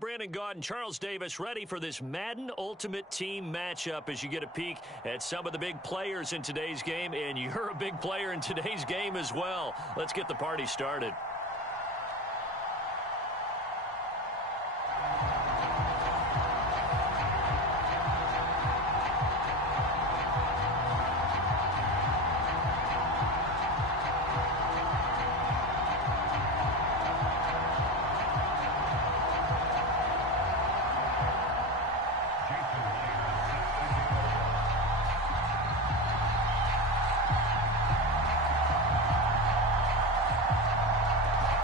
Brandon Gaudin and Charles Davis ready for this Madden Ultimate Team matchup as you get a peek at some of the big players in today's game, and you're a big player in today's game as well. Let's get the party started.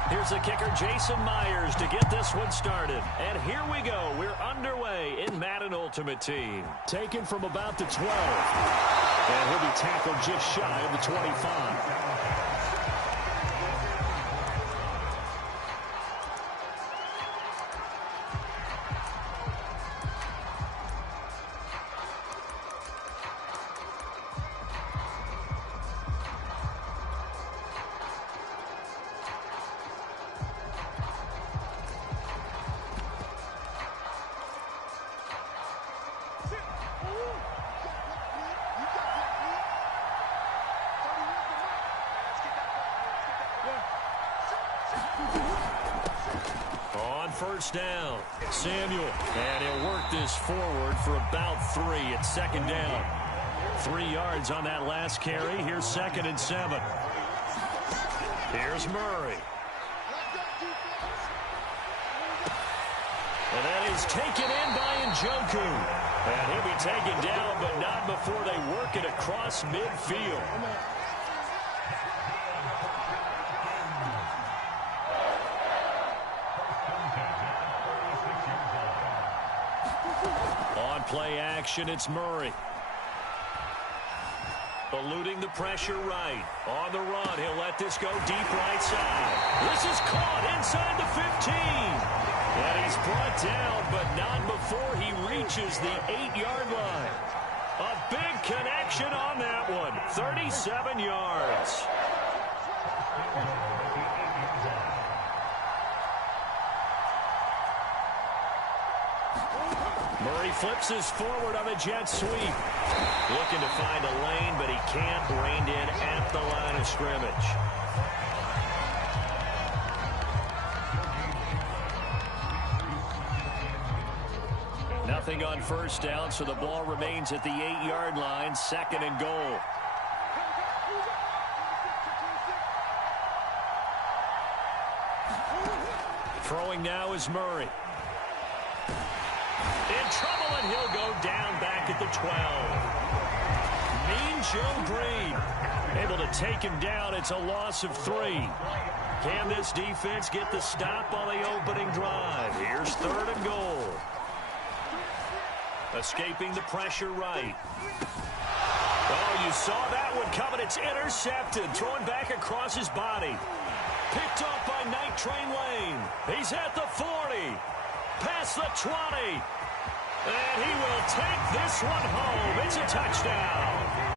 Here's the kicker, Jason Myers, to get this one started. And here we go. We're underway in Madden Ultimate Team. Taken from about the 12. And he'll be tackled just shy of the 25. On first down, Samuel. And he'll work this forward for about 3 at second down. 3 yards on that last carry. Here's 2nd and 7. Here's Murray. And that is taken in by Njoku. And he'll be taken down, but not before they work it across midfield. On play action, it's Murray. Eluding the pressure right. On the run, he'll let this go deep right side. This is caught inside the 15. And he's brought down, but not before he reaches the 8-yard line. A big connection on that one. 37 yards. Murray flips his forward on a jet sweep. Looking to find a lane, but he can't. Reined in at the line of scrimmage. Nothing on first down, so the ball remains at the 8-yard line. 2nd and goal. Throwing now is Murray. In trouble, and he'll go down back at the 12. Mean Joe Green able to take him down. It's a loss of 3. Can this defense get the stop on the opening drive? Here's 3rd and goal. Escaping the pressure right. Oh, you saw that one coming. It's intercepted. Thrown back across his body. Picked off by Night Train Lane. He's at the 40. Past the 20. And he will take this one home. It's a touchdown.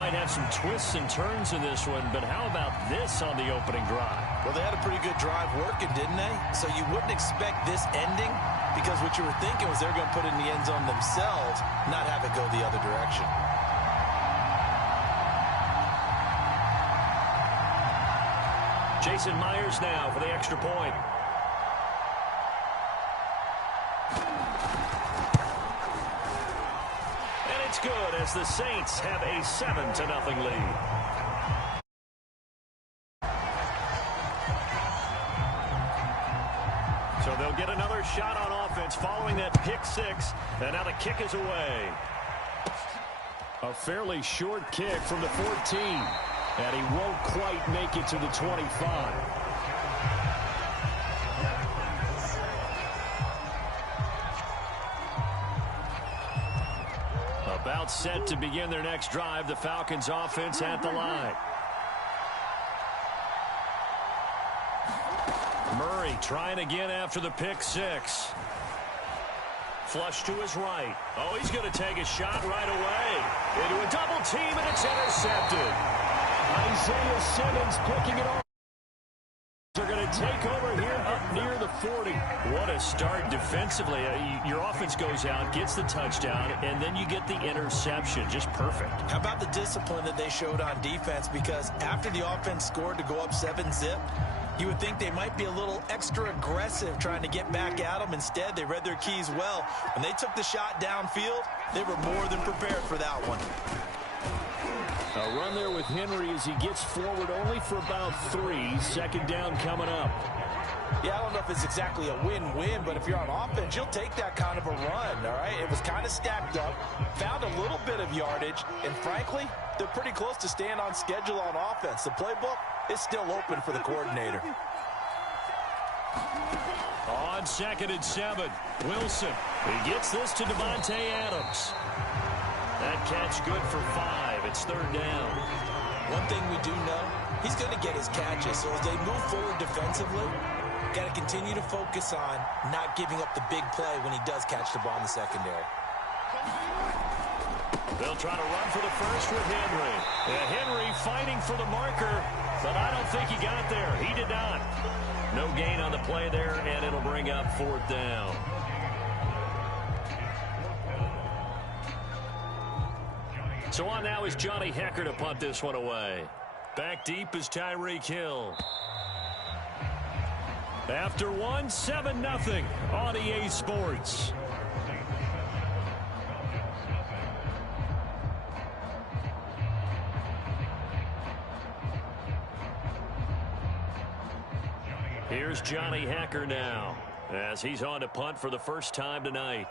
Might have some twists and turns in this one, but how about this on the opening drive? Well, they had a pretty good drive working, didn't they? So you wouldn't expect this ending, because what you were thinking was they're going to put it in the end zone themselves, not have it go the other direction. Jason Myers now for the extra point. And it's good as the Saints have a 7-0 lead. So they'll get another shot on offense following that pick 6. And now the kick is away. A fairly short kick from the 14. And he won't quite make it to the 25. About set to begin their next drive. The Falcons offense at the line. Murray trying again after the pick 6. Flush to his right. Oh, he's going to take a shot right away. Into a double team, and it's intercepted. Isaiah Simmons picking it off. They're going to take over here up near the 40. What a start defensively. Your offense goes out, gets the touchdown, and then you get the interception. Just perfect. How about the discipline that they showed on defense? Because after the offense scored to go up 7-zip, you would think they might be a little extra aggressive trying to get back at them. Instead, they read their keys well. When they took the shot downfield, they were more than prepared for that one. A run there with Henry as he gets forward only for about 3. Second down coming up. Yeah, I don't know if it's exactly a win-win, but if you're on offense, you'll take that kind of a run, all right? It was kind of stacked up, found a little bit of yardage, and frankly, they're pretty close to staying on schedule on offense. The playbook is still open for the coordinator. On 2nd and 7, Wilson. He gets this to Davante Adams. That catch good for 5. It's 3rd down. One thing we do know, he's going to get his catches. So as they move forward defensively, got to continue to focus on not giving up the big play when he does catch the ball in the secondary. They'll try to run for the first with Henry. Henry fighting for the marker, but I don't think he got there. He did not. No gain on the play there, and it'll bring up 4th down. So on now is Johnny Hekker to punt this one away. Back deep is Tyreek Hill. After 1, 7-0 on EA Sports. Here's Johnny Hekker now as he's on to punt for the first time tonight.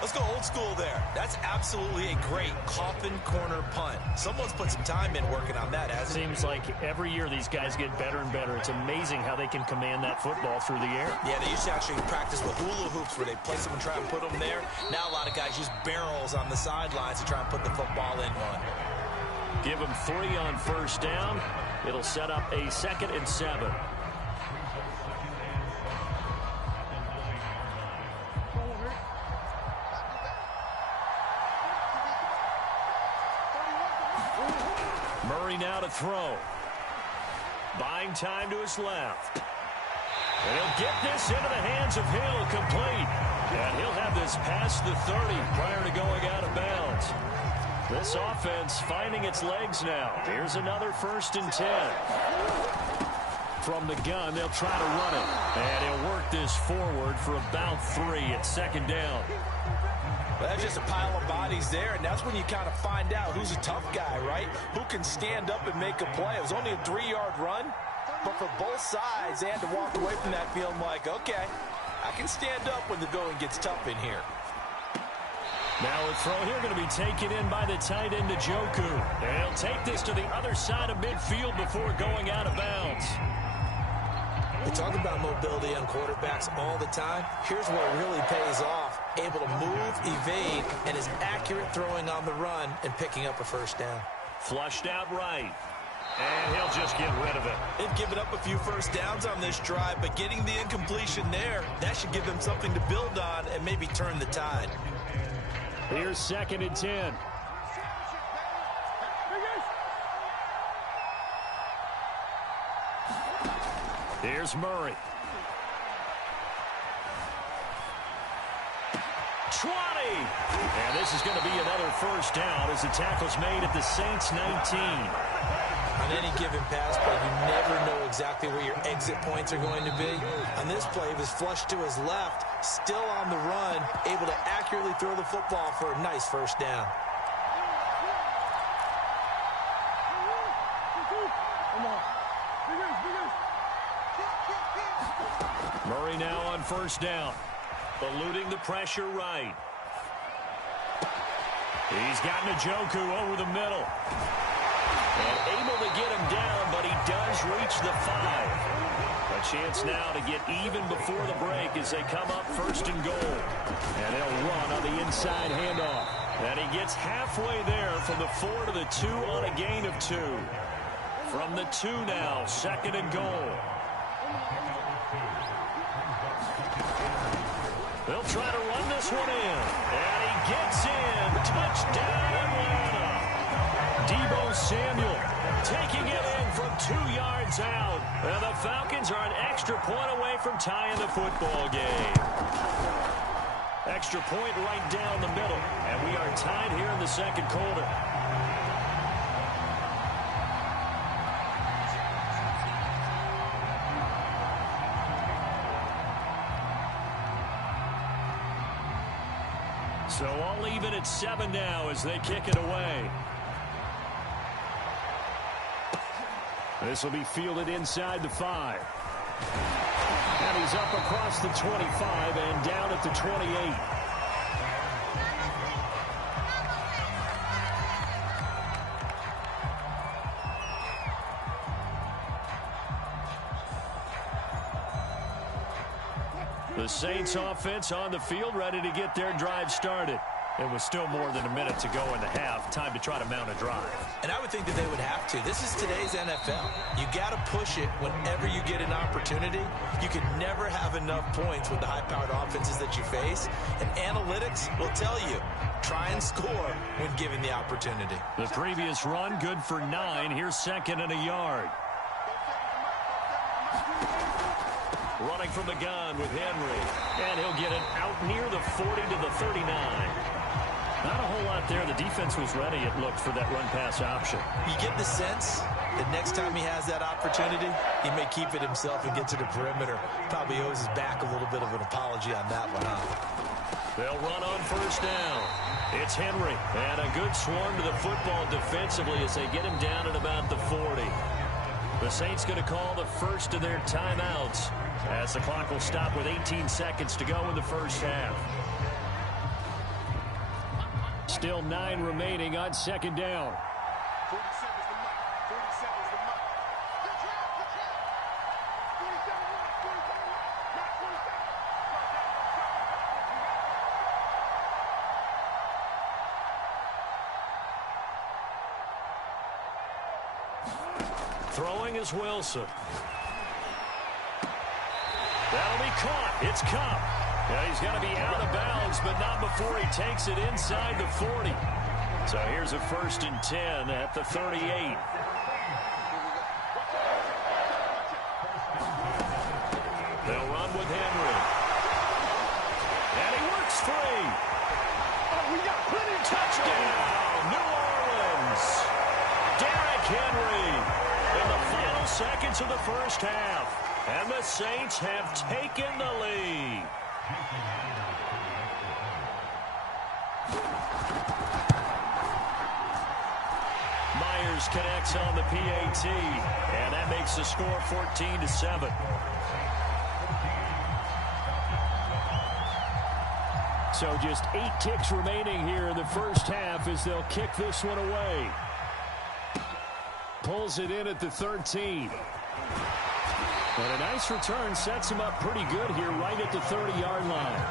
Let's go old school there. That's absolutely a great coffin corner punt. Someone's put some time in working on that, hasn't it? Seems like every year these guys get better and better. It's amazing how they can command that football through the air. Yeah, they used to actually practice with hula hoops where they place them and try and put them there. Now a lot of guys use barrels on the sidelines to try and put the football in one. Give them 3 on 1st down. It'll set up a 2nd and 7. Murray now to throw. Buying time to his left. And he'll get this into the hands of Hill, complete. And he'll have this past the 30 prior to going out of bounds. This offense finding its legs now. Here's another 1st and 10. From the gun, they'll try to run it. And he'll work this forward for about 3 at 2nd down. Well, that's just a pile of bodies there, and that's when you kind of find out who's a tough guy, right? Who can stand up and make a play. It was only a 3-yard run, but for both sides, they had to walk away from that feeling like, okay, I can stand up when the going gets tough in here. Now a throw here going to be taken in by the tight end, Njoku. And he'll take this to the other side of midfield before going out of bounds. We talk about mobility on quarterbacks all the time. Here's where it really pays off. Able to move, evade, and is accurate throwing on the run and picking up a 1st down. Flushed out right. And he'll just get rid of it. They've given up a few 1st downs on this drive, but getting the incompletion there, that should give them something to build on and maybe turn the tide. Here's 2nd and 10. Here's Murray. 20. And this is going to be another 1st down as the tackle's made at the Saints 19. On any given pass play, you never know exactly where your exit points are going to be. On this play, he was flushed to his left, still on the run, able to accurately throw the football for a nice 1st down. Murray now on 1st down. Eluding the pressure right. He's got Njoku over the middle. And able to get him down, but he does reach the 5. A chance now to get even before the break as they come up 1st and goal. And they'll run on the inside handoff. And he gets halfway there from the 4 to the 2 on a gain of 2. From the 2 now, 2nd and goal. They'll try to run this one in. And he gets in. Touchdown, Atlanta. Deebo Samuel taking it in from 2 yards out. And the Falcons are an extra point away from tying the football game. Extra point right down the middle. And we are tied here in the second quarter. So all even at 7 now as they kick it away. This will be fielded inside the 5. And he's up across the 25 and down at the 28. The Saints offense on the field, ready to get their drive started. It was still more than a minute to go in the half. Time to try to mount a drive. And I would think that they would have to. This is today's NFL. You got to push it whenever you get an opportunity. You can never have enough points with the high-powered offenses that you face. And analytics will tell you, try and score when given the opportunity. The previous run, good for 9. Here's second and a yard. Running from the gun with Henry. And he'll get it out near the 40 to the 39. Not a whole lot there. The defense was ready, it looked, for that run-pass option. You get the sense that next time he has that opportunity, he may keep it himself and get to the perimeter. Probably owes his back a little bit of an apology on that one, huh? They'll run on first down. It's Henry. And a good swarm to the football defensively as they get him down at about the 40. The Saints going to call the first of their timeouts as the clock will stop with 18 seconds to go in the first half. Still 9 remaining on second down. 40 seconds to mark. 40 seconds to mark. Good job, good job. 47 seconds. Throwing is Wilson. That'll be caught. It's Kupp. Yeah, he's got to be out of bounds, but not before he takes it inside the 40. So here's a 1st and 10 at the 38. They'll run with Henry. And he works free. Oh, we got plenty of Touchdown, New Orleans. Derrick Henry in the final seconds of the first half. And the Saints have taken the lead. Myers connects on the PAT, and that makes the score 14-7. So just 8 kicks remaining here in the first half as they'll kick this one away. Pulls it in at the 13. But a nice return sets him up pretty good here right at the 30-yard line.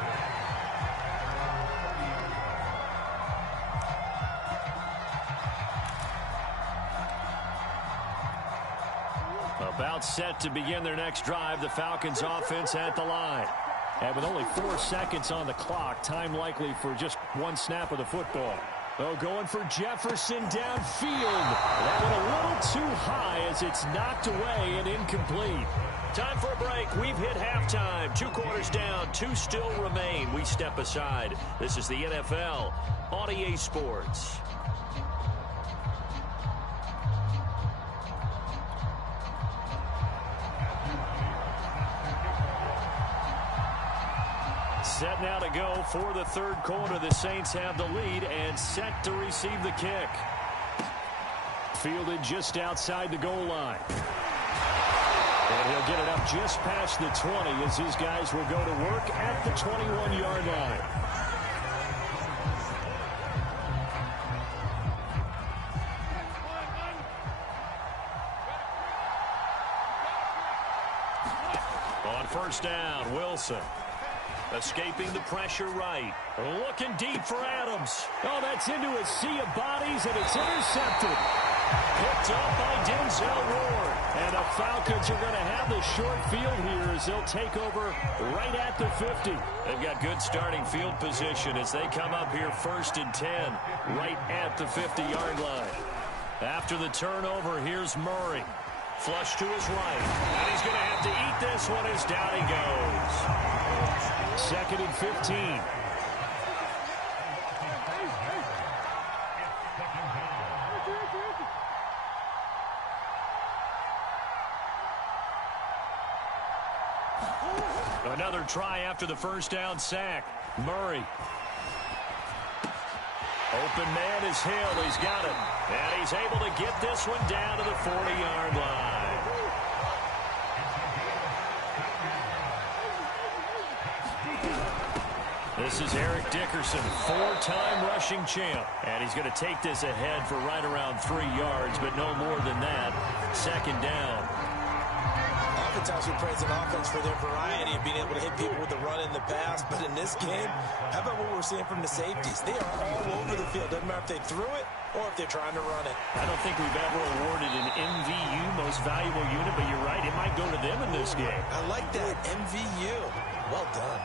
About set to begin their next drive, the Falcons offense at the line. And with only 4 seconds on the clock, time likely for just 1 snap of the football. Oh, going for Jefferson downfield. That one a little too high as it's knocked away and incomplete. Time for a break. We've hit halftime. 2 quarters down. 2 still remain. We step aside. This is the NFL on EA Sports. Set now to go for the third quarter. The Saints have the lead and set to receive the kick. Fielded just outside the goal line. And he'll get it up just past the 20 as his guys will go to work at the 21-yard line. On first down, Wilson. Escaping the pressure right. Looking deep for Adams. Oh, that's into a sea of bodies, and it's intercepted. Picked up by Denzel Ward. And the Falcons are going to have the short field here as they'll take over right at the 50. They've got good starting field position as they come up here 1st and 10 right at the 50-yard line. After the turnover, here's Murray. Flush to his right. And he's going to have to eat this one as down he goes. 2nd and 15. Another try after the first down sack. Murray. Open man is Hill. He's got it. And he's able to get this one down to the 40-yard line. This is Eric Dickerson, 4-time rushing champ. And he's going to take this ahead for right around 3 yards, but no more than that. 2nd down. Oftentimes we praise an offense for their variety of being able to hit people with the run in the pass. But in this game, how about what we're seeing from the safeties? They are all over the field. Doesn't matter if they threw it or if they're trying to run it. I don't think we've ever awarded an MVU, most valuable unit, but you're right, it might go to them in this game. I like that, MVU. Well done.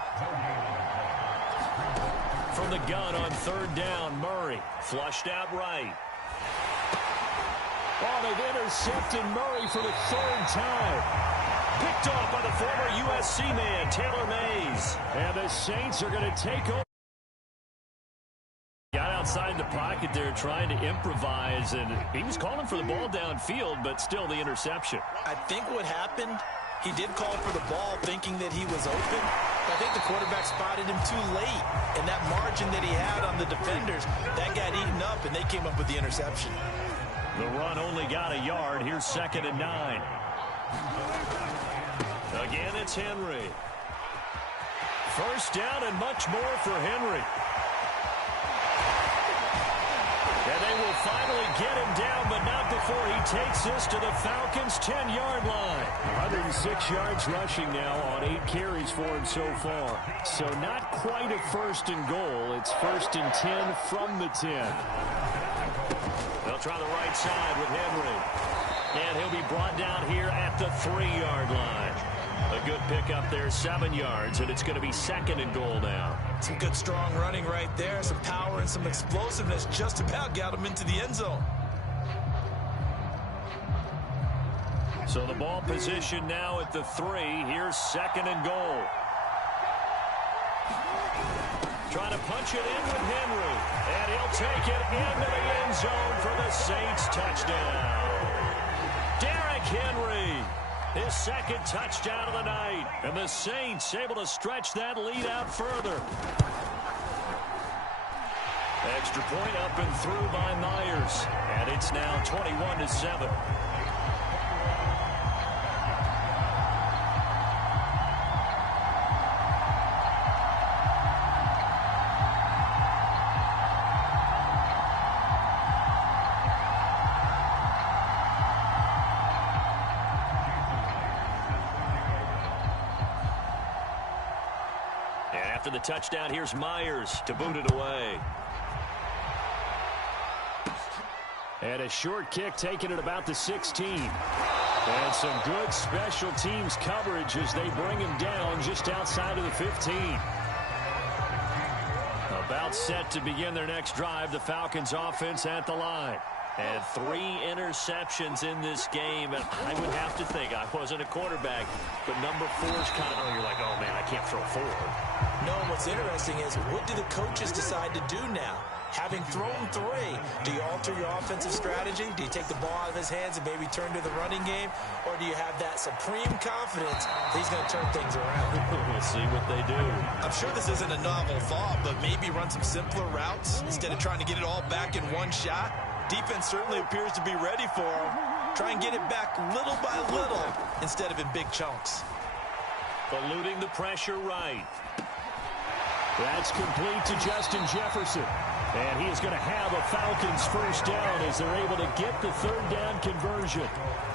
From the gun on 3rd down, Murray. Flushed out right. Oh, they've intercepted Murray for the 3rd time. Picked off by the former USC man, Taylor Mays. And the Saints are going to take over. Got outside the pocket there trying to improvise, and he was calling for the ball downfield, but still the interception. I think what happened, he did call for the ball thinking that he was open. But I think the quarterback spotted him too late. And that margin that he had on the defenders, that got eaten up, and they came up with the interception. The run only got a yard. Here's 2nd and 9. Again, it's Henry. 1st down and much more for Henry. And they will finally get him down, but not before he takes this to the Falcons' 10-yard line. 106 yards rushing now on 8 carries for him so far. So not quite a 1st and goal. It's 1st and 10 from the 10. They'll try the right side with Henry. And he'll be brought down here at the 3-yard line. A good pickup there, 7 yards, and it's going to be 2nd and goal now. Some good strong running right there, some power and some explosiveness just about got him into the end zone. So the ball position now at the 3. Here's 2nd and goal. Trying to punch it in with Henry. And he'll take it into the end zone for the Saints touchdown. Derrick Henry, his 2nd touchdown of the night. And the Saints able to stretch that lead out further. Extra point up and through by Myers. And it's now 21-7. After the touchdown, here's Myers to boot it away. And a short kick taken at about the 16. And some good special teams coverage as they bring him down just outside of the 15. About set to begin their next drive, the Falcons offense at the line. And 3 interceptions in this game. And I would have to think, I wasn't a quarterback, but number 4 is kind of, you're like, oh, man, I can't throw 4. No, what's interesting is what do the coaches decide to do now? Having thrown 3, do you alter your offensive strategy? Do you take the ball out of his hands and maybe turn to the running game? Or do you have that supreme confidence that he's going to turn things around? We'll see what they do. I'm sure this isn't a novel thought, but maybe run some simpler routes instead of trying to get it all back in one shot. Defense certainly appears to be ready for him. Try and get it back little by little instead of in big chunks. Eluding the pressure right. That's complete to Justin Jefferson. And he is going to have a Falcons first down as they're able to get the 3rd down conversion.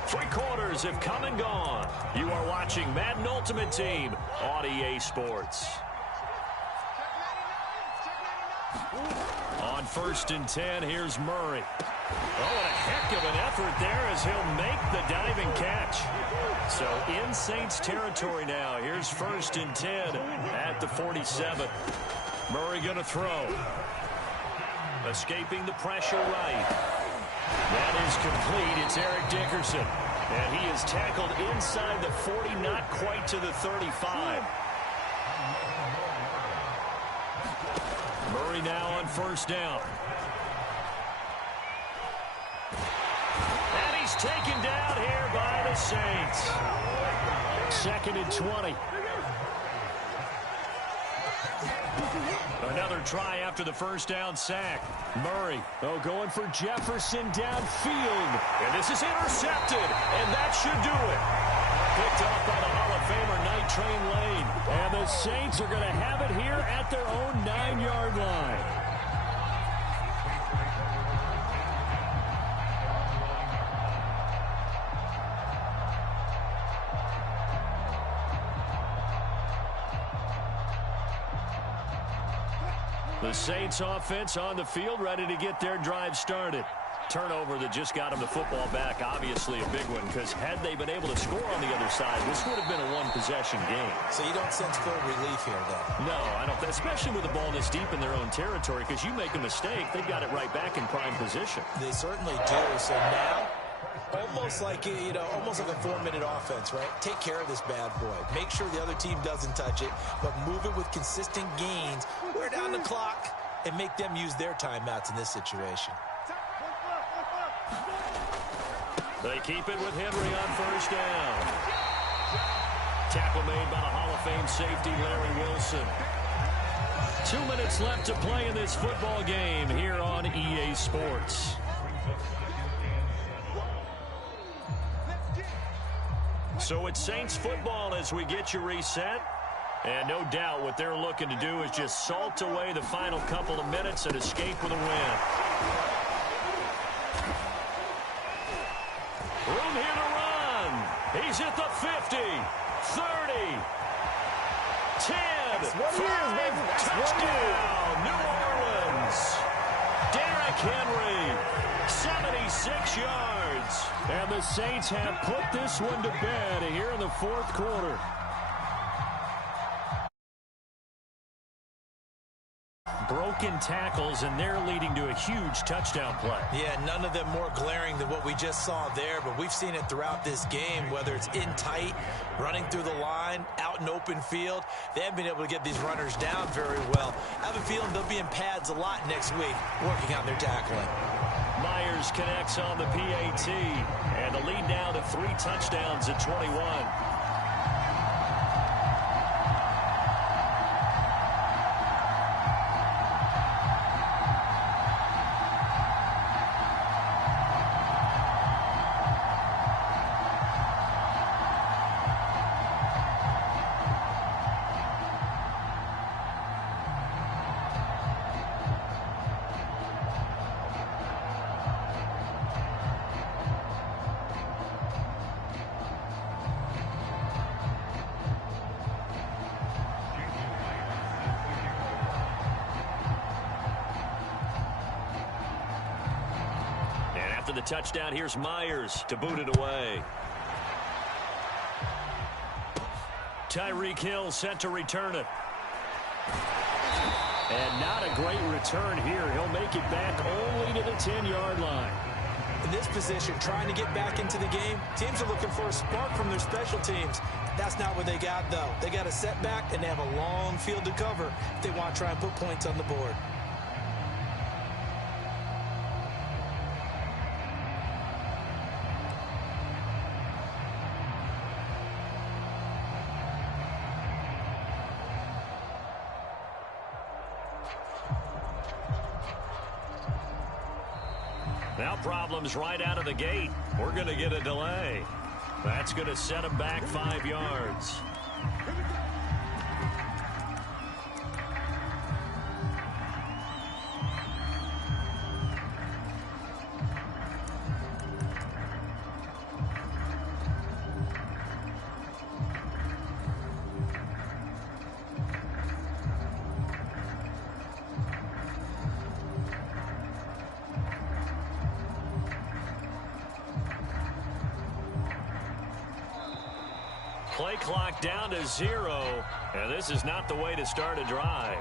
3 quarters have come and gone. You are watching Madden Ultimate Team on EA Sports. On 1st and 10, here's Murray. Oh, and a heck of an effort there as he'll make the diving catch. So in Saints territory now. Here's 1st and 10 at the 47. Murray going to throw. Escaping the pressure right. That is complete. It's Eric Dickerson. And he is tackled inside the 40, not quite to the 35. Murray now on 1st down. And he's taken down here by the Saints. 2nd and 20. Another try after the 1st down sack. Murray, going for Jefferson downfield. And this is intercepted, and that should do it. Picked off by the Hall of Famer Night Train Lane. And the Saints are going to have it here at their own 9-yard line. The Saints offense on the field, ready to get their drive started. Turnover that just got them the football back, obviously a big one, because had they been able to score on the other side, this would have been a one-possession game. So you don't sense full relief here, then? No, I don't. Especially with the ball this deep in their own territory, because you make a mistake, they've got it right back in prime position. They certainly do. So now, almost like almost like a 4-minute offense, right? Take care of this bad boy. Make sure the other team doesn't touch it, but move it with consistent gains. Wear down the clock and make them use their timeouts in this situation. They keep it with Henry on 1st down. Tackle made by the Hall of Fame safety Larry Wilson. 2 minutes left to play in this football game here on EA Sports. So it's Saints football as we get you reset. And no doubt what they're looking to do is just salt away the final couple of minutes and escape with a win. Room here to run. He's at the 50, 30, 10, 5, touchdown, New Orleans. Derrick Henry, 76 yards. And the Saints have put this one to bed here in the 4th quarter. Broken tackles, and they're leading to a huge touchdown play. Yeah, none of them more glaring than what we just saw there, but we've seen it throughout this game, whether it's in tight, running through the line, out in open field. They haven't been able to get these runners down very well. I have a feeling they'll be in pads a lot next week, working on their tackling. Myers connects on the PAT, and the lead now to 3 touchdowns at 21. After the touchdown, here's Myers to boot it away. Tyreek Hill set to return it. And not a great return here. He'll make it back only to the 10-yard line. In this position, trying to get back into the game, teams are looking for a spark from their special teams. That's not what they got, though. They got a setback, and they have a long field to cover if they want to try and put points on the board. Now problems right out of the gate. We're going to get a delay. That's going to set them back 5 yards. Play clock down to 0, and this is not the way to start a drive.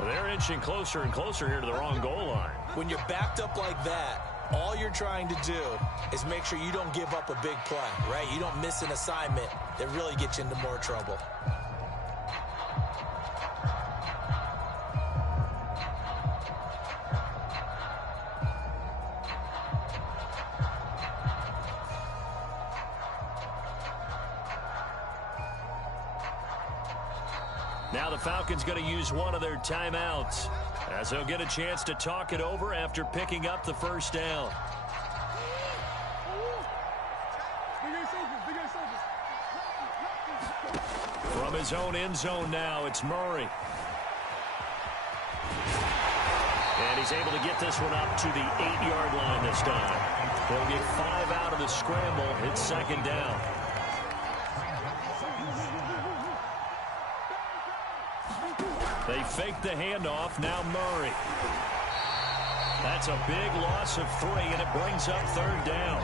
They're inching closer and closer here to the wrong goal line. When you're backed up like that, all you're trying to do is make sure you don't give up a big play, right? You don't miss an assignment that really gets you into more trouble. Now the Falcons going to use one of their timeouts as they'll get a chance to talk it over after picking up the first down. From his own end zone now, it's Murray. And he's able to get this one up to the 8-yard line this time. They'll get 5 out of the scramble. It's second down. They fake the handoff. Now Murray. That's a big loss of 3, and it brings up third down.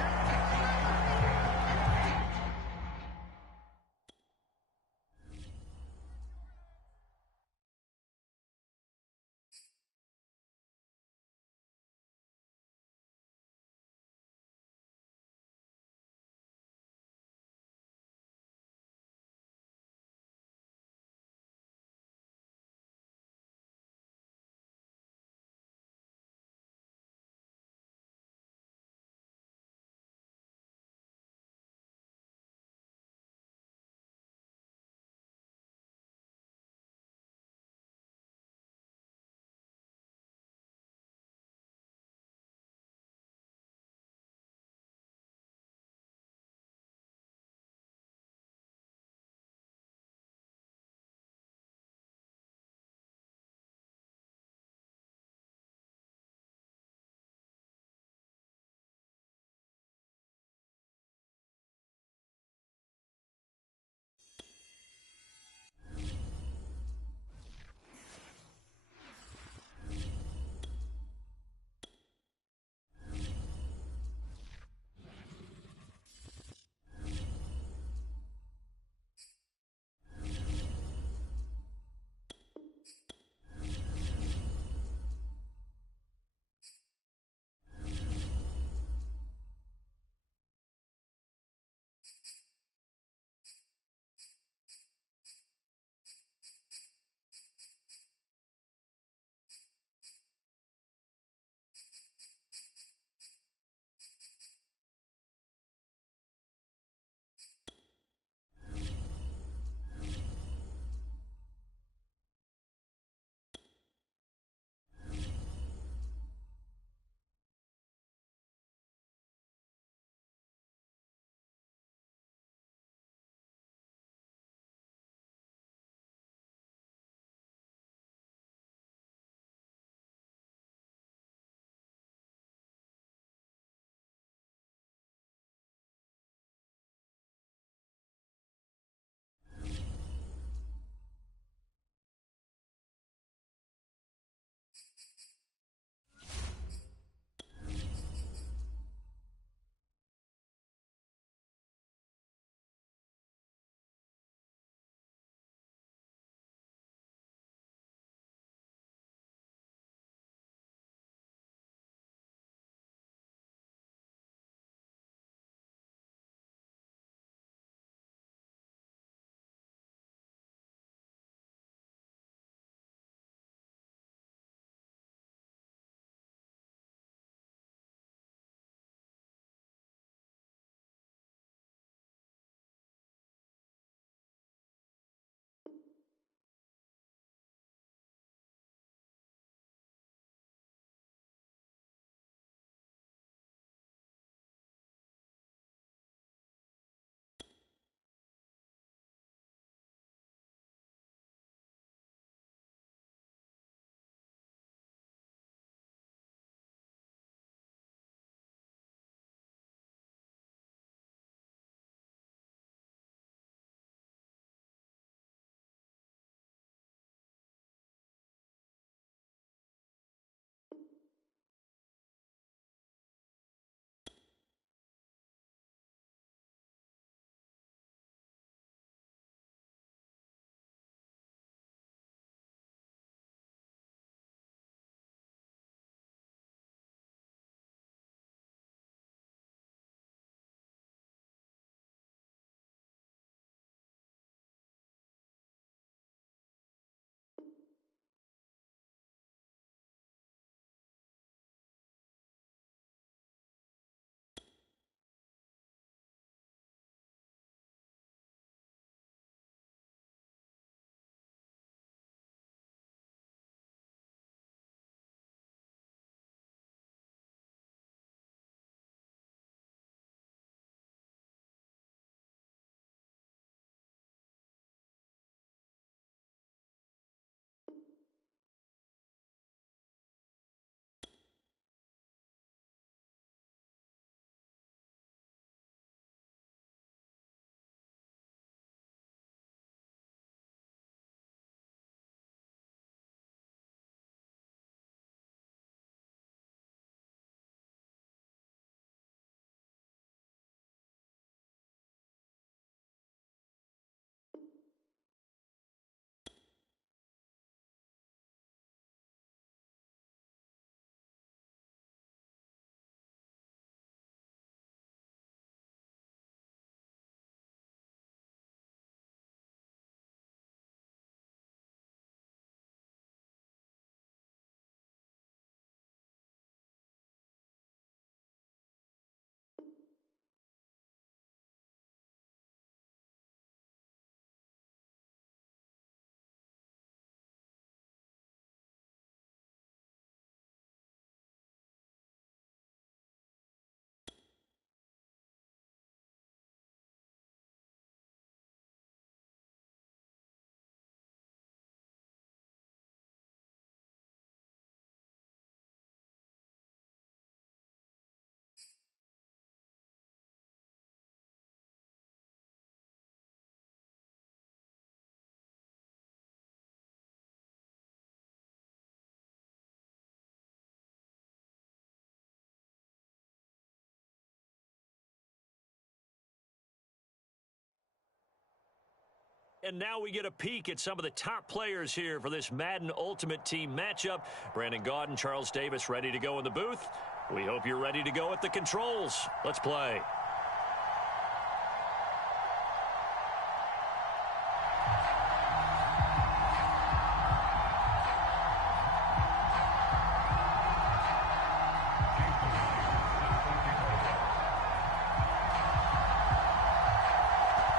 And now we get a peek at some of the top players here for this Madden Ultimate Team matchup. Brandon Gaudin, Charles Davis ready to go in the booth. We hope you're ready to go at the controls. Let's play.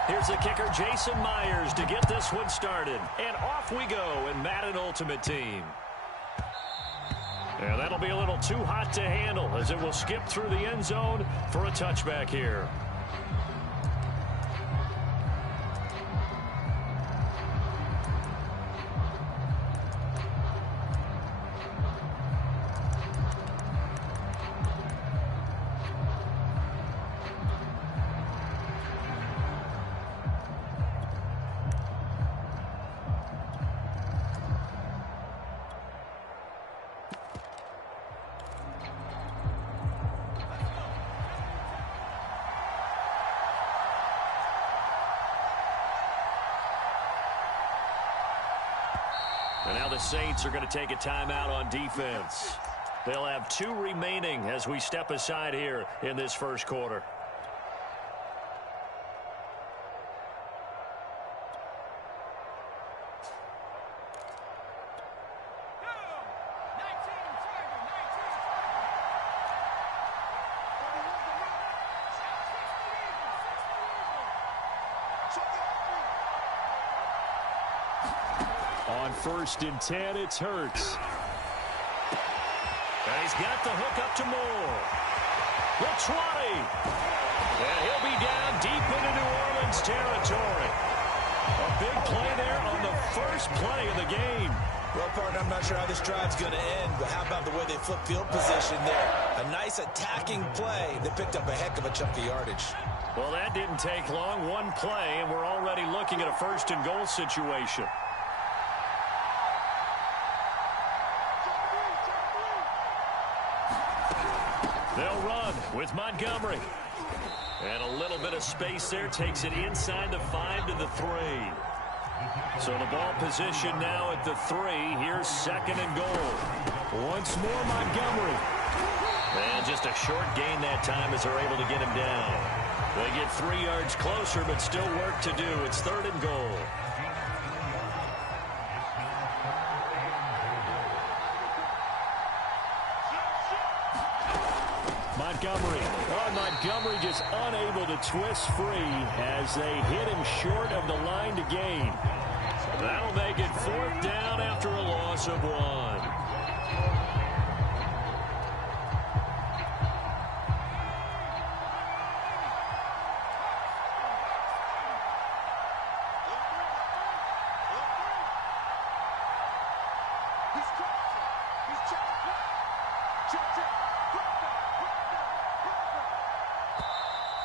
Here's the kicker, Jason Myers, to get this one started. And off we go in Madden Ultimate Team. And that'll be a little too hot to handle as it will skip through the end zone for a touchback here. And now the Saints are going to take a timeout on defense. They'll have 2 remaining as we step aside here in this first quarter. On 1st and 10, it's Hurts. And he's got the hook up to Moore. The 20. And he'll be down deep into New Orleans territory. A big play there on the first play of the game. Well, partner, I'm not sure how this drive's going to end, but how about the way they flip field position there? A nice attacking play that picked up a heck of a chunk of yardage. Well, that didn't take long. One play, and we're already looking at a 1st and goal situation. They'll run with Montgomery. And a little bit of space there takes it inside the 5 to the 3. So the ball position now at the 3. Here's 2nd and goal. Once more Montgomery. And just a short gain that time as they're able to get him down. They get 3 yards closer, but still work to do. It's 3rd and goal. Montgomery. Oh, Montgomery just unable to twist free as they hit him short of the line to gain. That'll make it 4th down after a loss of 1.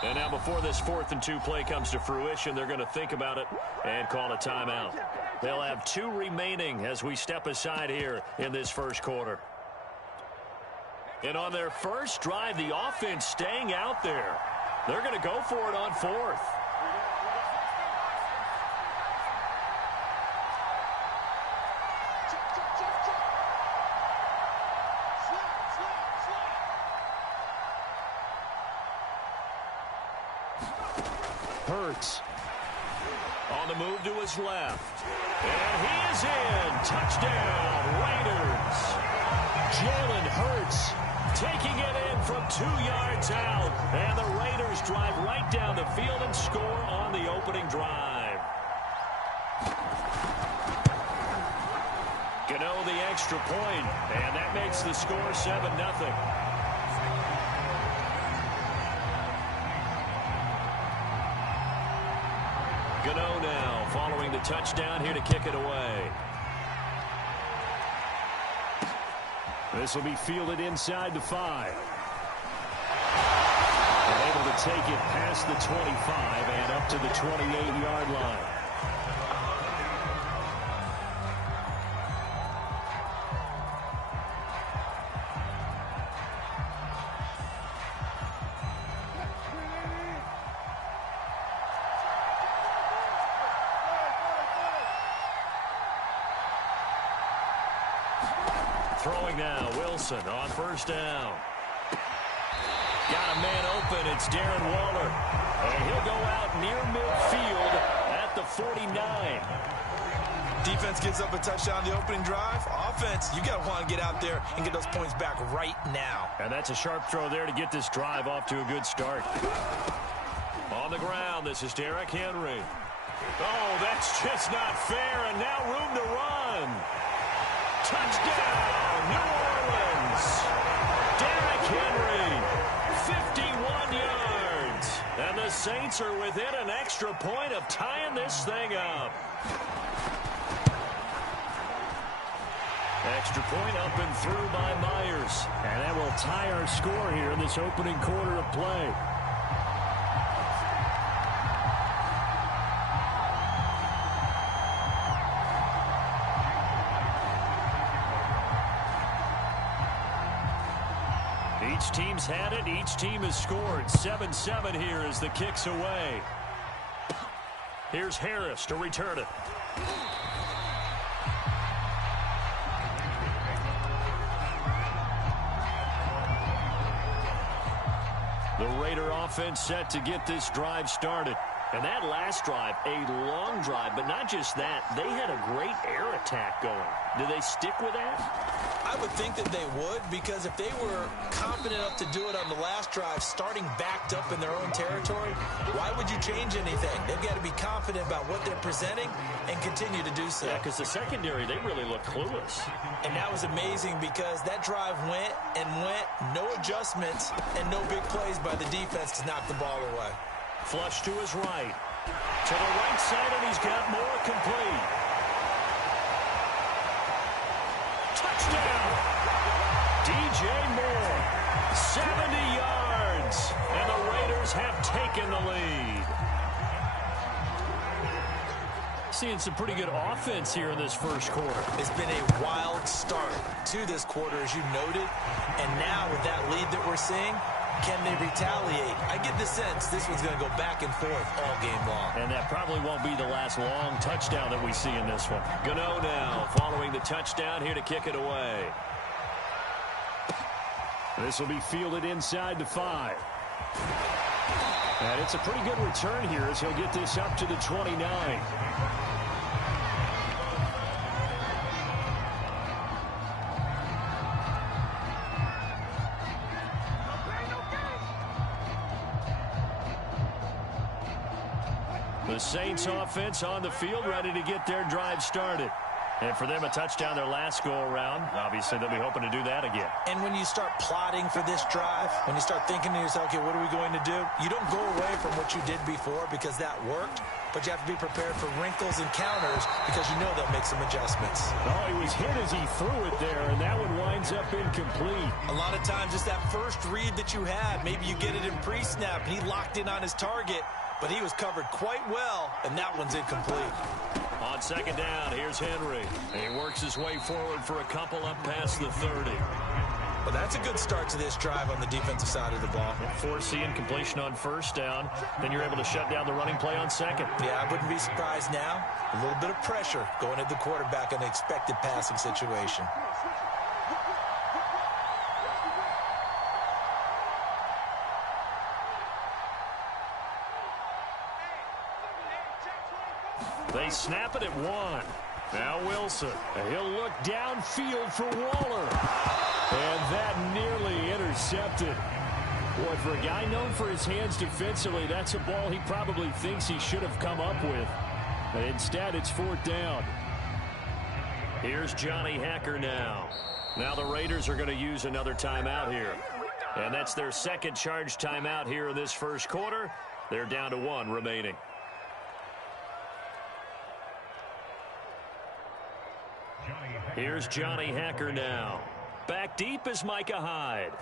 And now before this 4th and 2 play comes to fruition, they're going to think about it and call a timeout. They'll have 2 remaining as we step aside here in this first quarter. And on their first drive, the offense staying out there. They're going to go for it on 4th. Hurts on the move to his left. And he is in. Touchdown, Raiders. Jalen Hurts taking it in from 2 yards out. And the Raiders drive right down the field and score on the opening drive. Gano the extra point, and that makes the score 7-0. Gano now following the touchdown here to kick it away. This will be fielded inside the 5. And able to take it past the 25 and up to the 28-yard line. Throwing now, Wilson on first down. Got a man open. It's Darren Waller. And he'll go out near midfield at the 49. Defense gives up a touchdown the opening drive. Offense, you got to want to get out there and get those points back right now. And that's a sharp throw there to get this drive off to a good start. On the ground, this is Derrick Henry. Oh, that's just not fair, and now room to run. Touchdown, New Orleans. Derrick Henry, 51 yards. And the Saints are within an extra point of tying this thing up. Extra point up and through by Myers. And that will tie our score here in this opening quarter of play. Each team's had it. Each team has scored. 7-7 here as the kick's away. Here's Harris to return it. The Raider offense set to get this drive started. And that last drive, a long drive, but not just that. They had a great air attack going. Do they stick with that? I would think that they would, because if they were confident enough to do it on the last drive, starting backed up in their own territory, why would you change anything? They've got to be confident about what they're presenting and continue to do so. Yeah, because the secondary, they really look clueless. And that was amazing because that drive went and went, no adjustments, and no big plays by the defense to knock the ball away. Flush to his right. To the right side, and he's got more complete. Touchdown! DJ Moore, 70 yards, and the Raiders have taken the lead. Seeing some pretty good offense here in this first quarter. It's been a wild start to this quarter, as you noted, and now with that lead that we're seeing, can they retaliate? I get the sense this one's going to go back and forth all game long. And that probably won't be the last long touchdown that we see in this one. Gano now following the touchdown here to kick it away. This will be fielded inside the 5. And it's a pretty good return here as he'll get this up to the 29. The Saints offense on the field, ready to get their drive started. And for them, a touchdown their last go-around. Obviously, they'll be hoping to do that again. And when you start plotting for this drive, when you start thinking to yourself, okay, what are we going to do? You don't go away from what you did before because that worked, but you have to be prepared for wrinkles and counters because you know they'll make some adjustments. Oh, he was hit as he threw it there, and that one winds up incomplete. A lot of times, just that first read that you had, maybe you get it in pre-snap, and he locked in on his target, but he was covered quite well, and that one's incomplete. On second down, here's Henry. And he works his way forward for a couple up past the 30. Well, that's a good start to this drive on the defensive side of the ball. Foreseeing completion on first down. Then you're able to shut down the running play on second. Yeah, I wouldn't be surprised now. A little bit of pressure going at the quarterback in an expected passing situation. They snap it at 1. Now Wilson. He'll look downfield for Waller. And that nearly intercepted. Boy, for a guy known for his hands defensively, that's a ball he probably thinks he should have come up with. But instead, it's 4th down. Here's Johnny Hacker now. Now the Raiders are going to use another timeout here. And that's their second charge timeout here in this first quarter. They're down to 1 remaining. Here's Johnny Hacker now. Back deep is Micah Hyde.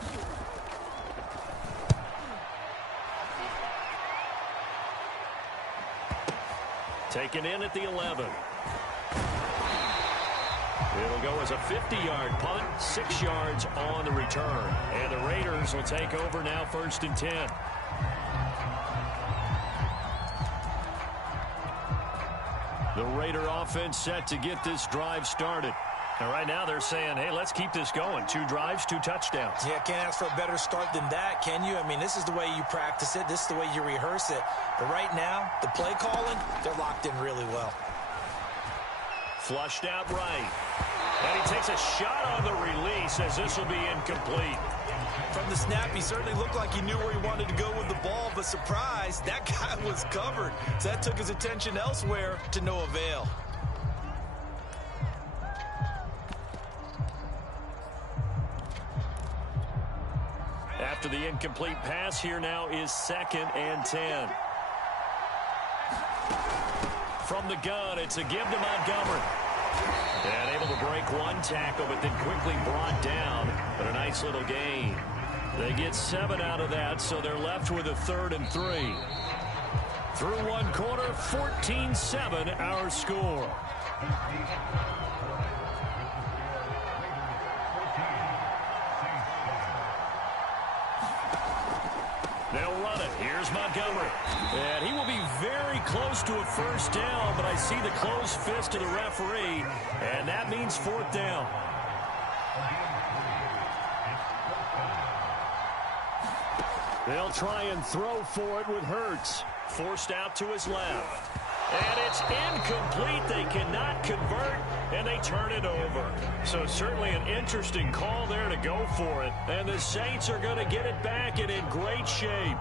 Taken in at the 11. It'll go as a 50-yard punt, 6 yards on the return. And the Raiders will take over now 1st and 10. The Raider offense set to get this drive started. And right now they're saying, hey, let's keep this going. 2 drives, 2 touchdowns. Yeah, can't ask for a better start than that, can you? I mean, this is the way you practice it. This is the way you rehearse it. But right now, the play calling, they're locked in really well. Flushed out right. And he takes a shot on the release as this will be incomplete. From the snap, he certainly looked like he knew where he wanted to go with the ball, but surprise, that guy was covered. So that took his attention elsewhere to no avail. After the incomplete pass, here now is 2nd and 10. From the gun, it's a give to Montgomery. And able to break 1 tackle, but then quickly brought down. But a nice little gain. They get 7 out of that, so they're left with a 3rd and 3. Through 1 quarter, 14-7 our score. They'll run it. Here's Montgomery. And he will be very close to a 1st down, but I see the closed fist of the referee, and that means 4th down. They'll try and throw for it with Hurts. Forced out to his left. And it's incomplete. They cannot convert, and they turn it over. So certainly an interesting call there to go for it. And the Saints are going to get it back and in great shape.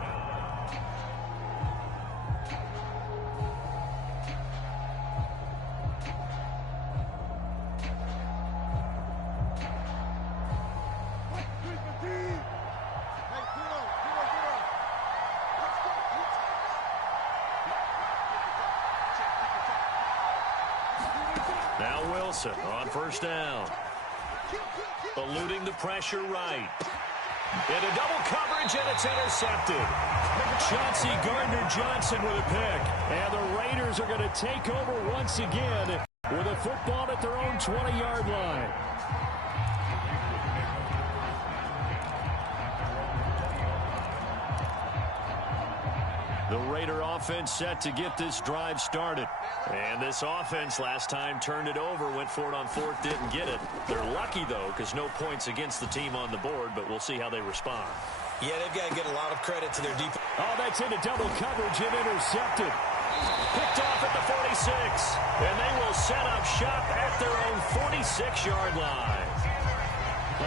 Now Wilson on 1st down. Eluding the pressure right. Into double coverage, and it's intercepted. Chauncey Gardner-Johnson with a pick. And the Raiders are going to take over once again with a football at their own 20-yard line. The Raider offense set to get this drive started. And this offense last time turned it over, went for it on 4th, didn't get it. They're lucky, though, because no points against the team on the board, but we'll see how they respond. Yeah, they've got to get a lot of credit to their defense. Oh, that's into double coverage and intercepted. Picked off at the 46. And they will set up shop at their own 46-yard line.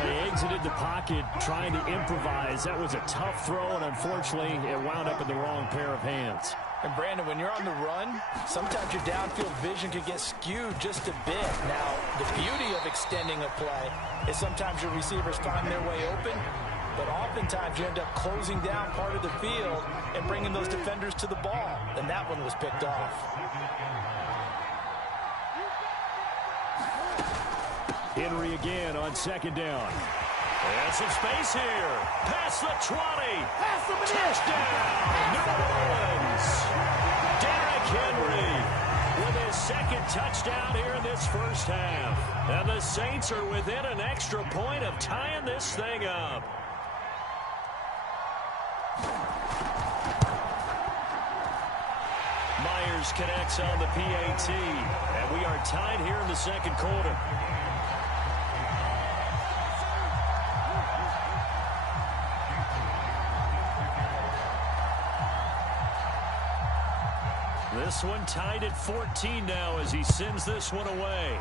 They exited the pocket trying to improvise. That was a tough throw, and unfortunately, it wound up in the wrong pair of hands. And Brandon, when you're on the run, sometimes your downfield vision can get skewed just a bit. Now, the beauty of extending a play is sometimes your receivers find their way open, but oftentimes you end up closing down part of the field and bringing those defenders to the ball. And that one was picked off. Henry again on 2nd down. And some space here. Past the 20. Touchdown, New Orleans. Derrick Henry with his 2nd touchdown here in this 1st half. And the Saints are within an extra point of tying this thing up. Myers connects on the PAT. And we are tied here in the 2nd quarter. This one tied at 14 now as he sends this one away.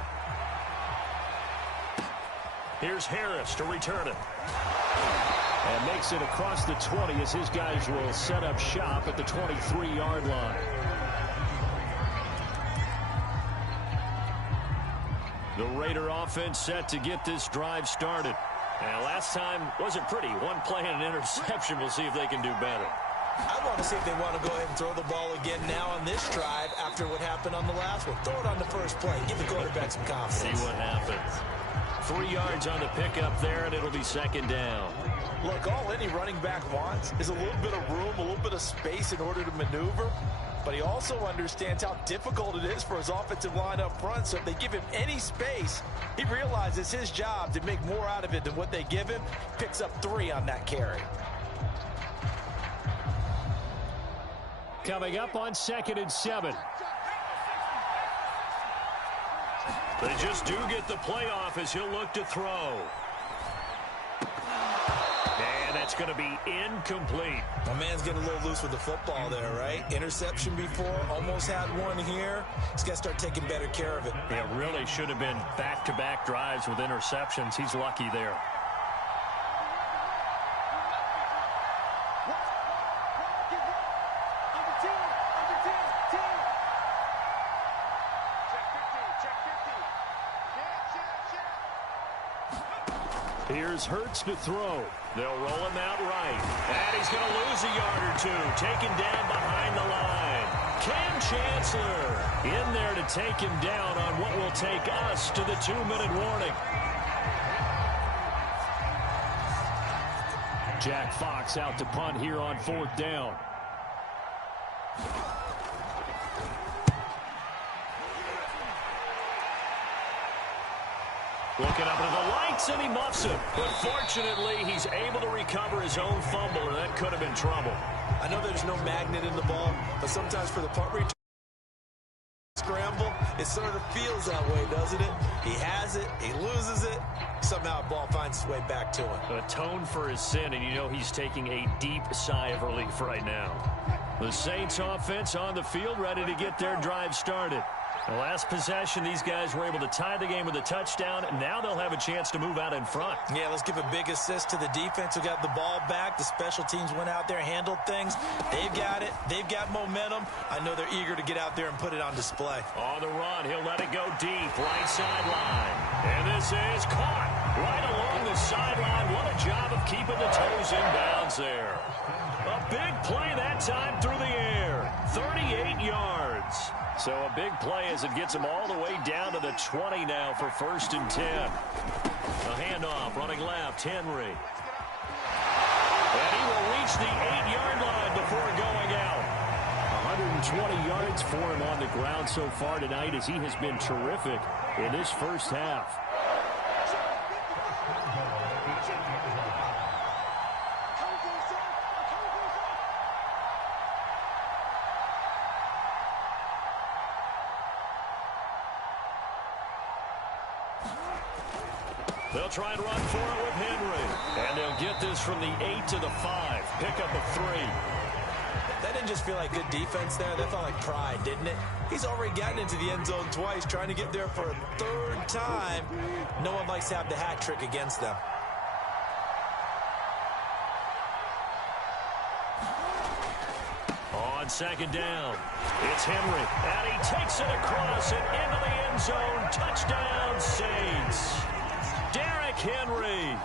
Here's Harris to return it. And makes it across the 20 as his guys will set up shop at the 23-yard line. The Raider offense set to get this drive started. And last time wasn't pretty. One play and an interception. We'll see if they can do better. I want to see if they want to go ahead and throw the ball again now on this drive after what happened on the last one. Throw it on the first play. Give the quarterback some confidence. See what happens. 3 yards on the pickup there, and it'll be 2nd down. Look, all any running back wants is a little bit of room, a little bit of space in order to maneuver. But he also understands how difficult it is for his offensive line up front. So if they give him any space, he realizes his job to make more out of it than what they give him. Picks up 3 on that carry. Coming up on 2nd and 7. They just do get the playoff as he'll look to throw. And that's going to be incomplete. My man's getting a little loose with the football there, right? Interception before, almost had one here. He's got to start taking better care of it. It really should have been back-to-back drives with interceptions. He's lucky there. Here's Hurts to throw. They'll roll him out right. And he's going to lose a yard or two. Taken down behind the line. Cam Chancellor in there to take him down on what will take us to the 2-minute warning. Jack Fox out to punt here on 4th down. Looking up into the lights, and he muffs it. But fortunately, he's able to recover his own fumble, or that could have been trouble. I know there's no magnet in the ball, but sometimes for the punt return scramble, it sort of feels that way, doesn't it? He has it, he loses it, somehow the ball finds its way back to him. Atoned for his sin, and you know he's taking a deep sigh of relief right now. The Saints offense on the field, ready to get their drive started. The last possession, these guys were able to tie the game with a touchdown, and now they'll have a chance to move out in front. Yeah, let's give a big assist to the defense who got the ball back. The special teams went out there, handled things. They've got it. They've got momentum. I know they're eager to get out there and put it on display. On the run, he'll let it go deep, right sideline. And this is caught right along the sideline. What a job of keeping the toes in bounds there. A big play that time through the air. 38 yards. So a big play as it gets him all the way down to the 20 now for 1st and 10. A handoff, running left, Henry. And he will reach the 8-yard line before going out. 120 yards for him on the ground so far tonight as he has been terrific in this first half. They'll try and run for it with Henry. And they'll get this from the 8 to the 5. Pick up a 3. That didn't just feel like good defense there. That felt like pride, didn't it? He's already gotten into the end zone twice, trying to get there for a 3rd time. No one likes to have the hat trick against them. On 2nd down, it's Henry. And he takes it across and into the end zone. Touchdown, Saints. Derrick Henry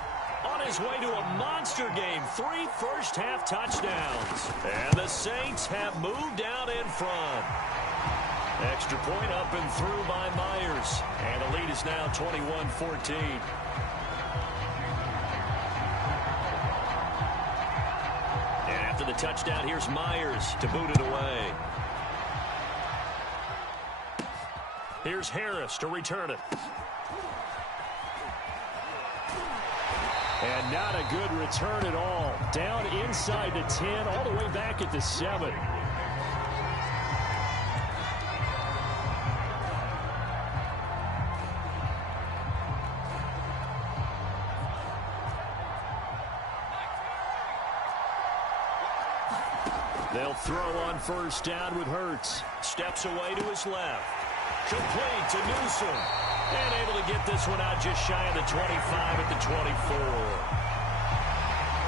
on his way to a monster game. 3 first-half touchdowns. And the Saints have moved out in front. Extra point up and through by Myers. And the lead is now 21-14. And after the touchdown, here's Myers to boot it away. Here's Harris to return it. And not a good return at all. Down inside the 10, all the way back at the 7. They'll throw on 1st down with Hurts. Steps away to his left. Complete to Newsom. And able to get this one out just shy of the 25 at the 24.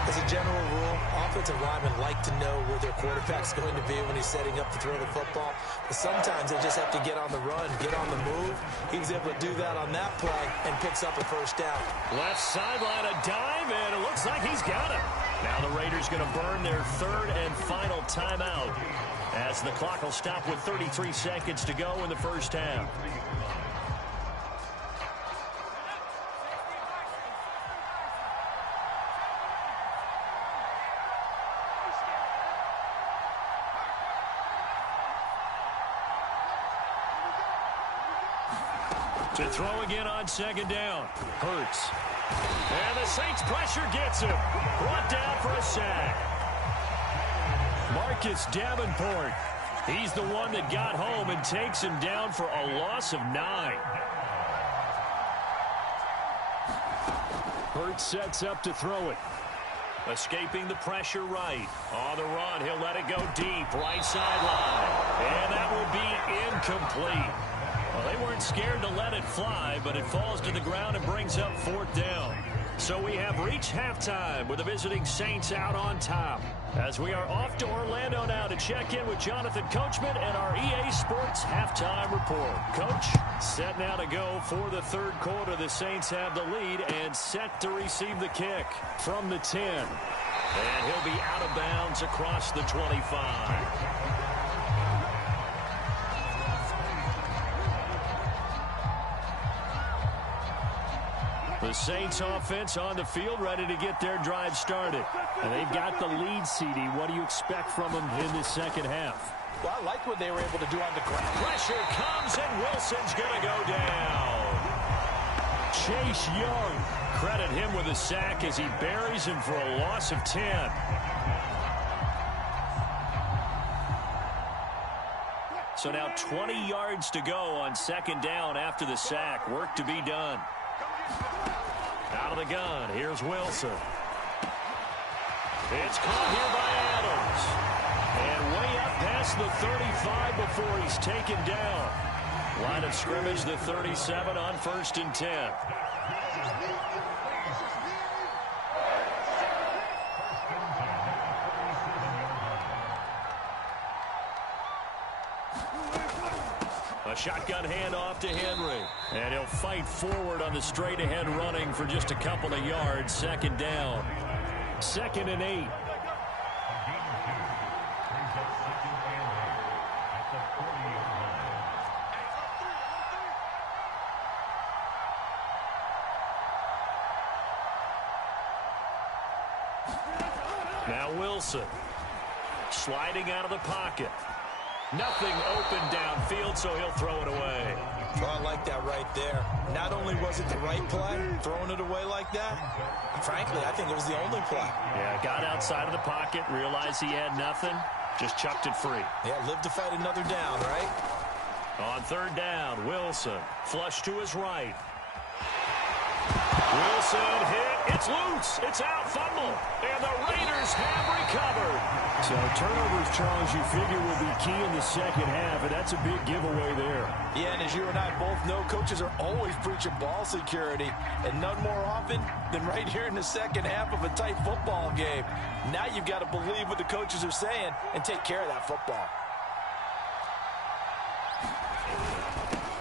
As a general rule, offensive linemen like to know where their quarterback's going to be when he's setting up to throw the football. But sometimes they just have to get on the run, get on the move. He was able to do that on that play and picks up a 1st down. Left sideline, a dive, and it looks like he's got it. Now the Raiders going to burn their 3rd and final timeout as the clock will stop with 33 seconds to go in the first half. To throw again on 2nd down. Hurts. And the Saints pressure gets him. Brought down for a sack. Marcus Davenport. He's the one that got home and takes him down for a loss of 9. Hurts sets up to throw it. Escaping the pressure right. On the run, he'll let it go deep, right sideline. And that will be incomplete. Well, they weren't scared to let it fly, but it falls to the ground and brings up 4th down. So we have reached halftime with the visiting Saints out on top. As we are off to Orlando now to check in with Jonathan Coachman and our EA Sports halftime report. Coach, set now to go for the 3rd quarter. The Saints have the lead and set to receive the kick from the 10. And he'll be out of bounds across the 25. The Saints offense on the field, ready to get their drive started. And they've got the lead, CD. What do you expect from them in the second half? Well, I like what they were able to do on the ground. Pressure comes, and Wilson's going to go down. Chase Young. Credit him with a sack as he buries him for a loss of 10. So now 20 yards to go on 2nd down after the sack. Work to be done. Out of the gun, here's Wilson. It's caught here by Adams. And way up past the 35 before he's taken down. Line of scrimmage, the 37 on 1st and 10. A shotgun handoff to Henry. And he'll fight forward on the straight-ahead running for just a couple of yards. 2nd down. 2nd and 8. Now Wilson. Sliding out of the pocket. Nothing open downfield, so he'll throw it away. Well, I like that right there. Not only was it the right play, throwing it away like that, frankly, I think it was the only play. Yeah, got outside of the pocket, realized he had nothing, just chucked it free. Yeah, live to fight another down, right? On 3rd down, Wilson, flush to his right. Wilson hit, it's loose, it's out, fumble, and the Raiders have recovered. So turnovers, Charles, you figure will be key in the second half, and that's a big giveaway there. Yeah, and as you and I both know, coaches are always preaching ball security, and none more often than right here in the second half of a tight football game. Now you've got to believe what the coaches are saying and take care of that football.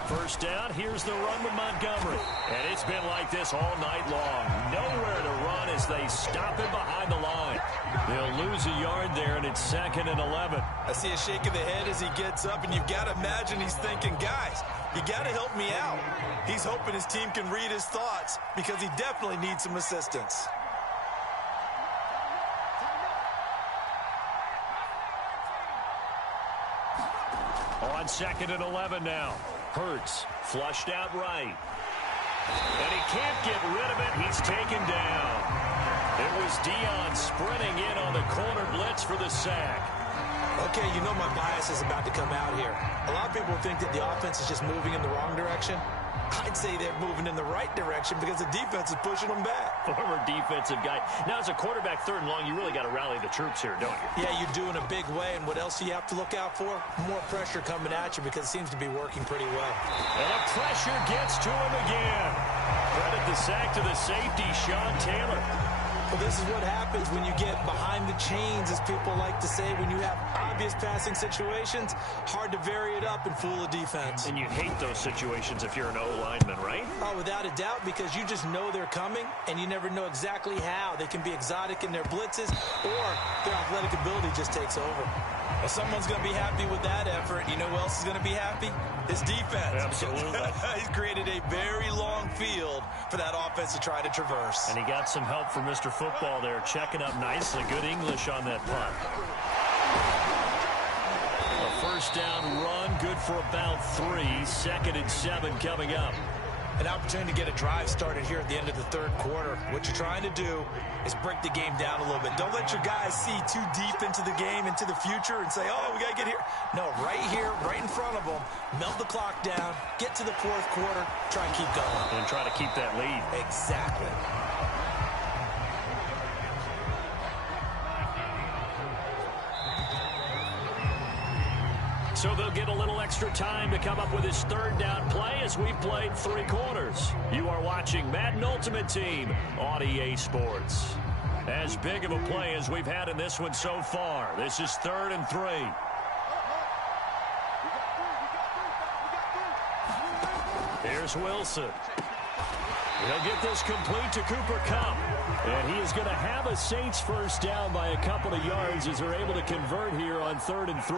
1st down, here's the run with Montgomery. And it's been like this all night long. Nowhere to run as they stop him behind the line. They'll lose a yard there, and it's 2nd and 11. I see a shake of the head as he gets up, and you've got to imagine he's thinking, guys, you got to help me out. He's hoping his team can read his thoughts because he definitely needs some assistance. On 2nd and 11 now. Hurts, flushed out right. And he can't get rid of it. He's taken down. It was Dion sprinting in on the corner blitz for the sack. Okay, you know my bias is about to come out here. A lot of people think that the offense is just moving in the wrong direction. I'd say they're moving in the right direction because the defense is pushing them back. Former defensive guy. Now, as a quarterback 3rd and long, you really got to rally the troops here, don't you? Yeah, you do in a big way. And what else do you have to look out for? More pressure coming at you because it seems to be working pretty well. And the pressure gets to him again. Credit the sack to the safety, Sean Taylor. Well, this is what happens when you get behind the chains, as people like to say. When you have obvious passing situations, hard to vary it up and fool a defense. And you hate those situations if you're an O-lineman, right? Oh, without a doubt, because you just know they're coming, and you never know exactly how. They can be exotic in their blitzes, or their athletic ability just takes over. Well, someone's going to be happy with that effort. You know who else is going to be happy? His defense. Absolutely. He's created a very long field for that offense to try to traverse. And he got some help from Mr. Football there, checking up nicely. Good English on that punt. A 1st down run, good for about 3. 2nd and 7 coming up. An opportunity to get a drive started here at the end of the 3rd quarter. What you're trying to do is break the game down a little bit. Don't let your guys see too deep into the game, into the future, and say, oh, we got to get here. No, right here, right in front of them, melt the clock down, get to the 4th quarter, try and keep going. And try to keep that lead. Exactly. So they'll get a little extra time to come up with his third down play as we've played 3 quarters. You are watching Madden Ultimate Team on EA Sports. As big of a play as we've had in this one so far. This is 3rd and 3. Here's Wilson. He'll get this complete to Cooper Kupp. And he is going to have a Saints first down by a couple of yards as they're able to convert here on 3rd and 3.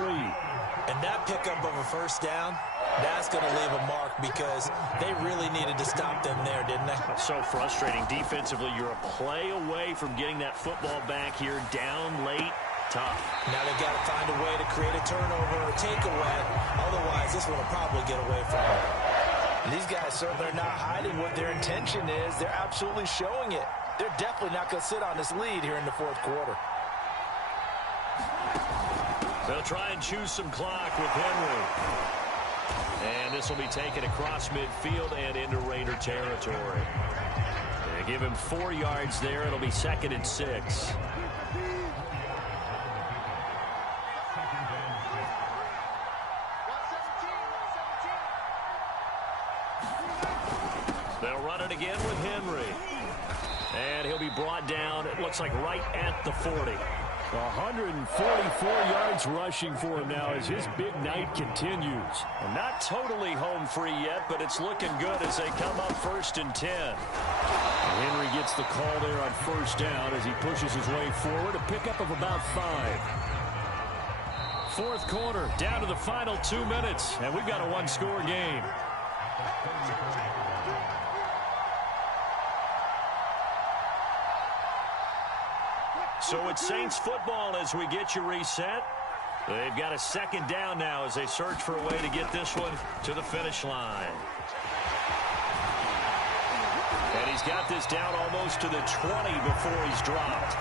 And that pickup of a first down, that's going to leave a mark because they really needed to stop them there, didn't they? So frustrating. Defensively, you're a play away from getting that football back here down late. Tough. Now they've got to find a way to create a turnover or takeaway. Otherwise, this one will probably get away from them. And these guys certainly are not hiding what their intention is. They're absolutely showing it. They're definitely not going to sit on this lead here in the 4th quarter. They'll try and choose some clock with Henry. And this will be taken across midfield and into Raider territory. They give him 4 yards there. It'll be 2nd and 6. They'll run it again with Henry. And he'll be brought down, it looks like, right at the 40. 144 yards rushing for him now as his big night continues. And not totally home free yet, but it's looking good as they come up 1st and 10. Henry gets the call there on first down as he pushes his way forward. A pickup of about 5. 4th quarter, down to the final 2 minutes, and we've got a 1-score game. So it's Saints football as we get you reset. They've got a 2nd down now as they search for a way to get this one to the finish line. And he's got this down almost to the 20 before he's dropped.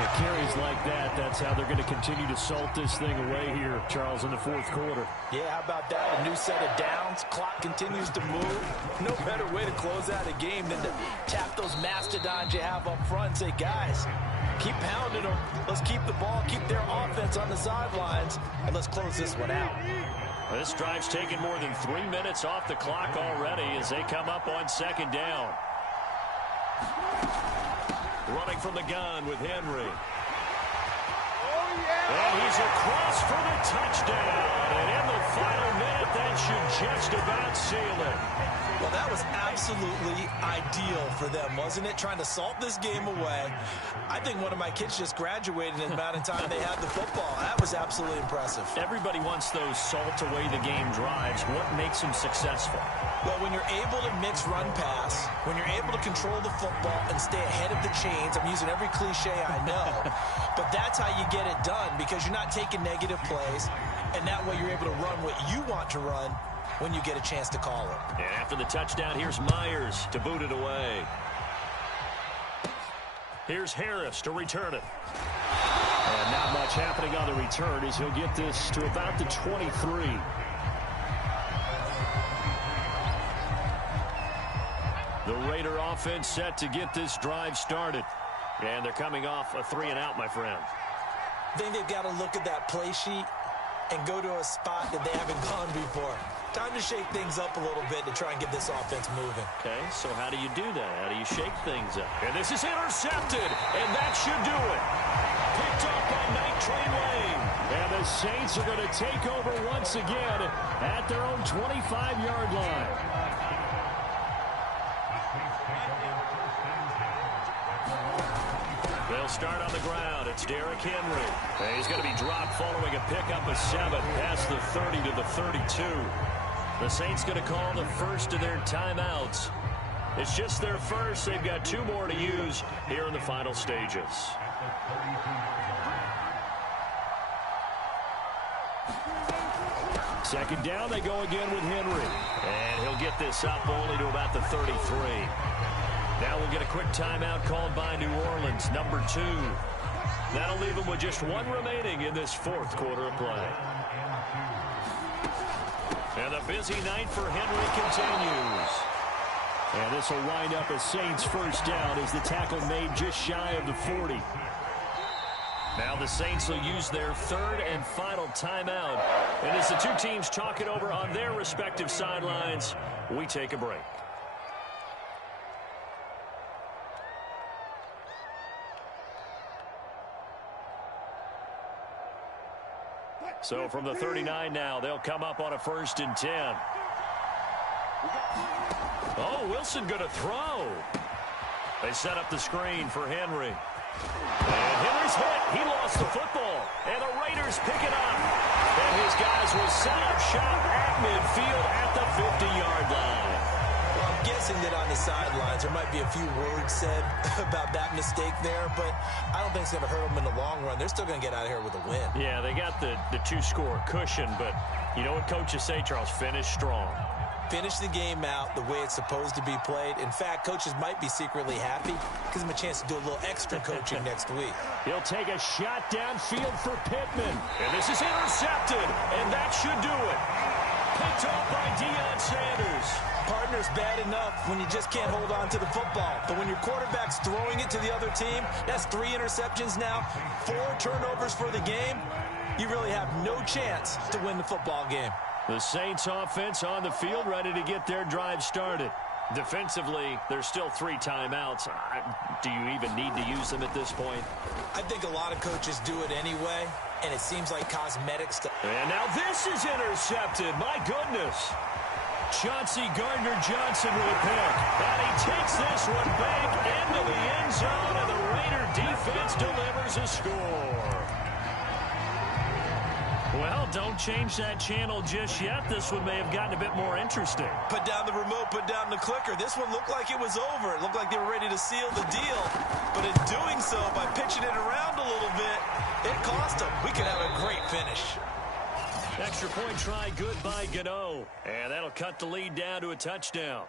It carries like that. That's how they're going to continue to salt this thing away here, Charles, in the 4th quarter. Yeah, how about that? A new set of downs. Clock continues to move. No better way to close out a game than to tap those mastodons you have up front and say, guys, keep pounding them. Let's keep the ball, keep their offense on the sidelines, and let's close this one out. This drive's taken more than 3 minutes off the clock already as they come up on 2nd down. Running from the gun with Henry. And he's across for the touchdown. And in the final minute, that should just about seal it. Well, that was absolutely ideal for them, wasn't it? Trying to salt this game away. I think one of my kids just graduated in the amount of time they had the football. That was absolutely impressive. Everybody wants those salt away the game drives. What makes them successful? Well, when you're able to mix run pass, when you're able to control the football and stay ahead of the chains, I'm using every cliche I know, but that's how you get it done because you're not taking negative plays, and that way you're able to run what you want to run when you get a chance to call it. And after the touchdown, here's Myers to boot it away. Here's Harris to return it. And not much happening on the return as he'll get this to about the 23. The Raider offense set to get this drive started. And they're coming off a 3-and-out, my friend. I think they've got to look at that play sheet and go to a spot that they haven't gone before. Time to shake things up a little bit to try and get this offense moving. Okay, so how do you do that? How do you shake things up? And this is intercepted, and that should do it. Picked up by Night Train Lane. And the Saints are going to take over once again at their own 25-yard line. They'll start on the ground. It's Derrick Henry. And he's going to be dropped following a pickup of 7 past the 30 to the 32. The Saints going to call the first of their timeouts. It's just their first. They've got 2 more to use here in the final stages. Second down, they go again with Henry. And he'll get this up only to about the 33. Now we'll get a quick timeout called by New Orleans, number 2. That'll leave them with just 1 remaining in this 4th quarter of play. And the busy night for Henry continues. And this will wind up a Saints first down as the tackle made just shy of the 40. Now the Saints will use their third and final timeout. And as the two teams talk it over on their respective sidelines, we take a break. So from the 39 now, they'll come up on a 1st and 10. Oh, Wilson going to throw. They set up the screen for Henry. And Henry's hit. He lost the football. And the Raiders pick it up. And his guys will set up shop at midfield at the 50-yard line. Well, I'm guessing that on the sidelines there might be a few words said about that mistake there, but I don't think it's going to hurt them in the long run. They're still going to get out of here with a win. Yeah, they got the two-score cushion, but you know what coaches say, Charles? Finish strong. Finish the game out the way it's supposed to be played. In fact, coaches might be secretly happy. Gives them a chance to do a little extra coaching next week. He'll take a shot downfield for Pittman. And this is intercepted, and that should do it. Picked off by Deion Sanders. Partner's bad enough when you just can't hold on to the football. But when your quarterback's throwing it to the other team, that's 3 interceptions now, 4 turnovers for the game. You really have no chance to win the football game. The Saints offense on the field, ready to get their drive started. Defensively, there's still 3 timeouts. Do you even need to use them at this point? I think a lot of coaches do it anyway, and it seems like cosmetics. And now this is intercepted. My goodness. Chauncey Gardner-Johnson with a pick. And he takes this one back into the end zone, and the Raider defense delivers a score. Well, don't change that channel just yet. This one may have gotten a bit more interesting. Put down the remote, put down the clicker. This one looked like it was over. It looked like they were ready to seal the deal. But in doing so, by pitching it around a little bit, it cost them. We could have a great finish. Extra point try good by Gano. And that'll cut the lead down to a touchdown.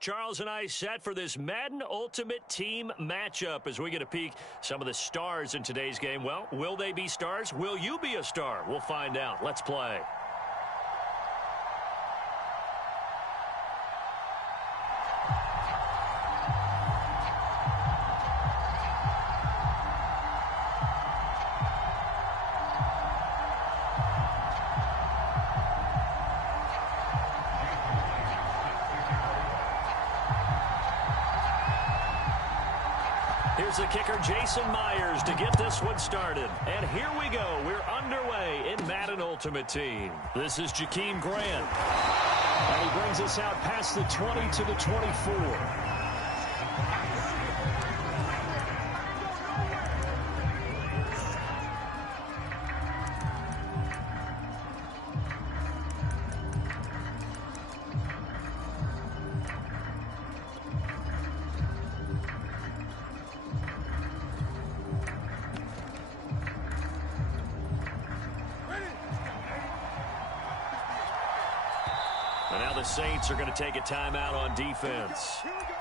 Charles and I set for this Madden Ultimate Team matchup as we get a peek some of the stars in today's game. Well, will they be stars? Will you be a star? We'll find out. Let's play. Here's the kicker, Jason Myers, to get this one started. And here we go. We're underway in Madden Ultimate Team. This is Jakeem Grant. And he brings us out past the 20 to the 24. And now the Saints are going to take a timeout on defense.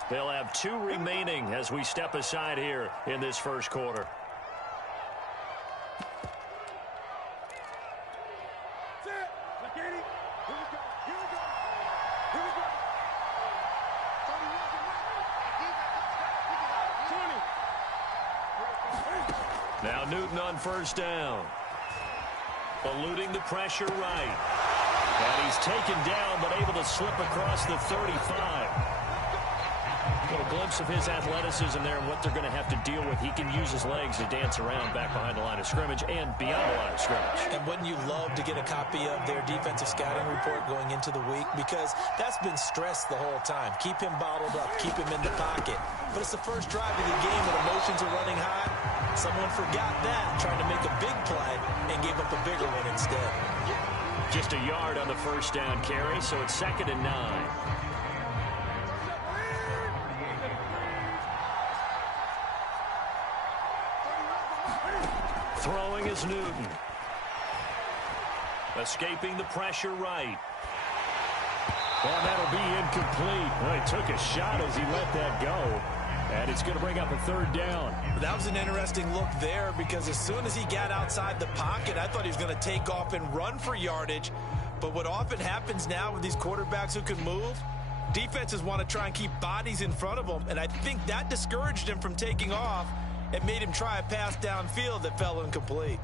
They'll have 2 remaining as we step aside here in this first quarter. Now Newton on first down. Eluding the pressure right. And he's taken down, but able to slip across the 35. A little glimpse of his athleticism there and what they're going to have to deal with. He can use his legs to dance around back behind the line of scrimmage and beyond the line of scrimmage. And wouldn't you love to get a copy of their defensive scouting report going into the week? Because that's been stressed the whole time. Keep him bottled up. Keep him in the pocket. But it's the first drive of the game and emotions are running high. Someone forgot that, trying to make a big play, and gave up a bigger one instead. Just a yard on the first down carry, so it's 2nd and 9. Throwing is Newton. Escaping the pressure right. And that'll be incomplete. Well, he took a shot as he let that go. And it's going to bring up a 3rd down. That was an interesting look there because as soon as he got outside the pocket, I thought he was going to take off and run for yardage. But what often happens now with these quarterbacks who can move, defenses want to try and keep bodies in front of them. And I think that discouraged him from taking off and made him try a pass downfield that fell incomplete.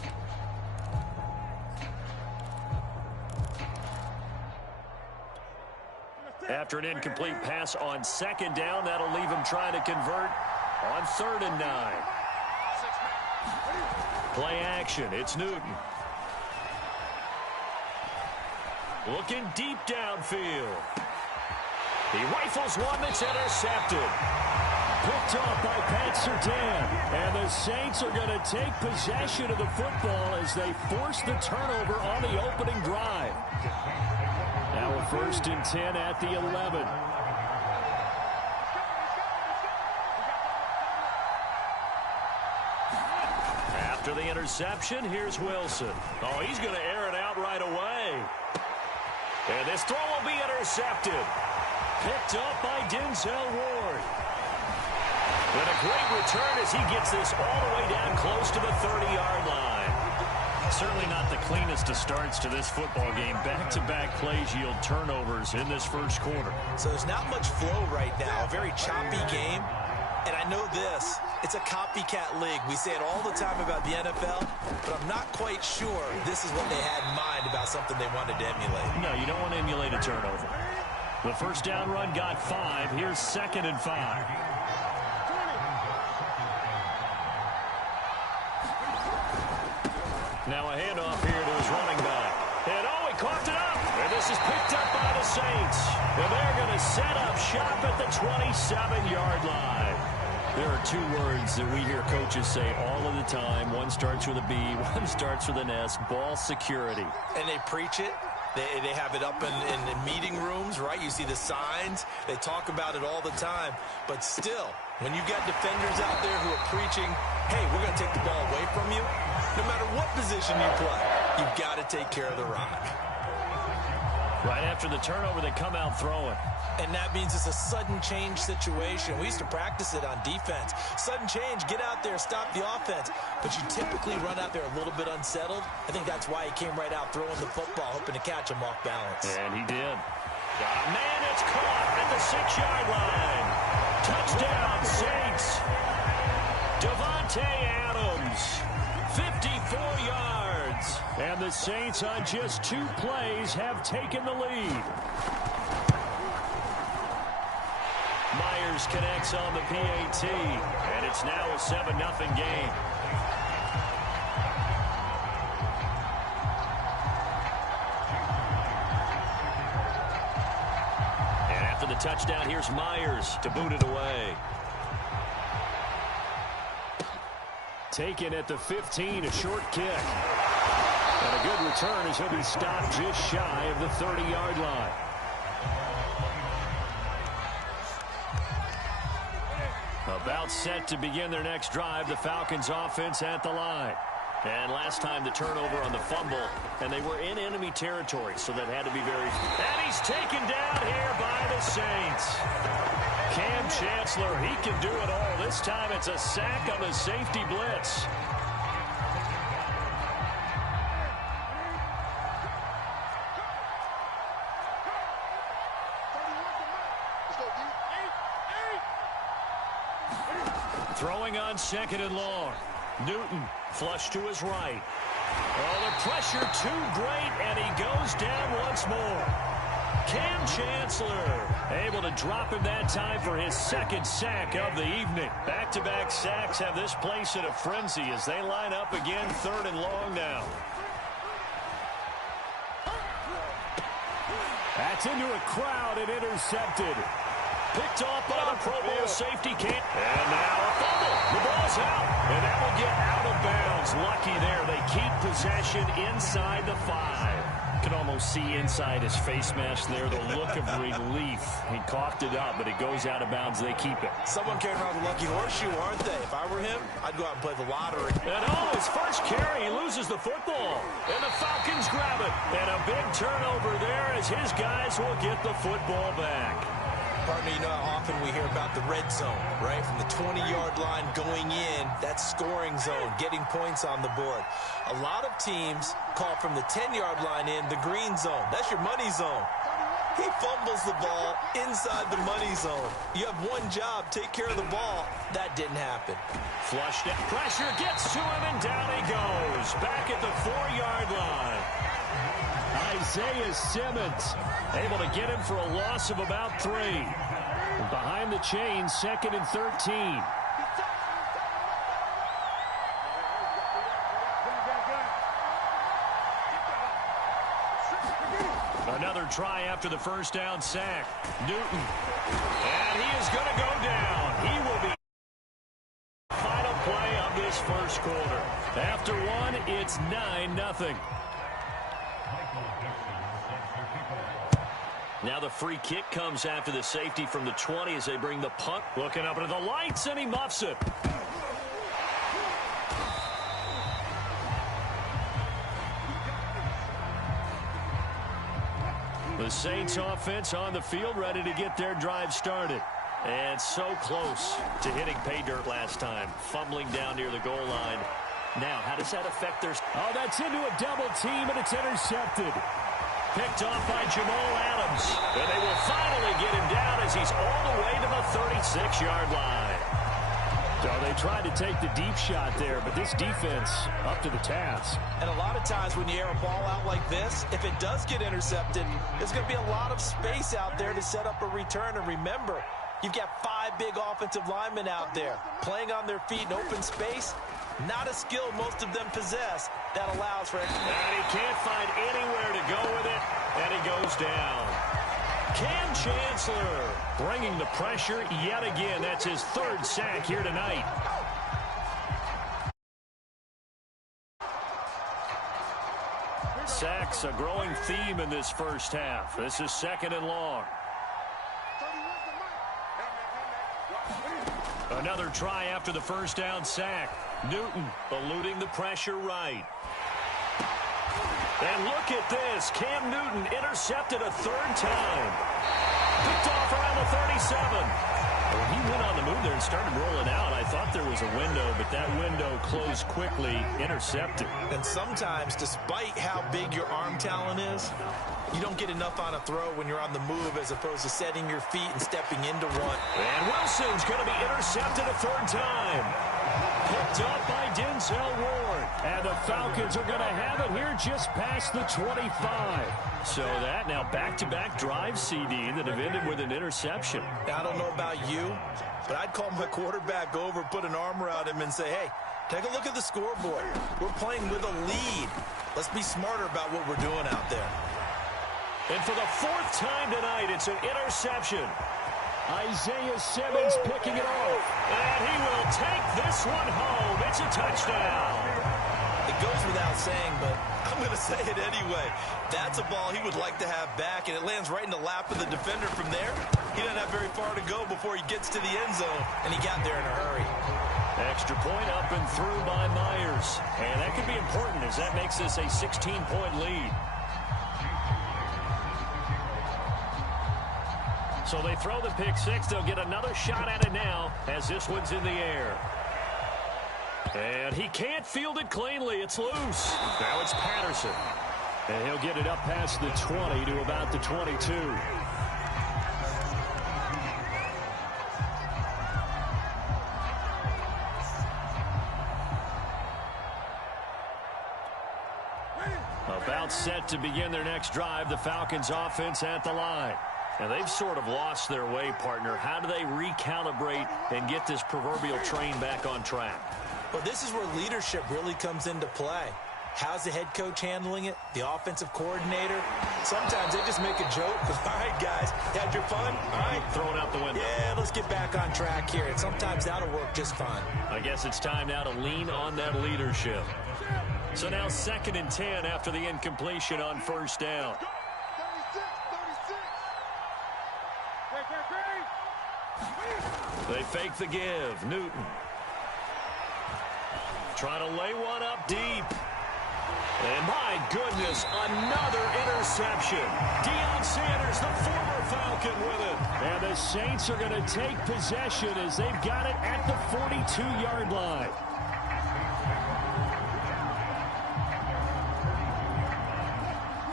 After an incomplete pass on 2nd down, that'll leave him trying to convert on 3rd and 9. Play action, it's Newton. Looking deep downfield. He rifles one that's intercepted. Picked off by Pat Surtain. And the Saints are going to take possession of the football as they force the turnover on the opening drive. Now a 1st and 10 at the 11. After the interception, here's Wilson. Oh, he's going to air it out right away. And this throw will be intercepted. Picked up by Denzel Ward. And a great return as he gets this all the way down close to the 30-yard line. Certainly not the cleanest of starts to this football game. Back-to-back plays yield turnovers in this first quarter. So there's not much flow right now. A very choppy game. And I know this. It's a copycat league. We say it all the time about the NFL, but I'm not quite sure this is what they had in mind about something they wanted to emulate. No, you don't want to emulate a turnover. The first down run got 5. Here's 2nd and 5. Now a handoff here to his running back. And oh, he coughed it up. And this is picked up by the Saints. And they're going to set up shop at the 27-yard line. There are 2 words that we hear coaches say all of the time. One starts with a B, one starts with an S. Ball security. And they preach it. They have it up in meeting rooms, right? You see the signs. They talk about it all the time. But still, when you got defenders out there who are preaching, hey, we're going to take the ball away from you, no matter what position you play, you've got to take care of the rock. Right after the turnover, they come out throwing. And that means it's a sudden change situation. We used to practice it on defense. Sudden change, get out there, stop the offense. But you typically run out there a little bit unsettled. I think that's why he came right out throwing the football, hoping to catch him off balance. And he did. Got a man, it's caught at the 6-yard line. Touchdown, Saints. Davante Adams, 54 yards. And the Saints on just 2 plays have taken the lead. Myers connects on the PAT, and it's now a 7-0 game. And after the touchdown, here's Myers to boot it away. Taken at the 15, a short kick. And a good return as he'll be stopped just shy of the 30-yard line. About set to begin their next drive, the Falcons offense at the line. And last time the turnover on the fumble, and they were in enemy territory, so that had to be very... And he's taken down here by the Saints. Cam Chancellor, he can do it all. This time it's a sack on the safety blitz. Throwing on 2nd and long. Newton flush to his right. Oh, the pressure too great, and he goes down once more. Cam Chancellor able to drop him that time for his 2nd sack of the evening. Back-to-back sacks have this place in a frenzy as they line up again 3rd and long now. That's into a crowd and intercepted. Picked off by the Pro Bowl safety camp. And now a fumble. The ball's out. And that will get out of bounds. Lucky there. They keep possession inside the 5. You can almost see inside his face mask there the look of relief. He coughed it up, but it goes out of bounds. They keep it. Someone carrying around the lucky horseshoe, aren't they? If I were him, I'd go out and play the lottery. And his first carry, he loses the football. And the Falcons grab it. And a big turnover there as his guys will get the football back. Partner, you know how often we hear about the red zone, right? From the 20-yard line going in, that scoring zone, getting points on the board. A lot of teams call from the 10-yard line in the green zone. That's your money zone. He fumbles the ball inside the money zone. You have one job, take care of the ball. That didn't happen. Flushed it. Pressure gets to him, and down he goes. Back at the 4-yard line. Isaiah Simmons able to get him for a loss of about 3. And behind the chains, 2nd and 13. Another try after the first down sack. Newton. And he is going to go down. He will be final play of this first quarter. After one, it's 9-0. Now the free kick comes after the safety from the 20 as they bring the punt. Looking up into the lights, and he muffs it. The Saints offense on the field, ready to get their drive started. And so close to hitting pay dirt last time. Fumbling down near the goal line. Now, how does that affect their... Oh, that's into a double team, and it's intercepted. Picked off by Jamal Adams. And they will finally get him down as he's all the way to the 36-yard line. So they tried to take the deep shot there, but this defense up to the task. And a lot of times when you air a ball out like this, if it does get intercepted, there's going to be a lot of space out there to set up a return. And remember, you've got 5 big offensive linemen out there playing on their feet in open space. Not a skill most of them possess that allows for it. And he can't find anywhere to go with it, and he goes down. Cam Chancellor bringing the pressure yet again. That's his 3rd sack here tonight. Sacks, a growing theme in this first half. This is 2nd and long. Another try after the first down sack. Newton eluding the pressure right. And look at this. Cam Newton intercepted a third time. Picked off around the 37. Well, he went on the move there and started rolling out. I thought there was a window, but that window closed quickly, intercepted. And sometimes, despite how big your arm talent is, you don't get enough on a throw when you're on the move as opposed to setting your feet and stepping into one. And Wilson's going to be intercepted a third time. Picked up by Denzel Ward. And the Falcons are going to have it here just past the 25. So that now back-to-back drive, CD, that have ended with an interception. Now, I don't know about you, but I'd call my quarterback over, put an arm around him, and say, hey, take a look at the scoreboard. We're playing with a lead. Let's be smarter about what we're doing out there. And for the fourth time tonight, it's an interception. Isaiah Simmons picking it off. And he will take this one home. It's a touchdown. It goes without saying, but I'm going to say it anyway. That's a ball he would like to have back, and it lands right in the lap of the defender from there. He doesn't have very far to go before he gets to the end zone, and he got there in a hurry. Extra point up and through by Myers. And that could be important as that makes this a 16-point lead. So they throw the pick six. They'll get another shot at it now as this one's in the air. And he can't field it cleanly. It's loose. Now it's Patterson. And he'll get it up past the 20 to about the 22. About set to begin their next drive. The Falcons offense at the line. And they've sort of lost their way, partner. How do they recalibrate and get this proverbial train back on track? Well, this is where leadership really comes into play. How's the head coach handling it? The offensive coordinator? Sometimes they just make a joke. All right, guys, you had your fun? All right. Throw it out the window. Yeah, let's get back on track here. And sometimes that'll work just fine. I guess it's time now to lean on that leadership. So now 2nd and 10 after the incompletion on first down. 36. They fake the give. Newton. Trying to lay one up deep. And my goodness, another interception. Deion Sanders, the former Falcon, with it. And the Saints are going to take possession as they've got it at the 42-yard line.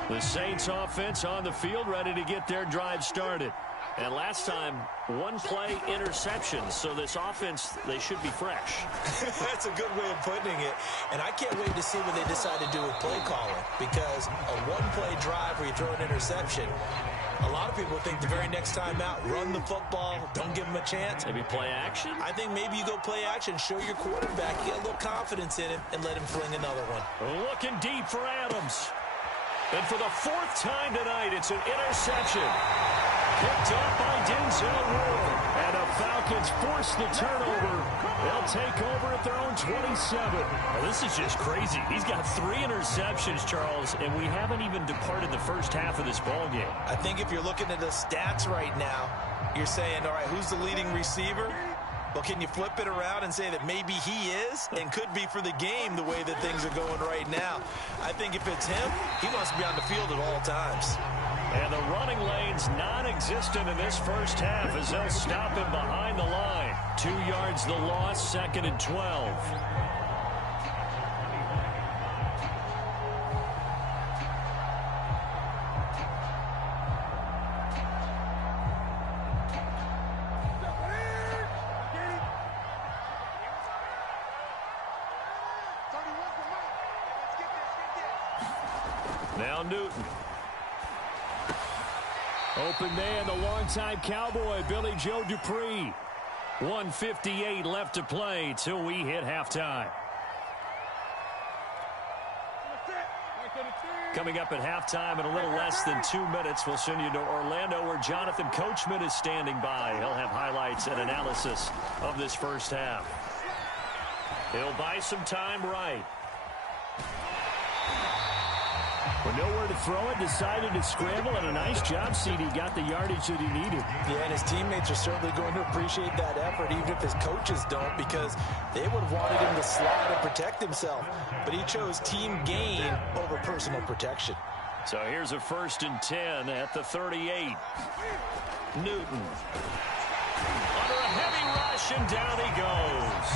The Saints offense on the field, ready to get their drive started. And last time, one-play interception. So this offense, they should be fresh. That's a good way of putting it. And I can't wait to see what they decide to do with play calling. Because a one-play drive where you throw an interception, a lot of people think the very next time out, run the football, don't give them a chance. Maybe play action? I think maybe you go play action, show your quarterback, get a little confidence in him, and let him fling another one. Looking deep for Adams. And for the fourth time tonight, it's an interception. Picked up by Denzel Ward. And the Falcons force the turnover. They'll take over at their own 27. Well, this is just crazy. He's got 3 interceptions, Charles, and we haven't even departed the first half of this ballgame. I think if you're looking at the stats right now, you're saying, all right, who's the leading receiver? Well, can you flip it around and say that maybe he is and could be for the game the way that things are going right now? I think if it's him, he wants to be on the field at all times. And the running lane's non-existent in this first half as they'll stop him behind the line. 2 yards the loss, 2nd and 12. Now Newton. Open man, the longtime Cowboy, Billy Joe Dupree. 1:58 left to play till we hit halftime. Coming up at halftime in a little less than 2 minutes, we'll send you to Orlando where Jonathan Coachman is standing by. He'll have highlights and analysis of this first half. He'll buy some time right. With nowhere to throw it, decided to scramble, and a nice job, CD. Got the yardage that he needed. Yeah, and his teammates are certainly going to appreciate that effort, even if his coaches don't, because they would have wanted him to slide and protect himself. But he chose team gain over personal protection. So here's a 1st and 10 at the 38. Newton. Under a heavy rush, and down he goes.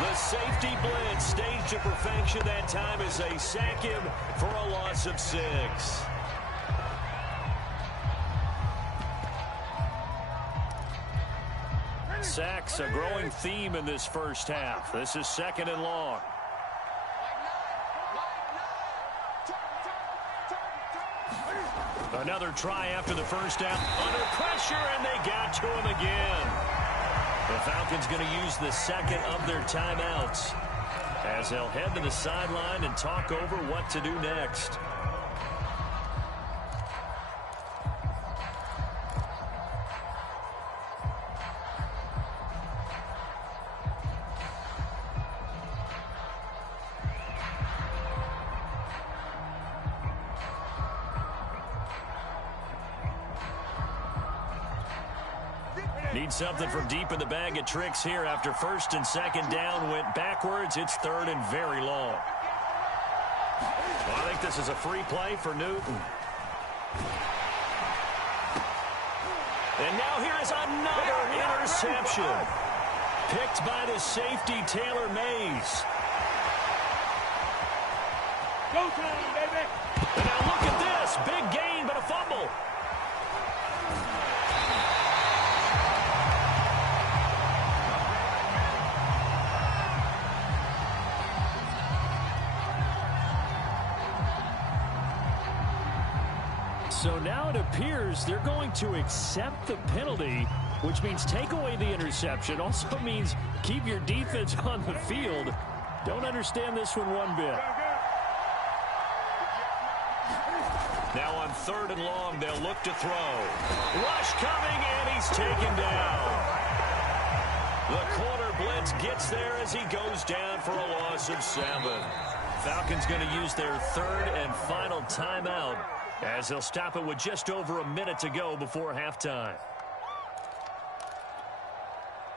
The safety blitz staged to perfection that time as they sack him for a loss of 6. Sacks a growing theme in this first half. This is 2nd and long. Another try after the first down. Under pressure, and they got to him again. The Falcons going to use the 2nd of their timeouts as they'll head to the sideline and talk over what to do next. Need something from deep in the bag of tricks here after 1st and 2nd down went backwards. It's 3rd and very long. Well, I think this is a free play for Newton. And now here is another interception. Picked by the safety, Taylor Mays. Go time, baby. And now look at this. Big gain, but a fumble. So now it appears they're going to accept the penalty, which means take away the interception. Also means keep your defense on the field. Don't understand this one bit. Now on 3rd and long, they'll look to throw. Rush coming, and he's taken down. The corner blitz gets there as he goes down for a loss of 7. Falcons going to use their 3rd and final timeout, as they'll stop it with just over a minute to go before halftime.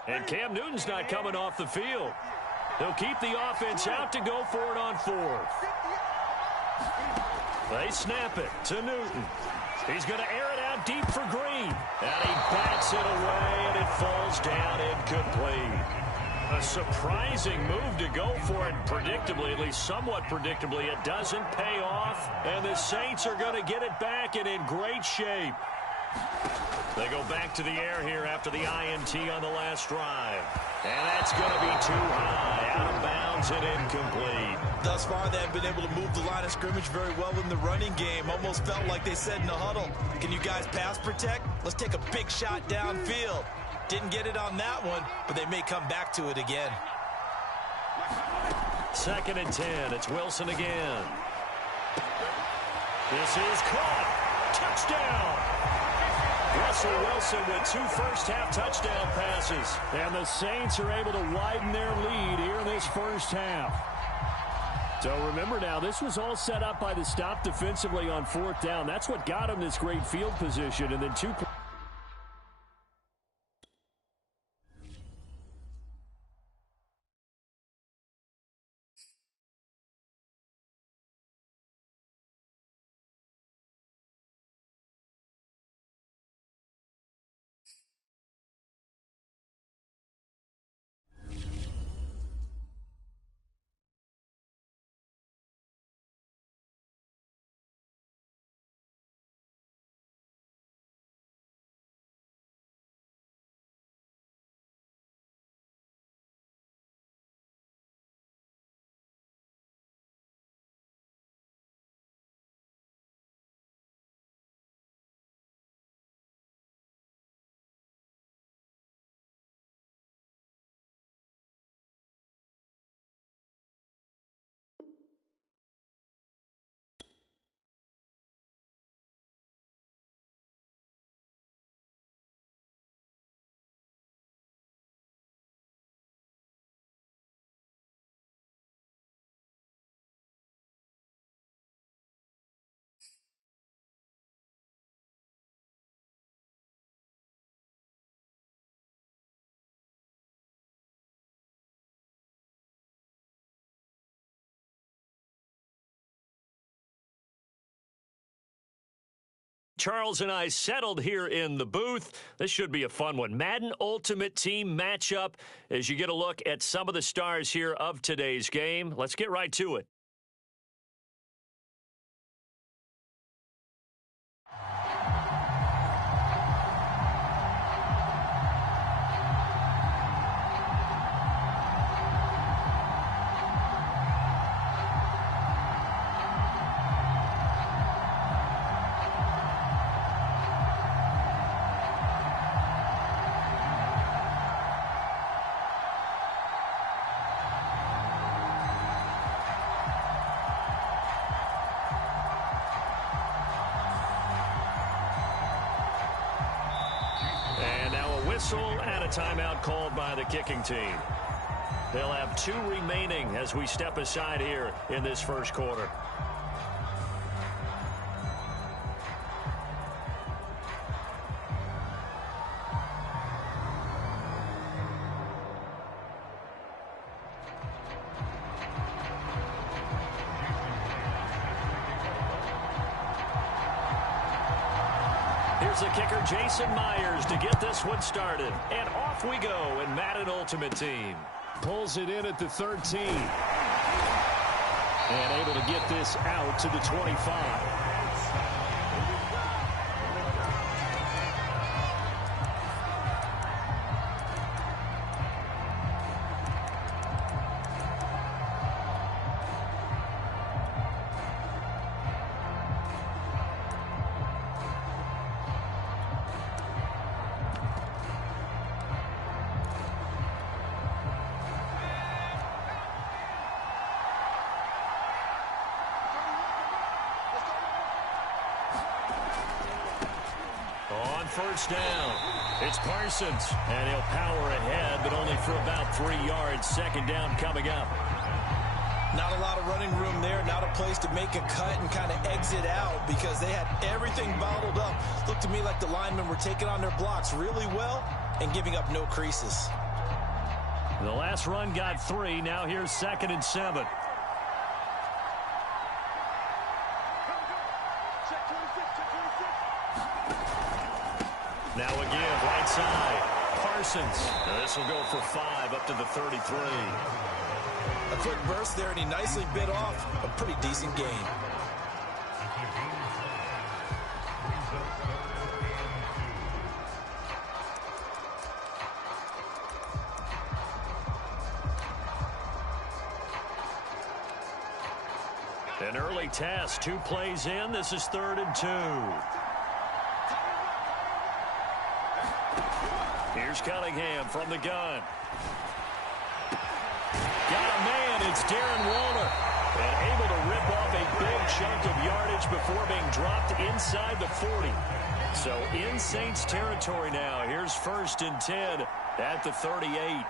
And Cam Newton's not coming off the field. They'll keep the offense out to go for it on 4th. They snap it to Newton. He's going to air it out deep for Green. And he bats it away, and it falls down incomplete. A surprising move to go for it predictably, at least somewhat predictably. It doesn't pay off, and the Saints are going to get it back and in great shape. They go back to the air here after the INT on the last drive. And that's going to be too high, out of bounds and incomplete. Thus far, they have been able to move the line of scrimmage very well in the running game. Almost felt like they said in the huddle, can you guys pass protect? Let's take a big shot downfield. Didn't get it on that one, but they may come back to it again. 2nd and 10. It's Wilson again. This is caught. Touchdown. Russell Wilson with 2 first-half touchdown passes. And the Saints are able to widen their lead here in this first half. So remember now, this was all set up by the stop defensively on 4th down. That's what got them this great field position. And then 2 Charles and I settled here in the booth. This should be a fun one. Madden Ultimate Team matchup as you get a look at some of the stars here of today's game. Let's get right to it. And a timeout called by the kicking team. They'll have 2 remaining as we step aside here in this first quarter. Here's the kicker, Jason Myers, to get this one started. And off we go in Madden Ultimate Team. Pulls it in at the 13. And able to get this out to the 25. First down. It's Parsons, and he'll power ahead, but only for about 3 yards. Second down coming up. Not a lot of running room there, not a place to make a cut and kind of exit out because they had everything bottled up. Looked to me like the linemen were taking on their blocks really well and giving up no creases. The last run got 3. Now here's 2nd and 7. Now again, right side. Parsons. This will go for 5 up to the 33. A quick burst there, and he nicely bit off a pretty decent gain. An early test. 2 plays in. This is 3rd and 2. Here's Cunningham from the gun. Got a man. It's Darren Waller. And able to rip off a big chunk of yardage before being dropped inside the 40. So in Saints territory now. Here's 1st and 10 at the 38.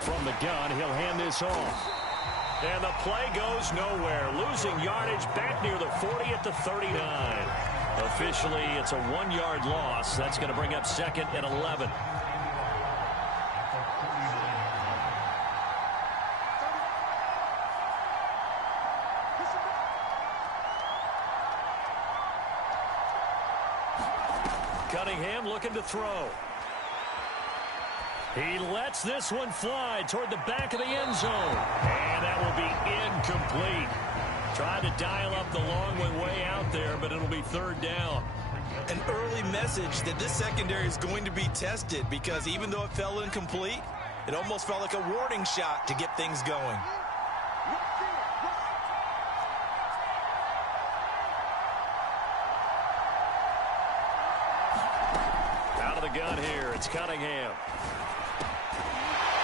From the gun, he'll hand this off. And the play goes nowhere. Losing yardage back near the 40 at the 39. Officially, it's a 1-yard loss. That's going to bring up 2nd and 11. Cunningham looking to throw. He lets this one fly toward the back of the end zone. And that will be incomplete. Tried to dial up the long one way out there, but it'll be 3rd down. An early message that this secondary is going to be tested because even though it fell incomplete, it almost felt like a warning shot to get things going. Out of the gun here, it's Cunningham.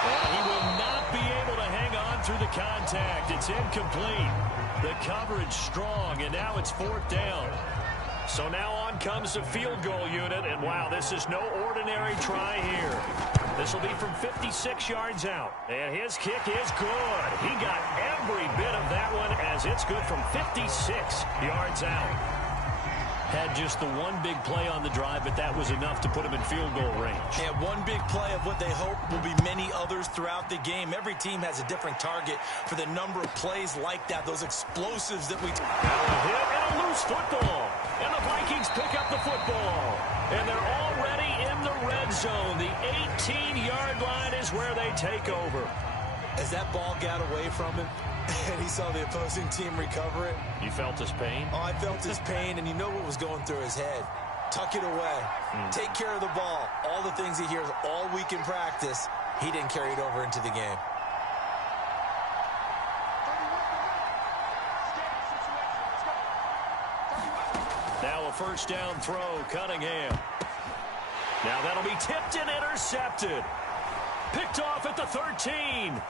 Well, he will not be able to hang on through the contact. It's incomplete. The coverage strong, and now it's 4th down. So now on comes the field goal unit, and wow, this is no ordinary try here. This will be from 56 yards out, and his kick is good. He got every bit of that one as it's good from 56 yards out. Had just the one big play on the drive, but that was enough to put him in field goal range. Yeah, one big play of what they hope will be many others throughout the game. Every team has a different target for the number of plays like that, those explosives that we... Now a hit and a loose football. And the Vikings pick up the football. And they're already in the red zone. The 18-yard line is where they take over. As that ball got away from him, and he saw the opposing team recover it. You felt his pain? Oh, I felt his pain, and you know what was going through his head. Tuck it away. Take care of the ball. All the things he hears all week in practice, he didn't carry it over into the game. Now a first down throw, Cunningham. Now that'll be tipped and intercepted. Picked off at the 13.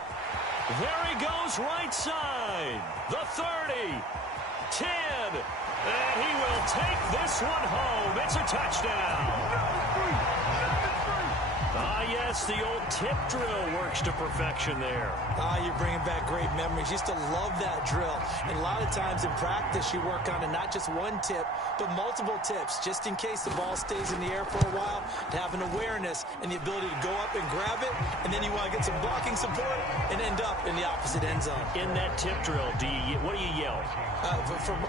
There he goes, right side. The 30. 10. And he will take this one home. It's a touchdown. Ah, yes, the old tip drill works to perfection there. Ah, you're bringing back great memories. Used to love that drill. And a lot of times in practice, you work on it, not just one tip, but multiple tips, just in case the ball stays in the air for a while, to have an awareness and the ability to go up and grab it, and then you want to get some blocking support and end up in the opposite end zone. In that tip drill, what do you yell?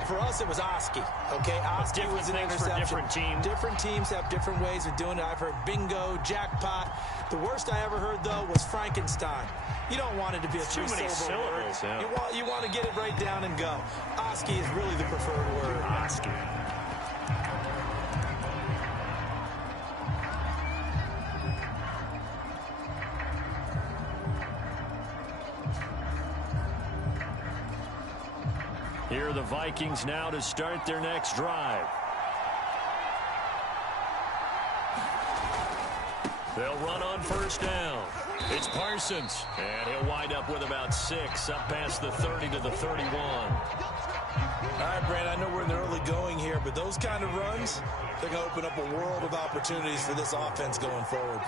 For us, it was Oski. Okay, Oski was an interception. Different teams. Different teams have different ways of doing it. I've heard bingo, jackpot. The worst I ever heard, though, was Frankenstein. You don't want it to be a three-syllable word. Yeah. You want to get it right down and go. Oski is really the preferred word. Oski. Here are the Vikings now to start their next drive. They'll run on first down. It's Parsons, and he'll wind up with about 6, up past the 30 to the 31. All right, Brand, I know we're in the early going here, but those kind of runs, they're going to open up a world of opportunities for this offense going forward.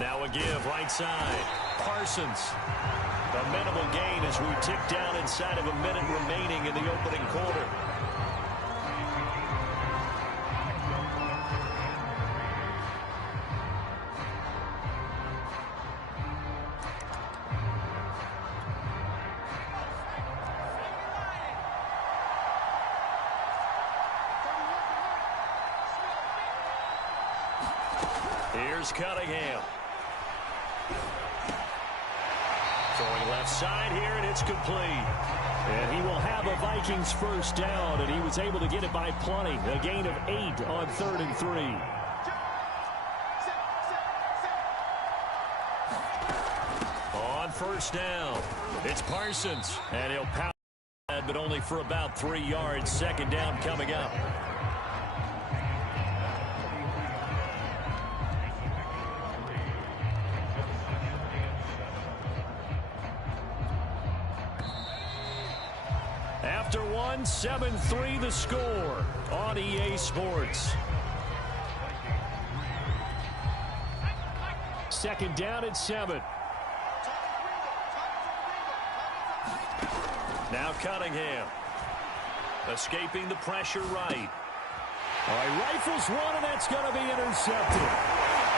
Now a give, right side. Parsons. A minimal gain as we tick down inside of a minute remaining in the opening quarter. Here's Cunningham. Throwing left side here, and it's complete. And he will have a Vikings first down, and he was able to get it by plenty. A gain of 8 on 3rd and 3. On first down, it's Parsons, and he'll pound that, but only for about 3 yards. Second down coming up. After 7-3 the score on EA Sports. Second down at 7. Now Cunningham. Escaping the pressure right. All right, rifles one, and that's going to be intercepted.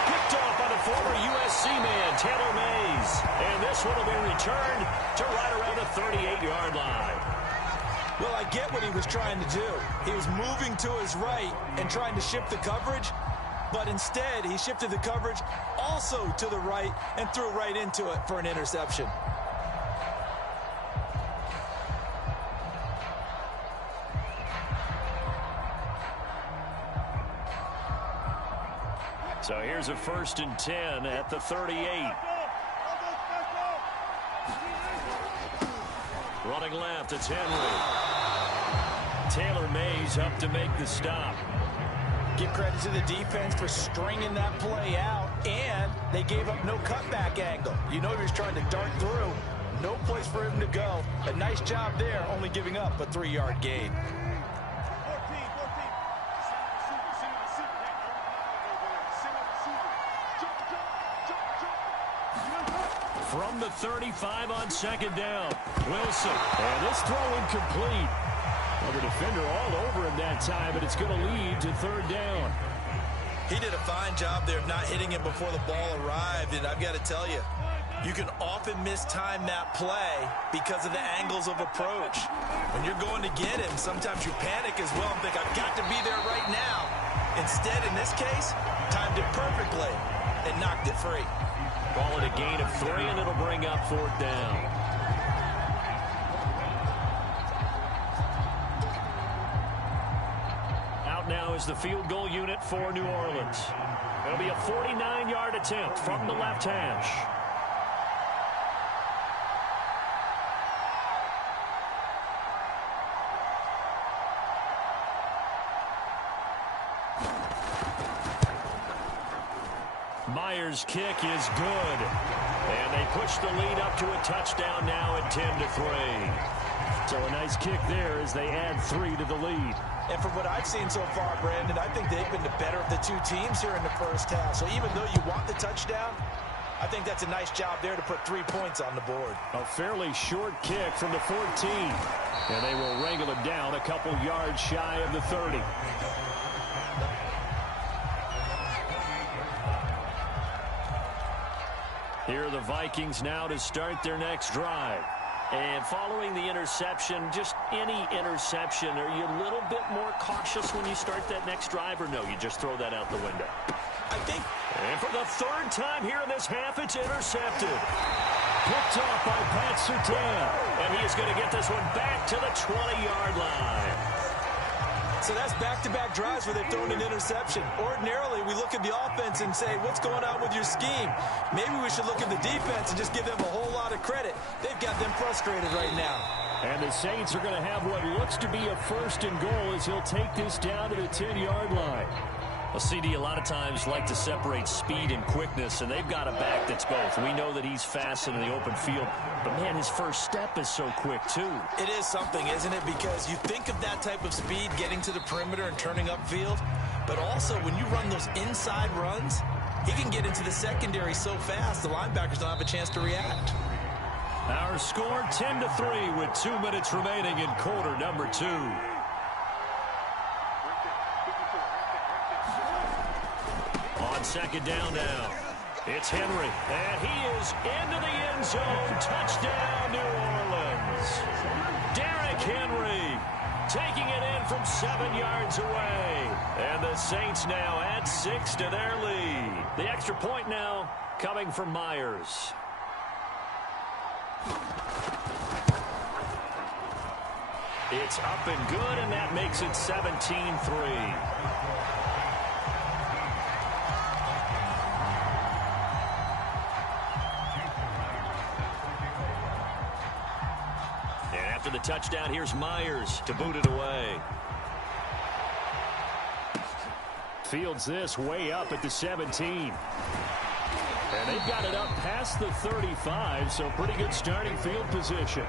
Picked off by the former USC man, Taylor Mays. And this one will be returned to right around the 38-yard line. Well, I get what he was trying to do. He was moving to his right and trying to shift the coverage, but instead he shifted the coverage also to the right and threw right into it for an interception. So here's a 1st and 10 at the 38. Running left, it's Henry. Taylor Mays up to make the stop. Give credit to the defense for stringing that play out, and they gave up no cutback angle. You know he was trying to dart through. No place for him to go. A nice job there, only giving up a 3-yard gain. from the 35 on second down. Wilson, and this throw incomplete. Well, the defender all over him that time, but it's going to lead to third down. He did a fine job there of not hitting him before the ball arrived, and I've got to tell you, you can often mistime that play because of the angles of approach. When you're going to get him, sometimes you panic as well and think, I've got to be there right now. Instead, in this case, timed it perfectly and knocked it free. Call it a gain of 3, and it'll bring up fourth down. Out now is the field goal unit for New Orleans. It'll be a 49-yard attempt from the left hash. Myers' kick is good. And they push the lead up to a touchdown now at 10-3. So a nice kick there as they add 3 to the lead. And from what I've seen so far, Brandon, I think they've been the better of the two teams here in the first half. So even though you want the touchdown, I think that's a nice job there to put 3 points on the board. A fairly short kick from the 14. And they will wrangle it down a couple yards shy of the 30. Here are the Vikings now to start their next drive. And following the interception, just any interception, are you a little bit more cautious when you start that next drive, or no, you just throw that out the window? I think. And for the third time here in this half, it's intercepted. Picked off by Pat Surtain. And he is going to get this one back to the 20-yard line. So that's back-to-back drives where they've thrown an interception. Ordinarily, we look at the offense and say, what's going on with your scheme? Maybe we should look at the defense and just give them a whole lot of credit. They've got them frustrated right now. And the Saints are going to have what looks to be a first and goal as he'll take this down to the 10-yard line. Well, CD, a lot of times like to separate speed and quickness, and they've got a back that's both. We know that he's fast in the open field, but, man, his first step is so quick, too. It is something, isn't it? Because you think of that type of speed getting to the perimeter and turning upfield, but also when you run those inside runs, he can get into the secondary so fast the linebackers don't have a chance to react. Our score 10-3 with 2 minutes remaining in quarter number 2. On second down now, it's Henry, and he is into the end zone. Touchdown, New Orleans. Derrick Henry taking it in from 7 yards away. And the Saints now add 6 to their lead. The extra point now coming from Myers. It's up and good, and that makes it 17-3. After the touchdown, here's Myers to boot it away. Fields this way up at the 17. And they've got it up past the 35, so pretty good starting field position.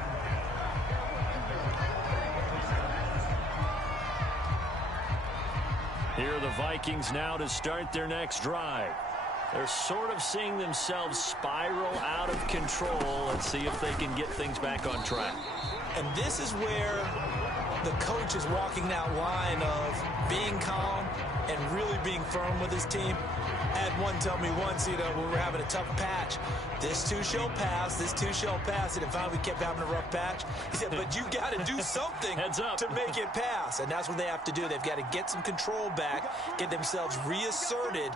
Here are the Vikings now to start their next drive. They're sort of seeing themselves spiral out of control. Let's see if they can get things back on track. And this is where the coach is walking that line of being calm and really being firm with his team. I had one tell me once, when we were having a tough patch, this too shall pass, this too shall pass. And finally we kept having a rough patch. He said, but you got to do something to make it pass. And that's what they have to do. They've got to get some control back, get themselves reasserted,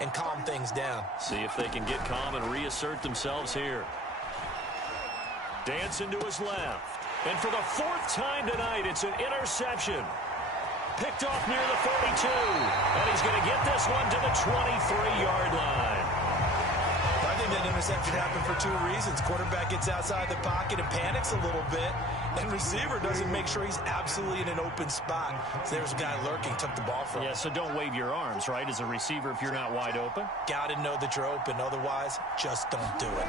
and calm things down. See if they can get calm and reassert themselves here. Dancing to his left. And for the 4th time tonight, it's an interception. Picked off near the 42. And he's going to get this one to the 23-yard line. I think that interception happened for 2 reasons. Quarterback gets outside the pocket and panics a little bit. And receiver doesn't make sure he's absolutely in an open spot. So there's a guy lurking, took the ball from him. Yeah, so don't wave your arms, right, as a receiver if you're not wide open. Got to know that you're open. Otherwise, just don't do it.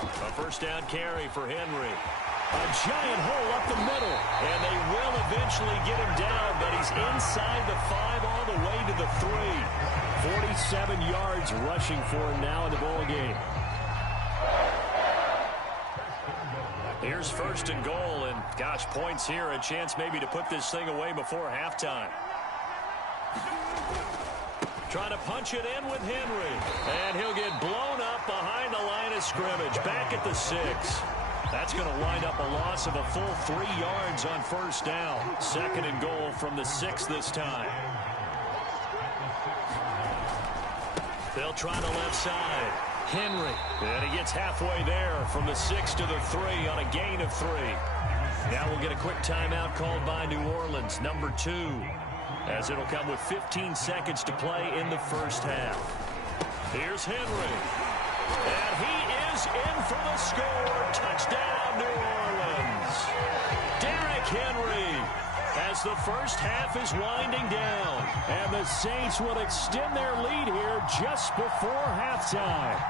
A first down carry for Henry. A giant hole up the middle. And they will eventually get him down, but he's inside the 5 all the way to the 3. 47 yards rushing for him now in the ball game. Here's first and goal, and gosh, points here, a chance maybe to put this thing away before halftime. Trying to punch it in with Henry, and he'll get blown up behind the line of scrimmage, back at the 6. That's going to wind up a loss of a full 3 yards on first down. Second and goal from the 6 this time. They'll try the left side. Henry. And he gets halfway there from the 6 to the 3 on a gain of 3. Now we'll get a quick timeout called by New Orleans, number 2, as it'll come with 15 seconds to play in the first half. Here's Henry. And he is in for the score. Touchdown, New Orleans. Derrick Henry, as the first half is winding down. And the Saints will extend their lead here just before halftime.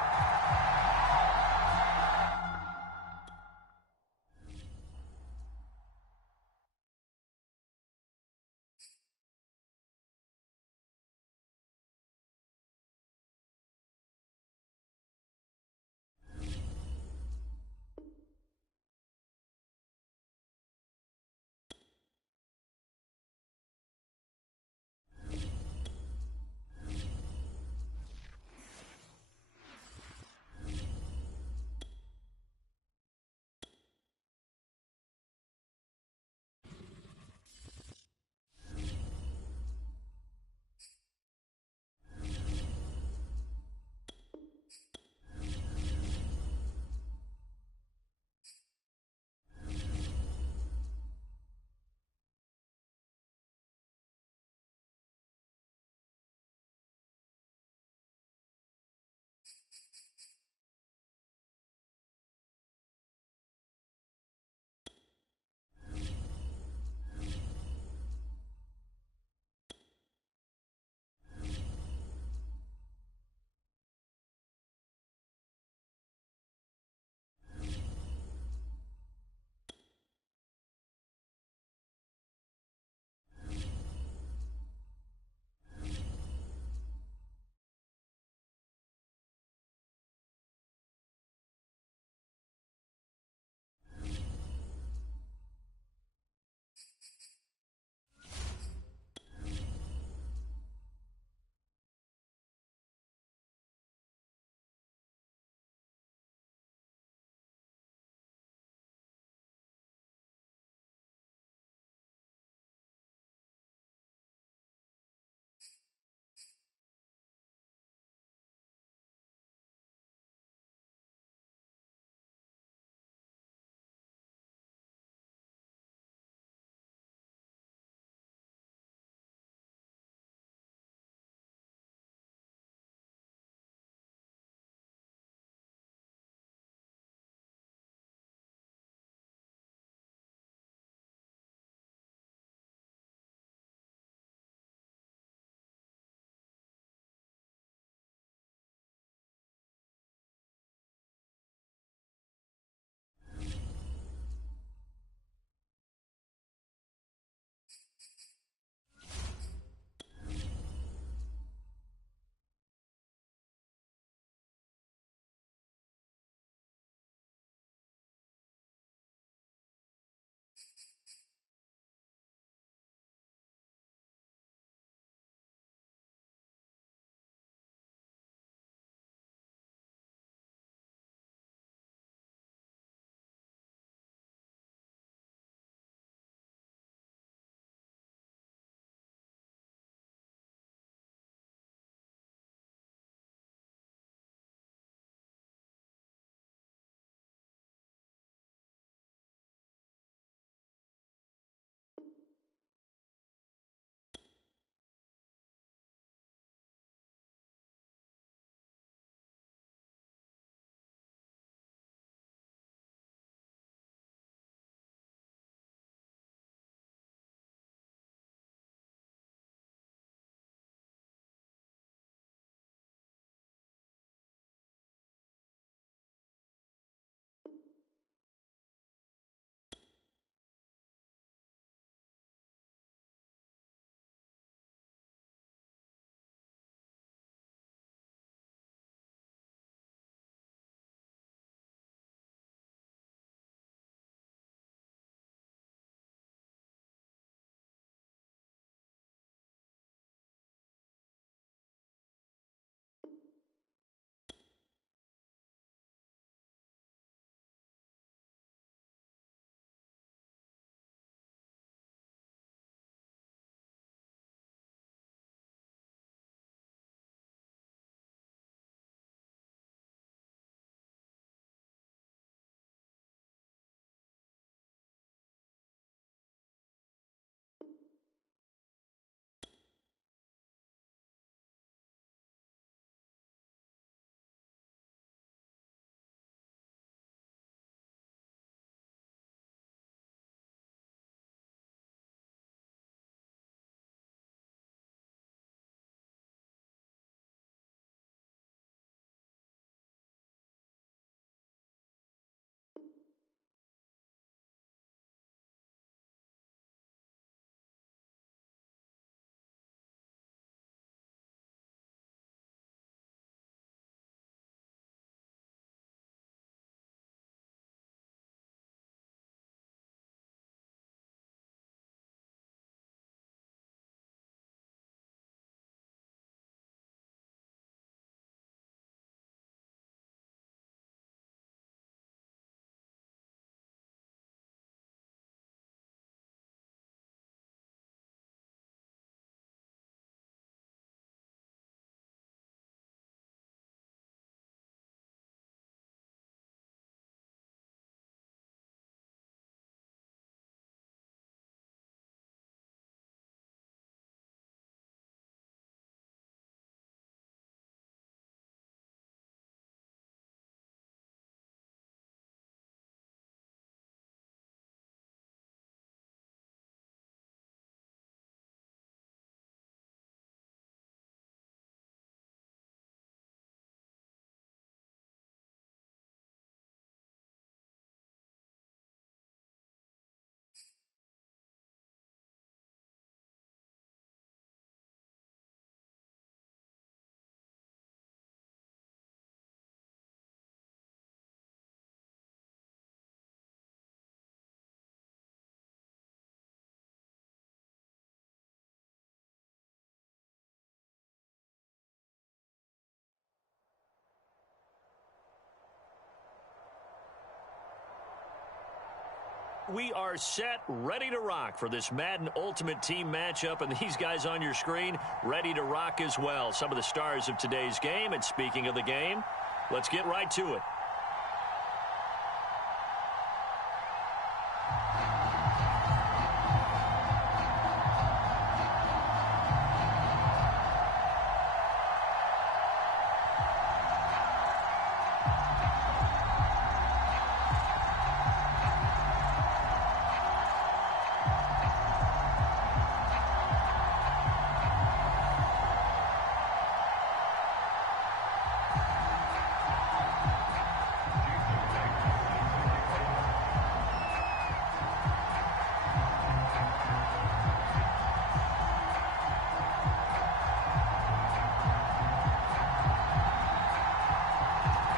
we are set, ready to rock for this Madden Ultimate Team matchup, and these guys on your screen ready to rock as well. Some of the stars of today's game, and speaking of the game, let's get right to it.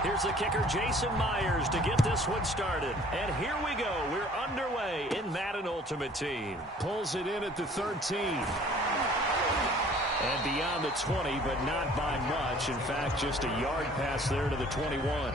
Here's the kicker, Jason Myers, to get this one started. And here we go. We're underway in Madden Ultimate Team. Pulls it in at the 13. And beyond the 20, but not by much. In fact, just a yard pass there to the 21.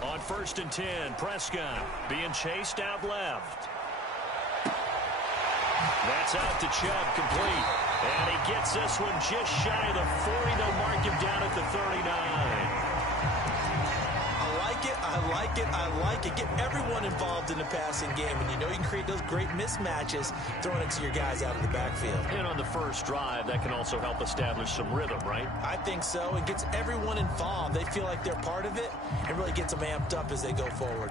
On 1st and 10, Prescott being chased out left. That's out to Chubb, complete. And he gets this one just shy of the 40. They'll mark him down at the 39. I like it. Get everyone involved in the passing game. And you know you can create those great mismatches throwing it to your guys out of the backfield. And on the first drive, that can also help establish some rhythm, right? I think so. It gets everyone involved. They feel like they're part of it and really gets them amped up as they go forward.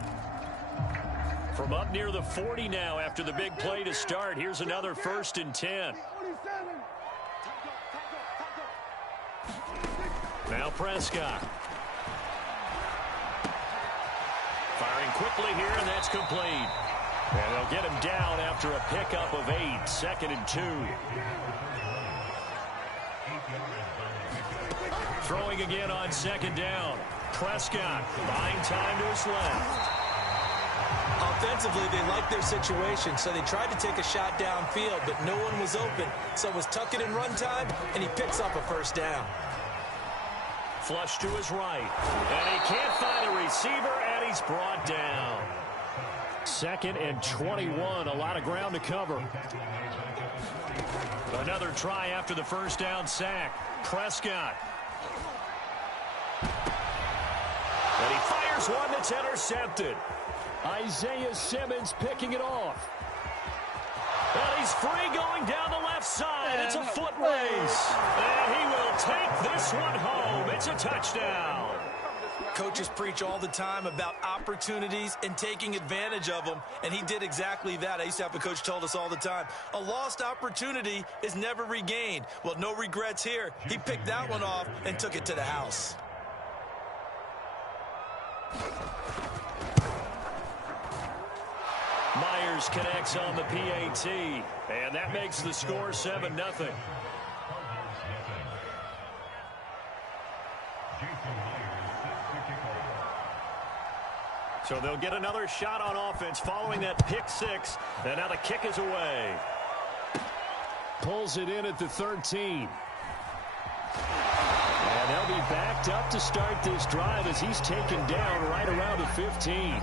From up near the 40 now after the big play to start. Here's another 1st and 10. Now Prescott. Firing quickly here, and that's complete. And they'll get him down after a pickup of 8. 2nd and 2. Throwing again on 2nd down. Prescott buying time to his left. Offensively, they liked their situation, so they tried to take a shot downfield, but no one was open. So it was tuck it in run time, and he picks up a 1st down. Flush to his right. And he can't find a receiver, and he's brought down. 2nd and 21. A lot of ground to cover. Another try after the 1st down sack. Prescott. And he fires one that's intercepted. Isaiah Simmons picking it off. And he's free going down the left side. It's a foot race. And he will take this one home. It's a touchdown. Coaches preach all the time about opportunities and taking advantage of them, and he did exactly that. I used to have a coach told us all the time, a lost opportunity is never regained. Well, no regrets here. He picked that one off and took it to the house. Myers connects on the PAT, and that makes the score 7-0. So they'll get another shot on offense following that pick 6, and now the kick is away. Pulls it in at the 13. And they'll be backed up to start this drive as he's taken down right around the 15.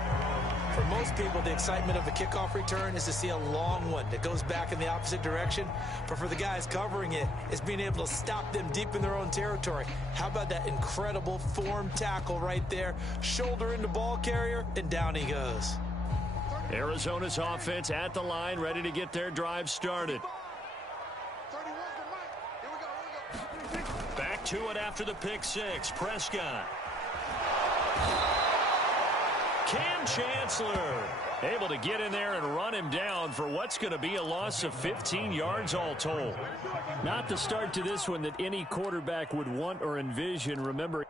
For most people, the excitement of a kickoff return is to see a long one that goes back in the opposite direction. But for the guys covering it, it's being able to stop them deep in their own territory. How about that incredible form tackle right there? Shoulder into ball carrier, and down he goes. Arizona's offense at the line, ready to get their drive started. Back to it after the pick 6. Prescott. Cam Chancellor able to get in there and run him down for what's going to be a loss of 15 yards all told. Not the start to this one that any quarterback would want or envision. Remember,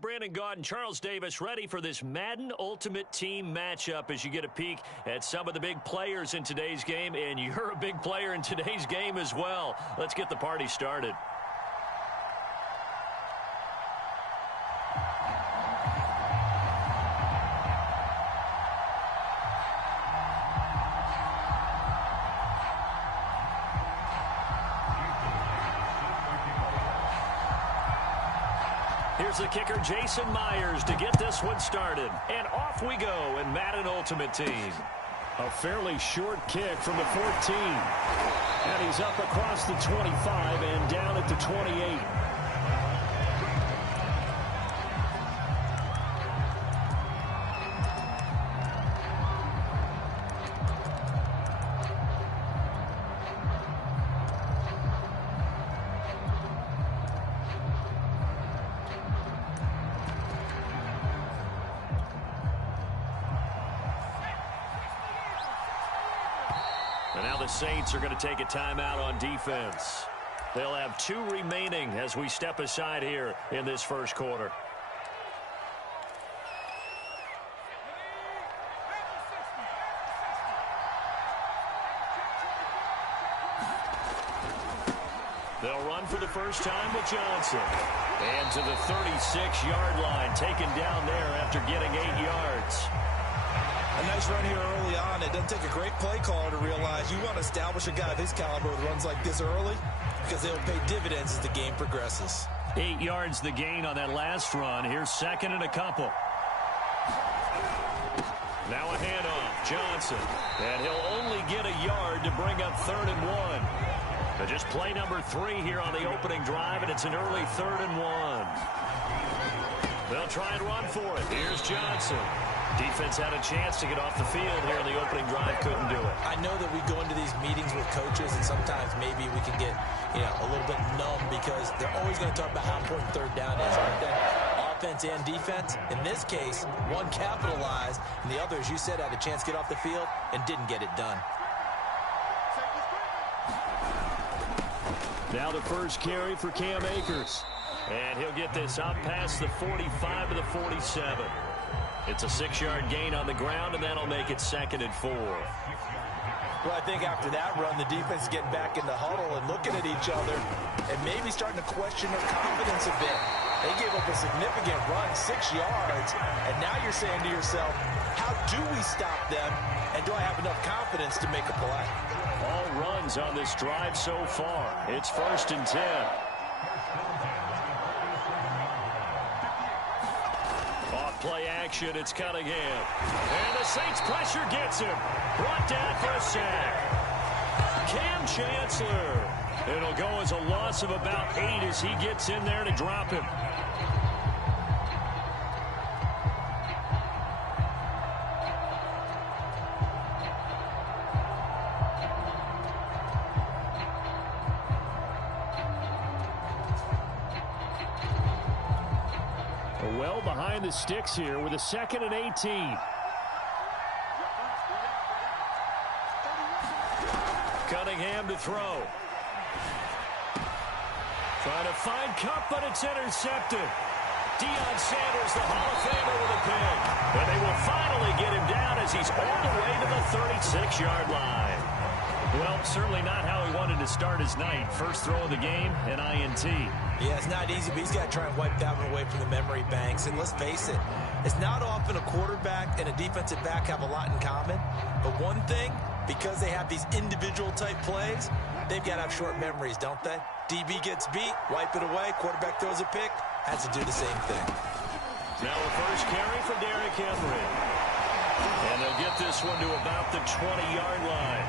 Brandon Gaudin and Charles Davis ready for this Madden Ultimate Team matchup as you get a peek at some of the big players in today's game, and you're a big player in today's game as well. Let's get the party started. Here's the kicker, Jason Myers, to get this one started. And off we go in Madden Ultimate Team. A fairly short kick from the 14. And he's up across the 25 and down at the 28. And now the Saints are going to take a timeout on defense. They'll have 2 remaining as we step aside here in this first quarter. They'll run for the first time with Johnson. And to the 36-yard line, taken down there after getting 8 yards. A nice run here early on. It doesn't take a great play caller to realize you want to establish a guy of his caliber with runs like this early because they'll pay dividends as the game progresses. 8 yards the gain on that last run. Here's second and a couple. Now a handoff, Johnson. And he'll only get a yard to bring up 3rd and 1. But just play number 3 here on the opening drive, and it's an early 3rd and 1. They'll try and run for it. Here's Johnson. Defense had a chance to get off the field here in the opening drive, couldn't do it. I know that we go into these meetings with coaches, and sometimes maybe we can get, a little bit numb because they're always going to talk about how important 3rd down is, aren't they? Offense and defense. In this case, one capitalized, and the other, as you said, had a chance to get off the field and didn't get it done. Now the first carry for Cam Akers. And he'll get this up past the 45 to the 47. It's a 6-yard gain on the ground, and that'll make it 2nd and 4. Well, I think after that run, the defense is getting back in the huddle and looking at each other and maybe starting to question their confidence a bit. They gave up a significant run, 6 yards, and now you're saying to yourself, how do we stop them, and do I have enough confidence to make a play? All runs on this drive so far. It's 1st and 10. Off play action, it's Cunningham. And the Saints pressure gets him. Brought down for a sack. Cam Chancellor. It'll go as a loss of about 8 as he gets in there to drop him. Well behind the sticks here with a 2nd and 18. Cunningham to throw. Trying to find Kupp, but it's intercepted. Deion Sanders, the Hall of Famer, with a pick. And they will finally get him down as he's all the way to the 36-yard line. Well, certainly not how he wanted to start his night. First throw of the game, an INT. Yeah, it's not easy, but he's got to try and wipe that one away from the memory banks. And let's face it, it's not often a quarterback and a defensive back have a lot in common. But one thing, because they have these individual type plays, they've got to have short memories, don't they? DB gets beat, wipe it away, quarterback throws a pick, has to do the same thing. Now a first carry for Derrick Henry. And they'll get this one to about the 20-yard line.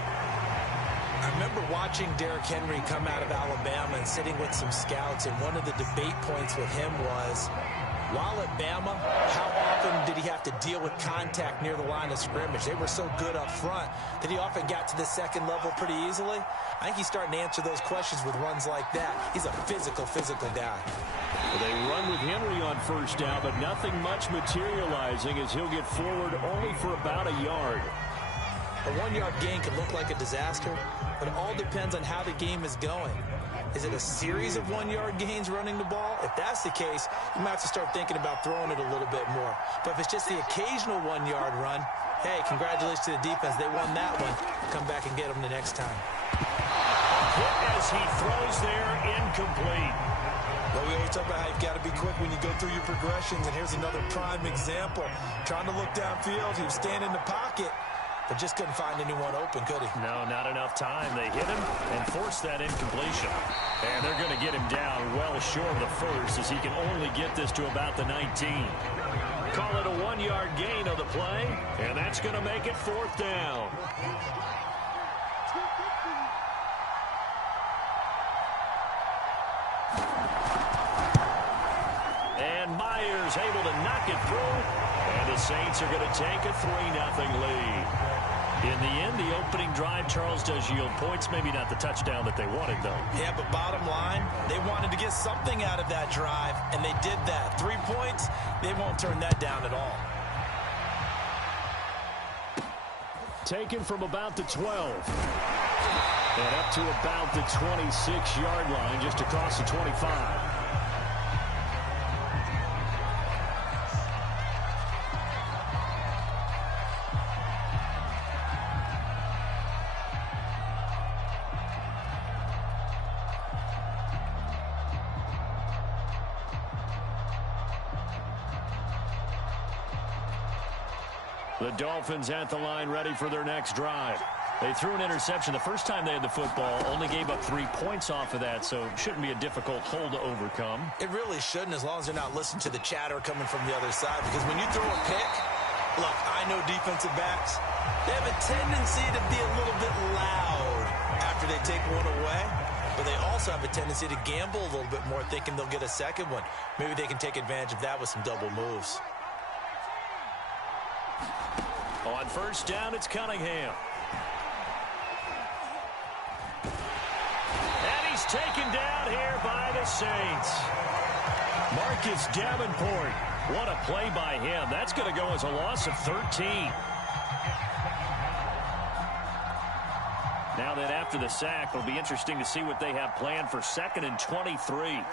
I remember watching Derrick Henry come out of Alabama and sitting with some scouts, and one of the debate points with him was, while at Bama, how often did he have to deal with contact near the line of scrimmage? They were so good up front that he often got to the second level pretty easily. I think he's starting to answer those questions with runs like that. He's a physical guy. Well, they run with Henry on first down, but nothing much materializing as he'll get forward only for about a yard. A 1-yard gain can look like a disaster, but it all depends on how the game is going. Is it a series of 1-yard gains running the ball? If that's the case, you might have to start thinking about throwing it a little bit more. But if it's just the occasional 1-yard run, hey, congratulations to the defense. They won that one. Come back and get them the next time. Hit as he throws there, incomplete. Well, we always talk about how you've got to be quick when you go through your progressions, and here's another prime example. Trying to look downfield, he was standing in the pocket, but just couldn't find anyone open, could he? No, not enough time. They hit him and forced that incompletion. And they're going to get him down well short of the first as he can only get this to about the 19. Call it a 1-yard gain of the play, and that's going to make it 4th down. And Myers able to knock it through, and the Saints are going to take a 3-0 lead. In the end, the opening drive, Charles, does yield points. Maybe not the touchdown that they wanted, though. Yeah, but bottom line, they wanted to get something out of that drive, and they did that. 3 points, they won't turn that down at all. Taken from about the 12. And up to about the 26-yard line, just across the 25. The Dolphins at the line ready for their next drive. They threw an interception the first time they had the football, only gave up 3 points off of that, so it shouldn't be a difficult hole to overcome. It really shouldn't, as long as they're not listening to the chatter coming from the other side, because when you throw a pick, look, I know defensive backs, they have a tendency to be a little bit loud after they take one away, but they also have a tendency to gamble a little bit more, thinking they'll get a second one. Maybe they can take advantage of that with some double moves. On first down, it's Cunningham. And he's taken down here by the Saints. Marcus Davenport. What a play by him. That's going to go as a loss of 13. Now that after the sack, it'll be interesting to see what they have planned for 2nd and 23.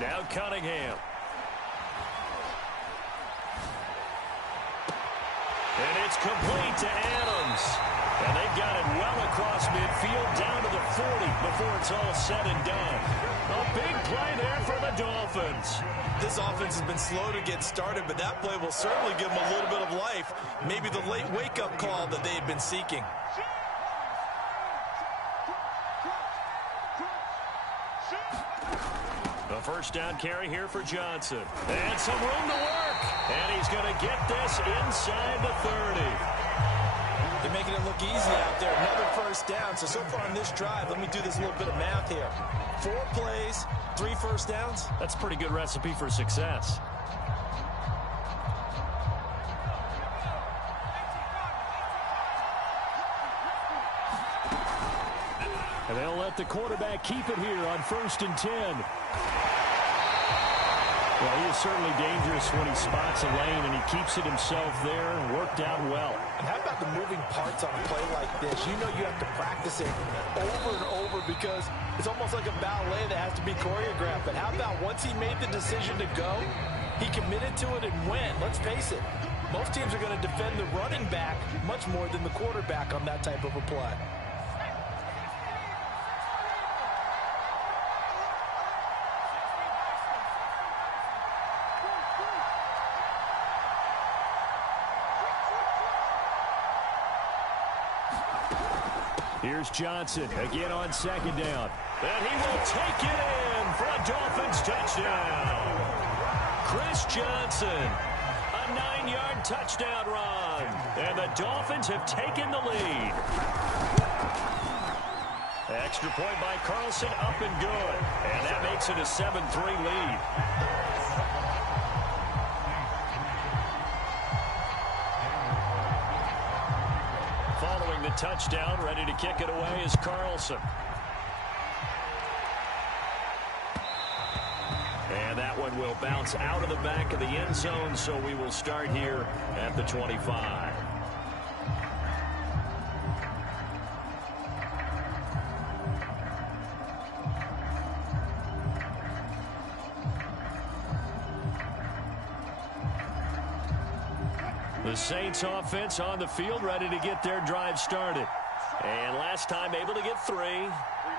Now Cunningham. And it's complete to Adams. And they've got it well across midfield down to the 40 before it's all said and done. A big play there for the Dolphins. This offense has been slow to get started, but that play will certainly give them a little bit of life. Maybe the late wake-up call that they had been seeking. The first down carry here for Johnson. And some room to work. And he's going to get this inside the 30. They're making it look easy out there. Another first down. So far in this drive, let me do this little bit of math here. 4 plays, 3 first downs. That's a pretty good recipe for success. And they'll let the quarterback keep it here on 1st and 10. Well, he is certainly dangerous when he spots a lane, and he keeps it himself there and worked out well. And how about the moving parts on a play like this? You know you have to practice it over and over because it's almost like a ballet that has to be choreographed. But how about once he made the decision to go, he committed to it and went. Let's face it, most teams are going to defend the running back much more than the quarterback on that type of a play. Here's Johnson again on 2nd down. And he will take it in for a Dolphins touchdown. Chris Johnson, a 9-yard touchdown run. And the Dolphins have taken the lead. Extra point by Carlson, up and good. And that makes it a 7-3 lead. Following the touchdown, ready to kick it away is Carlson. And that one will bounce out of the back of the end zone, so we will start here at the 25. The Saints offense on the field, ready to get their drive started. And last time able to get 3.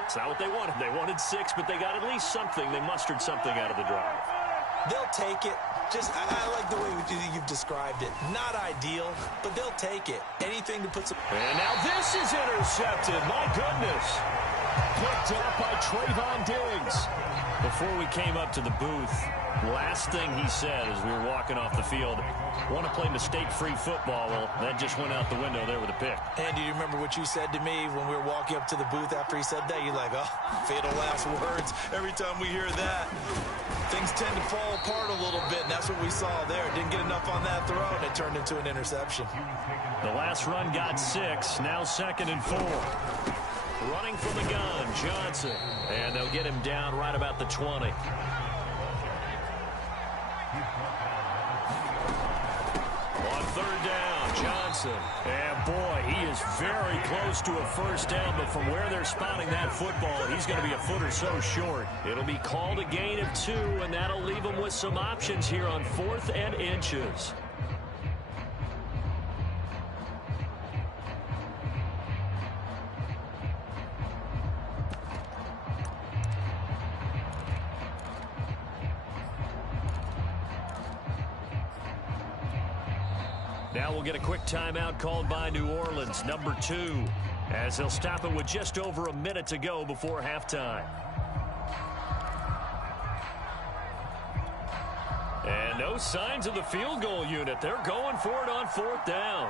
It's not what they wanted. They wanted 6, but they got at least something. They mustered something out of the drive. They'll take it. I like the way you've described it. Not ideal, but they'll take it. Anything to put some... And now this is intercepted. My goodness. Picked up by Trayvon Diggs. Before we came up to the booth, last thing he said as we were walking off the field, want to play mistake-free football. Well, that just went out the window there with a pick. And do you remember what you said to me when we were walking up to the booth after he said that? You're like, oh, fatal last words. Every time we hear that, things tend to fall apart a little bit, and that's what we saw there. Didn't get enough on that throw, and it turned into an interception. The last run got 6, now 2nd and 4. Running from the gun, Johnson. And they'll get him down right about the 20. On 3rd down, Johnson. And boy, he is very close to a first down, but from where they're spotting that football, he's going to be a foot or so short. It'll be called a gain of 2, and that'll leave him with some options here on 4th and inches. Now we'll get a quick timeout called by New Orleans, number 2, as they'll stop it with just over a minute to go before halftime. And no signs of the field goal unit. They're going for it on 4th down.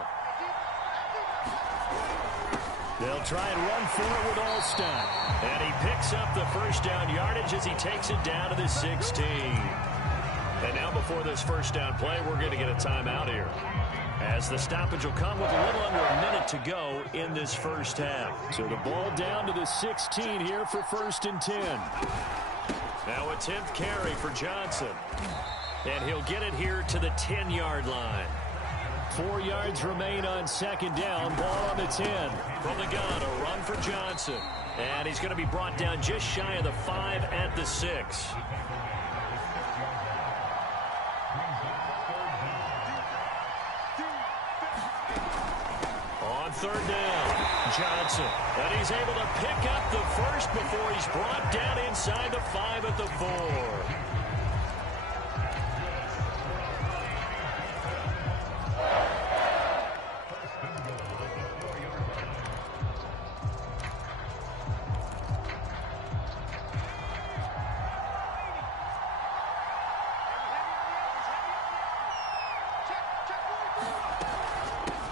They'll try and run for it with Alstott. And he picks up the first down yardage as he takes it down to the 16. And now before this first down play, we're going to get a timeout here, as the stoppage will come with a little under a minute to go in this first half. So the ball down to the 16 here for 1st and 10. Now a 10th carry for Johnson. And he'll get it here to the 10-yard line. 4 yards remain on 2nd down. Ball on the 10. From the gun, a run for Johnson. And he's going to be brought down just shy of the 5 at the 6. On 3rd down, Johnson. And he's able to pick up the first before he's brought down inside the 5 at the 4.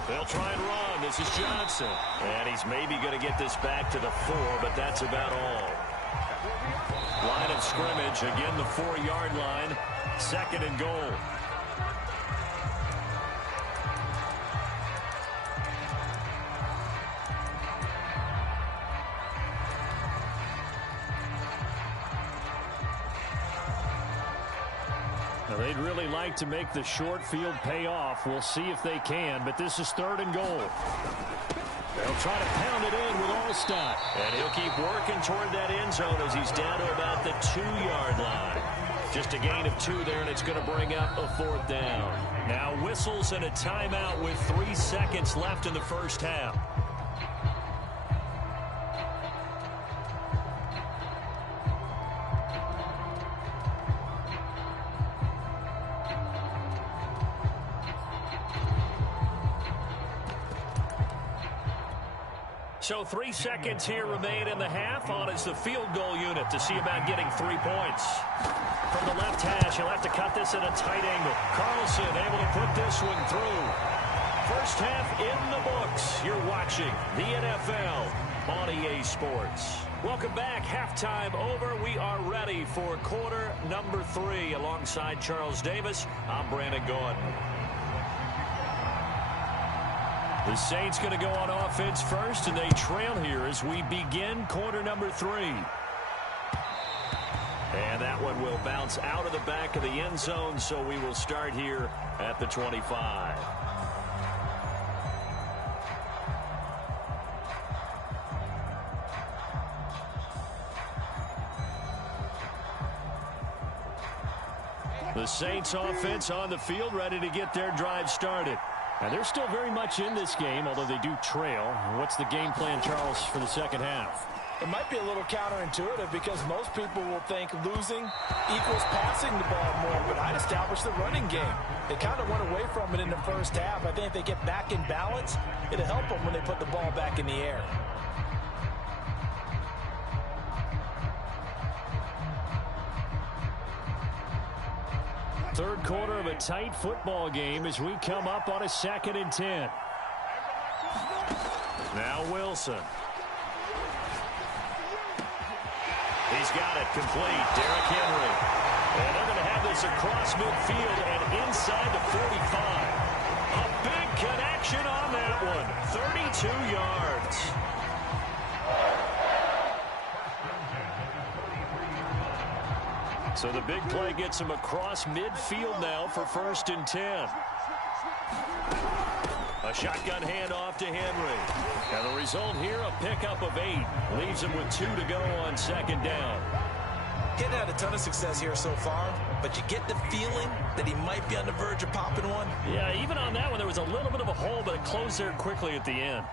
They'll try and run. This is Johnson. And he's maybe going to get this back to the 4, but that's about all. Line of scrimmage, again the 4-yard line. 2nd and goal. Now, they'd really like to make the short field pay off. We'll see if they can, but this is 3rd and goal. They'll try to pound it in with Alstott. And he'll keep working toward that end zone as he's down to about the 2-yard line. Just a gain of 2 there, and it's going to bring up a 4th down. Now whistles and a timeout with 3 seconds left in the first half. So 3 seconds here remain in the half. On is the field goal unit to see about getting 3 points. From the left hash, he'll have to cut this at a tight angle. Carlson able to put this one through. First half in the books. You're watching the NFL on EA Sports. Welcome back. Halftime over. We are ready for quarter number 3. Alongside Charles Davis, I'm Brandon Gordon. The Saints going to go on offense first, and they trail here as we begin quarter number 3. And that one will bounce out of the back of the end zone, so we will start here at the 25. The Saints offense on the field, ready to get their drive started. And they're still very much in this game, although they do trail. What's the game plan, Charles, for the second half? It might be a little counterintuitive because most people will think losing equals passing the ball more, but I'd establish the running game. They kind of went away from it in the first half. I think if they get back in balance, it'll help them when they put the ball back in the air. Third quarter of a tight football game as we come up on a 2nd and 10. Now Wilson. He's got it complete. Derrick Henry. And they're going to have this across midfield and inside the 45. A big connection on that one. 32 yards. So the big play gets him across midfield now for 1st and 10. A shotgun handoff to Henry. And the result here, a pickup of 8. Leaves him with 2 to go on 2nd down. He hadn't had a ton of success here so far, but you get the feeling that he might be on the verge of popping one. Yeah, even on that one, there was a little bit of a hole, but it closed there quickly at the end.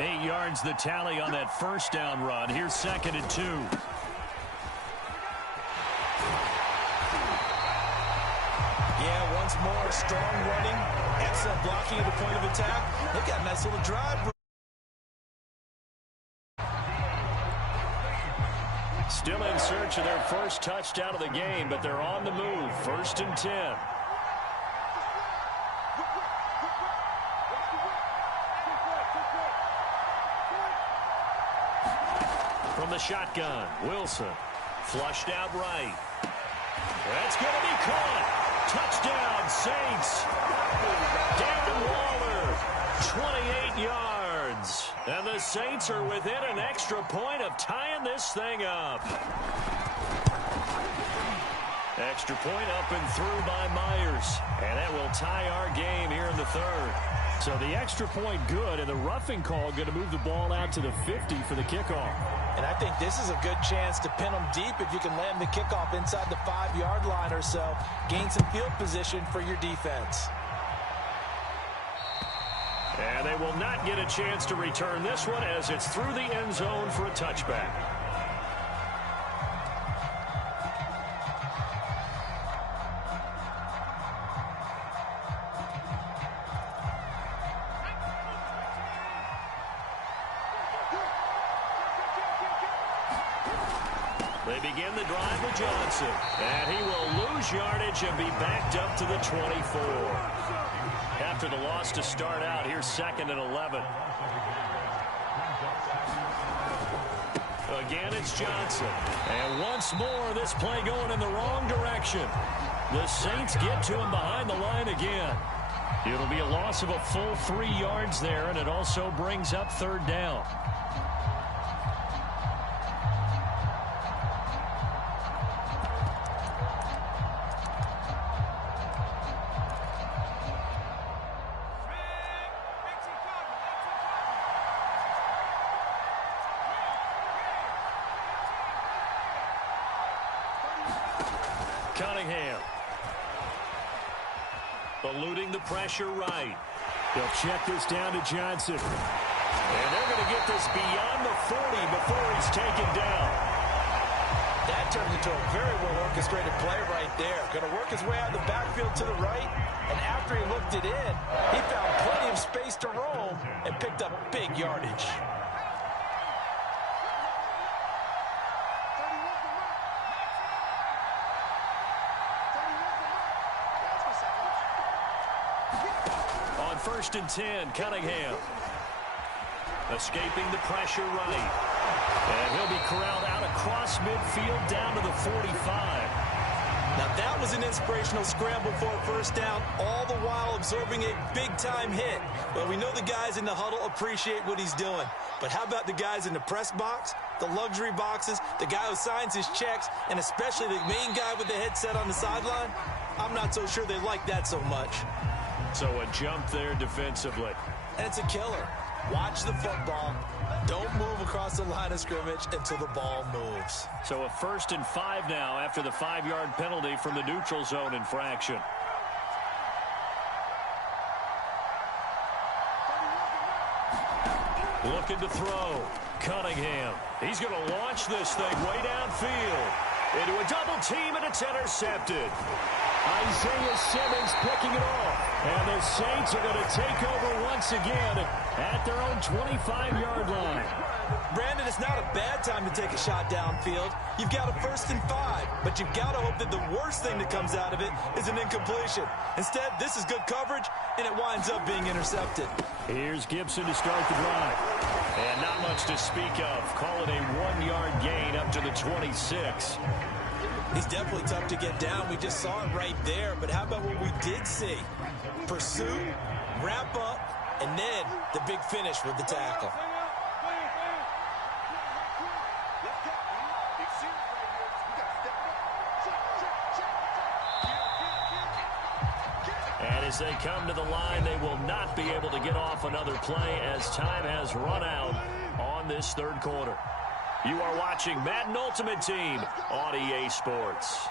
8 yards the tally on that first down run. Here's 2nd and 2. Yeah, once more, strong running, excellent blocking at the point of attack. They've got a nice little drive. Still in search of their first touchdown of the game, but they're on the move. 1st and 10. From the shotgun, Wilson. Flushed out right. That's going to be caught. Touchdown, Saints. Darren Waller, 28 yards. And the Saints are within an extra point of tying this thing up. Extra point up and through by Myers. And that will tie our game here in the 3rd. So the extra point good, and the roughing call going to move the ball out to the 50 for the kickoff. And I think this is a good chance to pin them deep if you can land the kickoff inside the 5-yard line or so. Gain some field position for your defense. And they will not get a chance to return this one as it's through the end zone for a touchback. They begin the drive with Johnson. And he will lose yardage and be backed up to the 24. After the loss to start out, here's 2nd and 11. Again, it's Johnson. And once more, this play going in the wrong direction. The Saints get to him behind the line again. It'll be a loss of a full 3 yards there, and it also brings up 3rd down. Cunningham. Eluding the pressure right. They'll check this down to Johnson. And they're going to get this beyond the 40 before he's taken down. That turned into a very well-orchestrated play right there. Going to work his way out of the backfield to the right. And after he looked it in, he found plenty of space to roam and picked up big yardage. On 1st and 10, Cunningham. Escaping the pressure right. And he'll be corralled out across midfield down to the 45. Now that was an inspirational scramble for a 1st down, all the while absorbing a big-time hit. Well, we know the guys in the huddle appreciate what he's doing. But how about the guys in the press box, the luxury boxes, the guy who signs his checks, and especially the main guy with the headset on the sideline? I'm not so sure they like that so much. So a jump there defensively. And it's a killer. Watch the football. Don't move across the line of scrimmage until the ball moves. So a 1st and 5 now after the 5-yard penalty from the neutral zone infraction. Looking to throw. Cunningham. He's going to launch this thing way downfield. Into a double team, and it's intercepted. Isaiah Simmons picking it off. And the Saints are going to take over once again at their own 25-yard line. Brandon, it's not a bad time to take a shot downfield. You've got a 1st and 5, but you've got to hope that the worst thing that comes out of it is an incompletion. Instead, this is good coverage, and it winds up being intercepted. Here's Gibson to start the drive. And not much to speak of. Call it a 1-yard gain up to the 26. He's definitely tough to get down. We just saw it right there. But how about what we did see? Pursuit, wrap up, and then the big finish with the tackle. And as they come to the line, they will not be able to get off another play as time has run out on this 3rd quarter. You are watching Madden Ultimate Team on EA Sports.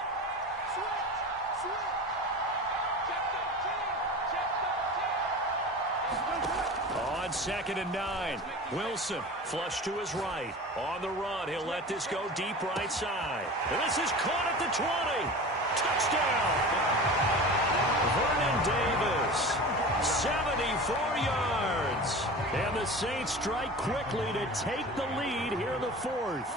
On 2nd and 9, Wilson flush to his right. On the run, he'll let this go deep right side. And this is caught at the 20. Touchdown! Vernon Davis. 74 yards. And the Saints strike quickly to take the lead here in the fourth.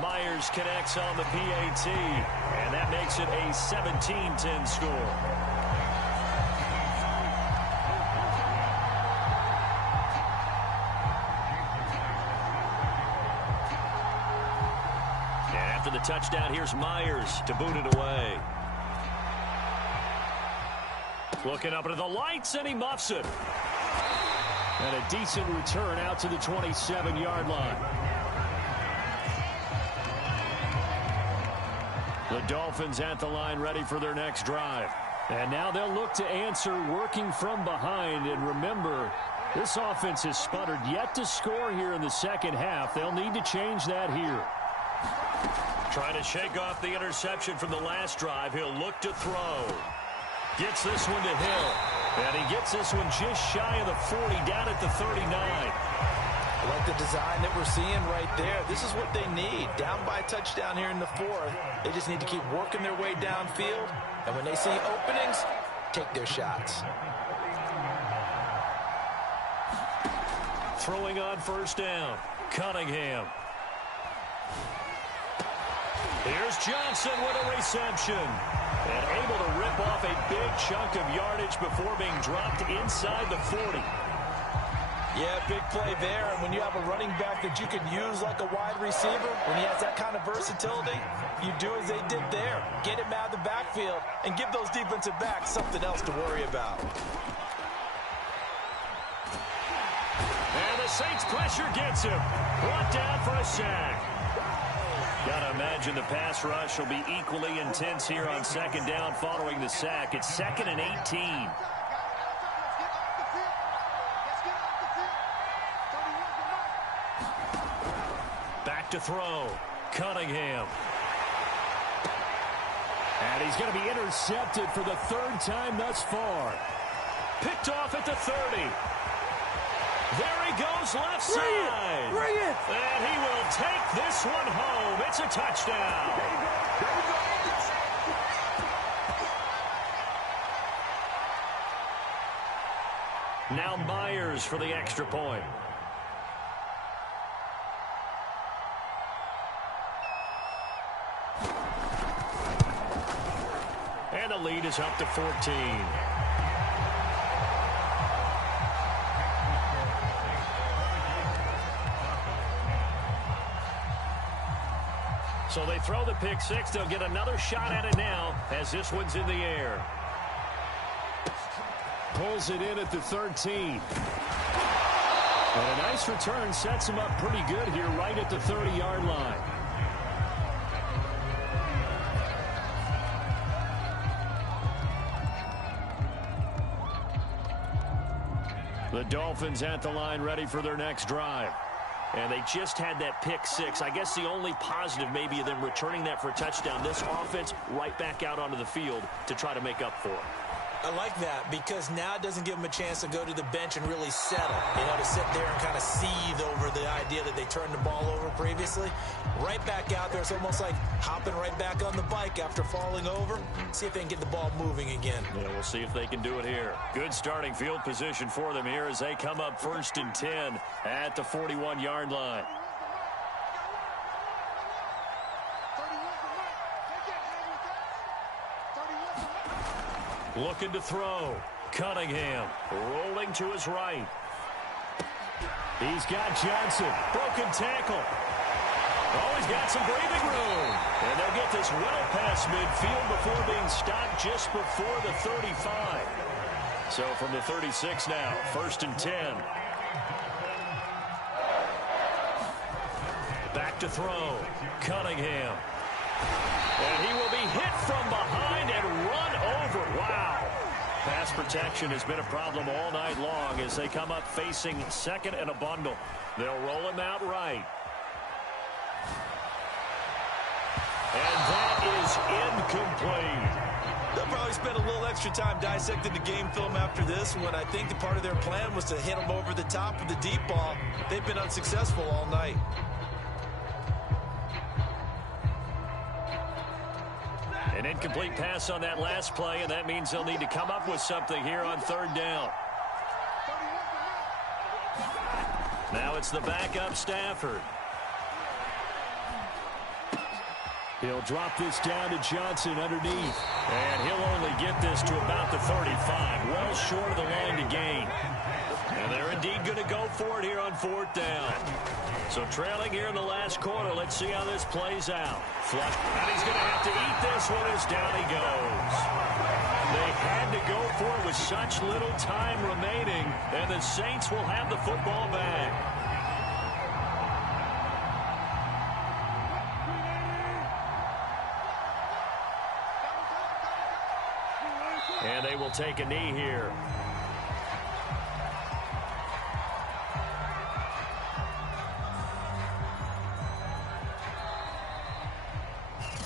Myers connects on the PAT, and that makes it a 17-10 score. And after the touchdown, here's Myers to boot it away. Looking up into the lights, and he muffs it. And a decent return out to the 27-yard line. The Dolphins at the line ready for their next drive. And now they'll look to answer working from behind. And remember, this offense has sputtered yet to score here in the second half. They'll need to change that here. Trying to shake off the interception from the last drive. He'll look to throw. Gets this one to Hill. And he gets this one just shy of the 40, down at the 39. I like the design that we're seeing right there. This is what they need. Down by a touchdown here in the fourth. They just need to keep working their way downfield. And when they see openings, take their shots. Throwing on first down. Cunningham. Here's Johnson with a reception. And able to rip off a big chunk of yardage before being dropped inside the 40. Yeah, big play there. And when you have a running back that you can use like a wide receiver, when he has that kind of versatility, you do as they did there. Get him out of the backfield and give those defensive backs something else to worry about. And the Saints pressure gets him. Brought down for a sack. Got to imagine the pass rush will be equally intense here on second down following the sack. It's 2nd and 18. Back to throw. Cunningham. And he's going to be intercepted for the third time thus far. Picked off at the 30. There he goes left side. Bring it. And he will take this one home. It's a touchdown. Now Myers for the extra point. And the lead is up to 14. So they throw the pick six. They'll get another shot at it now as this one's in the air. Pulls it in at the 13. And a nice return sets him up pretty good here right at the 30-yard line. The Dolphins at the line ready for their next drive. And they just had that pick six. I guess the only positive maybe of them returning that for a touchdown. This offense right back out onto the field to try to make up for it. I like that because now it doesn't give them a chance to go to the bench and really settle. You know, to sit there and kind of seethe over the idea that they turned the ball over previously. Right back out there. It's almost like hopping right back on the bike after falling over. See if they can get the ball moving again. Yeah, we'll see if they can do it here. Good starting field position for them here as they come up 1st and 10 at the 41-yard line. Looking to throw. Cunningham rolling to his right. He's got Johnson. Broken tackle. Oh, he's got some breathing room. And they'll get this well past midfield before being stopped just before the 35. So from the 36 now, 1st and 10. Back to throw. Cunningham. And he will be hit from behind and run over. Wow. Pass protection has been a problem all night long as they come up facing 2nd and a bundle. They'll roll him out right. And that is incomplete. They'll probably spend a little extra time dissecting the game film after this when I think the part of their plan was to hit them over the top of the deep ball. They've been unsuccessful all night. An Incomplete pass on that last play, and that means they'll need to come up with something here on third down. Now it's the backup Stafford. He'll drop this down to Johnson underneath. And he'll only get this to about the 35, well short of the line to gain. And they're indeed going to go for it here on fourth down. So trailing here in the last quarter, let's see how this plays out. Flush, and he's going to have to eat this one as down he goes. They had to go for it with such little time remaining, and the Saints will have the football back. And they will take a knee here.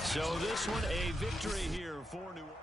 So this one a victory here for New Orleans.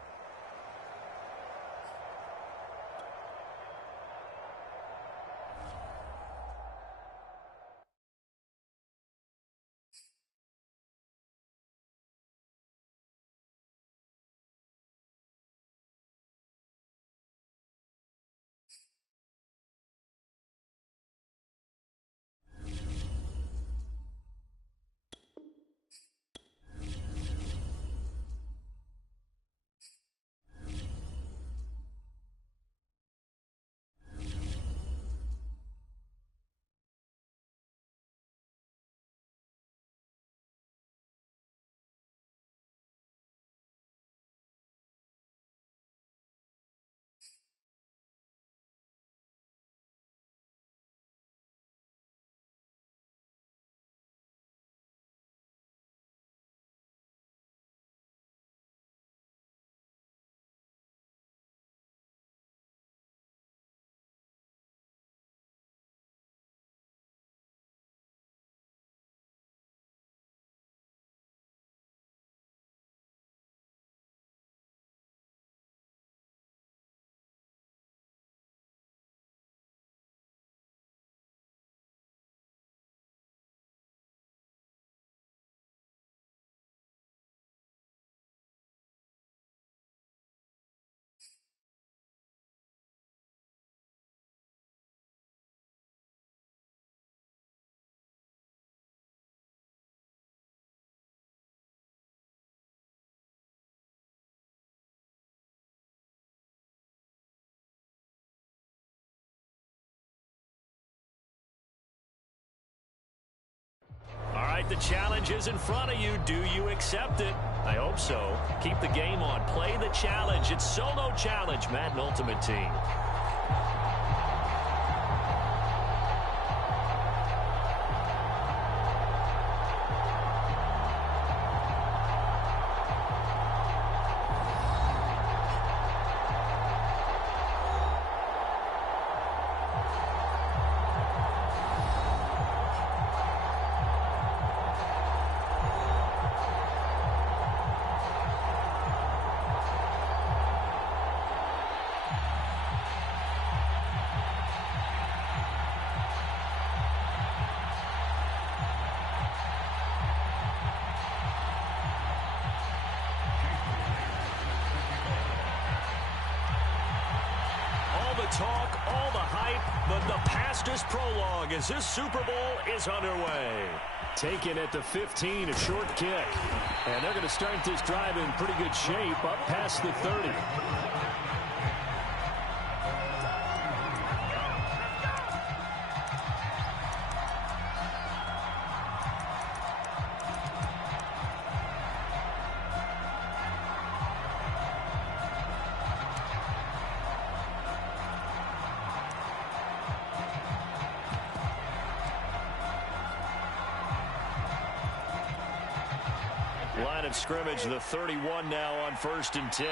All right, the challenge is in front of you. Do you accept it? I hope so. Keep the game on. Play the challenge. It's Solo Challenge, Madden Ultimate Team. Talk, all the hype, but the pastors prologue as this Super Bowl is underway. Taken at the 15, a short kick. And they're going to start this drive in pretty good shape up past the 30. Line of scrimmage, the 31 now on 1st and 10.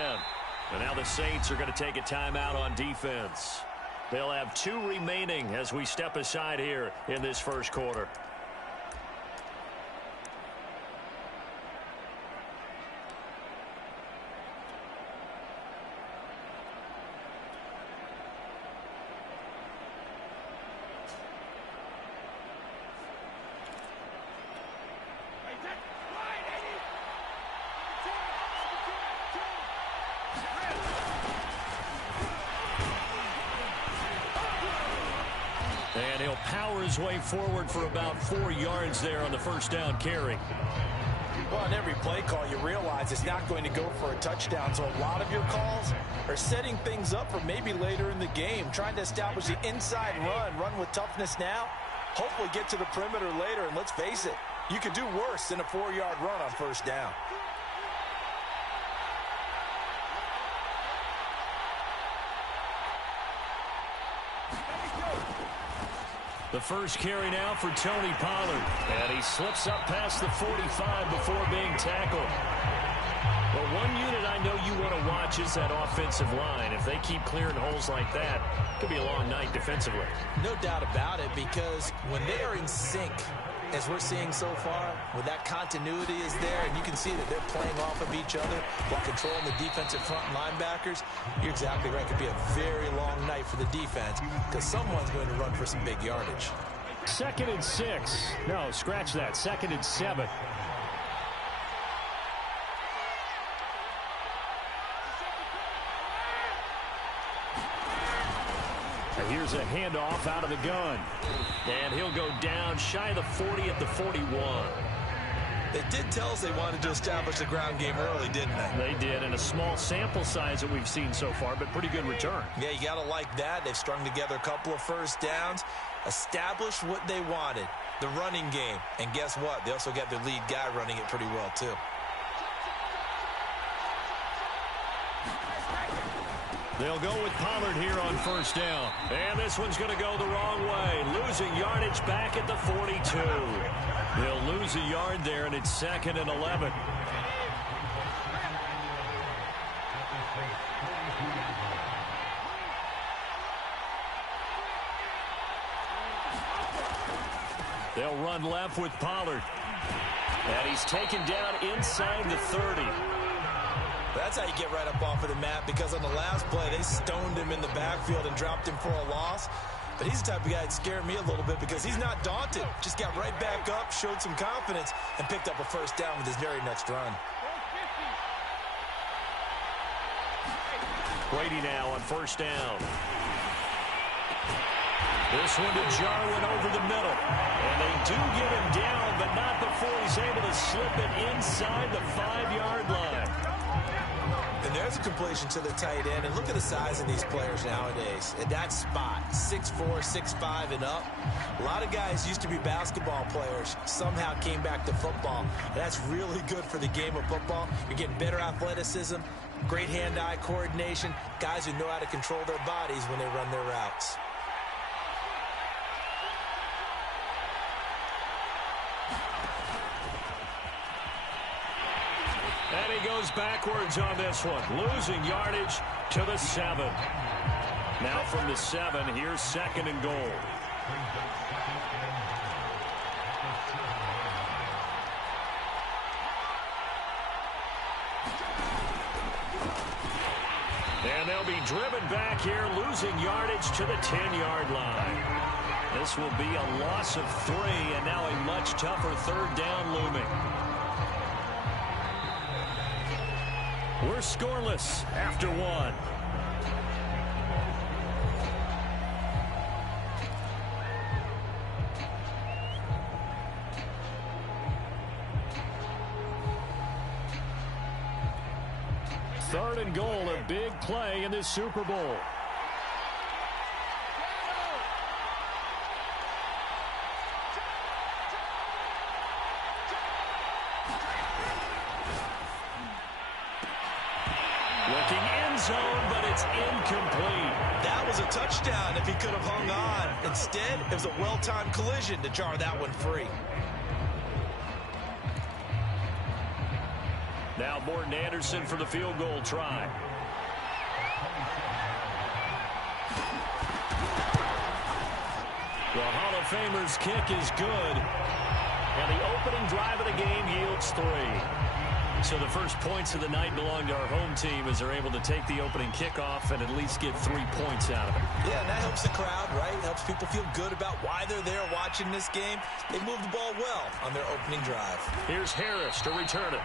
And now the Saints are going to take a timeout on defense. They'll have 2 remaining as we step aside here in this first quarter. And he'll power his way forward for about 4 yards there on the first down carry. Well, on every play call, you realize it's not going to go for a touchdown. So a lot of your calls are setting things up for maybe later in the game, trying to establish the inside run with toughness now, hopefully get to the perimeter later. And let's face it, you could do worse than a 4-yard run on first down. The first carry now for Tony Pollard. And he slips up past the 45 before being tackled. But one unit I know you want to watch is that offensive line. If they keep clearing holes like that, it could be a long night defensively. No doubt about it, because when they are in sync, as we're seeing so far, when that continuity is there and you can see that they're playing off of each other while controlling the defensive front linebackers, you're exactly right. It could be a very long night for the defense because someone's going to run for some big yardage. 2nd and 6. No, scratch that. 2nd and 7. Here's a handoff out of the gun. And he'll go down shy of the 40 at the 41. They did tell us they wanted to establish the ground game early, didn't they? They did, in a small sample size that we've seen so far, but pretty good return. Yeah, you got to like that. They've strung together a couple of first downs, established what they wanted, the running game. And guess what? They also got their lead guy running it pretty well, too. They'll go with Pollard here on first down. And this one's going to go the wrong way. Losing yardage back at the 42. They'll lose a yard there, and it's 2nd and 11. They'll run left with Pollard. And he's taken down inside the 30. That's how you get right up off of the map, because on the last play, they stoned him in the backfield and dropped him for a loss. But he's the type of guy that scared me a little bit because he's not daunted. Just got right back up, showed some confidence, and picked up a first down with his very next run. Brady now on first down. This one to Jarwin over the middle. And they do get him down, but not before he's able to slip it inside the 5-yard line. And there's a completion to the tight end. And look at the size of these players nowadays. At that spot, 6'4", 6'5", and up. A lot of guys used to be basketball players, somehow came back to football. And that's really good for the game of football. You're getting better athleticism, great hand-eye coordination, guys who know how to control their bodies when they run their routes. And he goes backwards on this one, losing yardage to the 7. Now from the 7, here's 2nd and goal. And they'll be driven back here, losing yardage to the 10-yard line. This will be a loss of 3, and now a much tougher 3rd down looming. We're scoreless after 1. Third and goal, a big play in this Super Bowl. Looking end zone, but it's incomplete. That was a touchdown if he could have hung on. Instead, it was a well-timed collision to jar that one free. Now Morton Anderson for the field goal try. The Hall of Famer's kick is good. And the opening drive of the game yields 3. So the first points of the night belong to our home team as they're able to take the opening kickoff and at least get 3 points out of it. Yeah, and that helps the crowd, right? Helps people feel good about why they're there watching this game. They moved the ball well on their opening drive. Here's Harris to return it.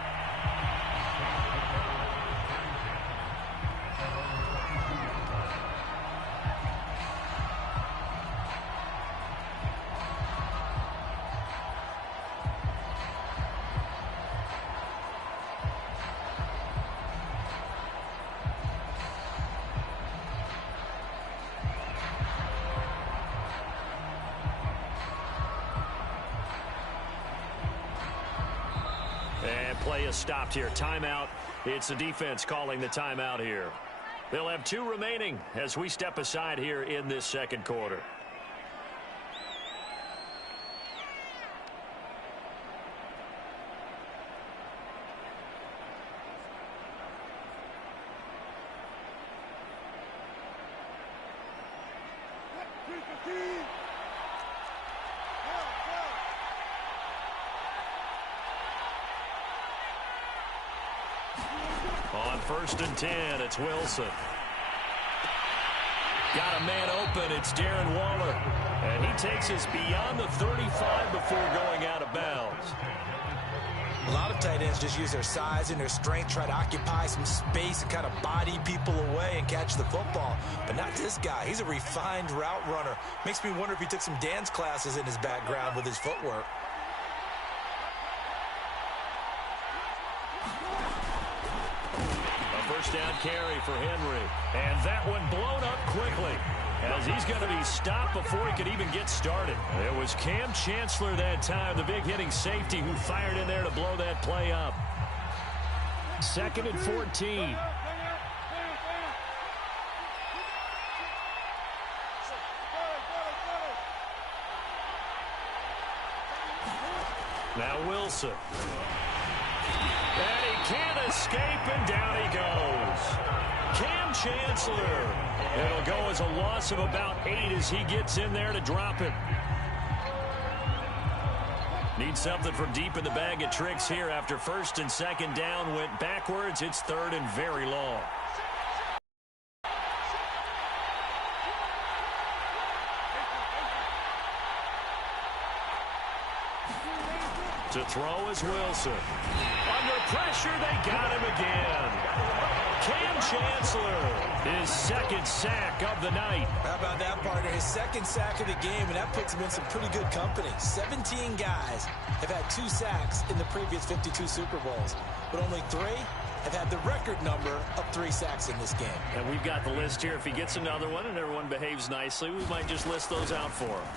And play is stopped here. Timeout. It's the defense calling the timeout here. They'll have 2 remaining as we step aside here in this second quarter. On 1st and 10, it's Wilson. Got a man open. It's Darren Waller. And he takes us beyond the 35 before going out of bounds. A lot of tight ends just use their size and their strength, try to occupy some space and kind of body people away and catch the football. But not this guy. He's a refined route runner. Makes me wonder if he took some dance classes in his background with his footwork. First down carry for Henry. And that one blown up quickly as he's going to be stopped before he could even get started. It was Cam Chancellor that time, the big hitting safety, who fired in there to blow that play up. 2nd and 14. Now Wilson. And he can't escape, and down he goes. Cam Chancellor. It'll go as a loss of about 8 as he gets in there to drop it. Need something from deep in the bag of tricks here after 1st and 2nd down went backwards. It's 3rd and very long. To throw is Wilson. Under pressure, they got him again. Cam Chancellor, his 2nd sack of the night. How about that, partner? His 2nd sack of the game, and that puts him in some pretty good company. 17 guys have had 2 sacks in the previous 52 Super Bowls, but only 3 have had the record number of 3 sacks in this game. And we've got the list here. If he gets another one and everyone behaves nicely, we might just list those out for him.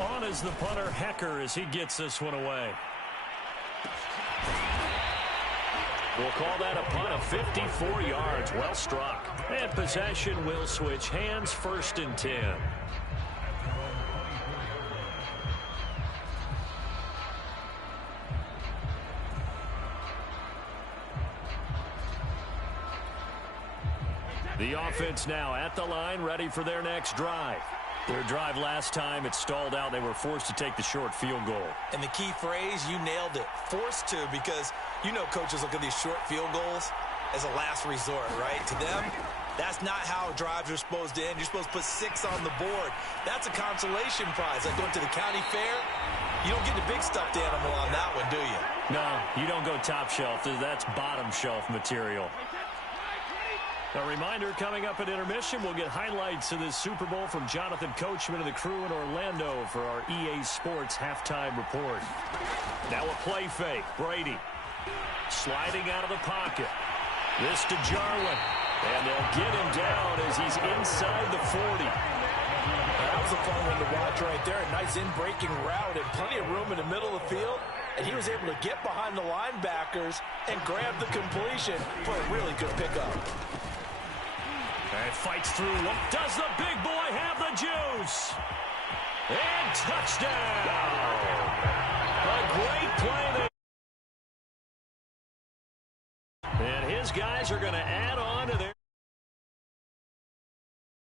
On is the punter, Hecker, as he gets this one away. We'll call that a punt of 54 yards. Well struck. And possession will switch hands. 1st and 10. The offense now at the line, ready for their next drive. Their drive last time, it stalled out. They were forced to take the short field goal. And the key phrase, you nailed it, forced to, because you know coaches look at these short field goals as a last resort, right? To them, that's not how drives are supposed to end. You're supposed to put 6 on the board. That's a consolation prize. Like going to the county fair, you don't get the big stuffed animal on that one, do you? No, you don't go top shelf. That's bottom shelf material. A reminder, coming up at intermission, we'll get highlights of this Super Bowl from Jonathan Coachman and the crew in Orlando for our EA Sports halftime report. Now a play fake. Brady sliding out of the pocket. This to Jarwin. And they'll get him down as he's inside the 40. That was a fun one to watch right there. A nice in-breaking route and plenty of room in the middle of the field. And he was able to get behind the linebackers and grab the completion for a really good pickup. And fights through. Does the big boy have the juice? And touchdown! A great play there. And his guys are going to add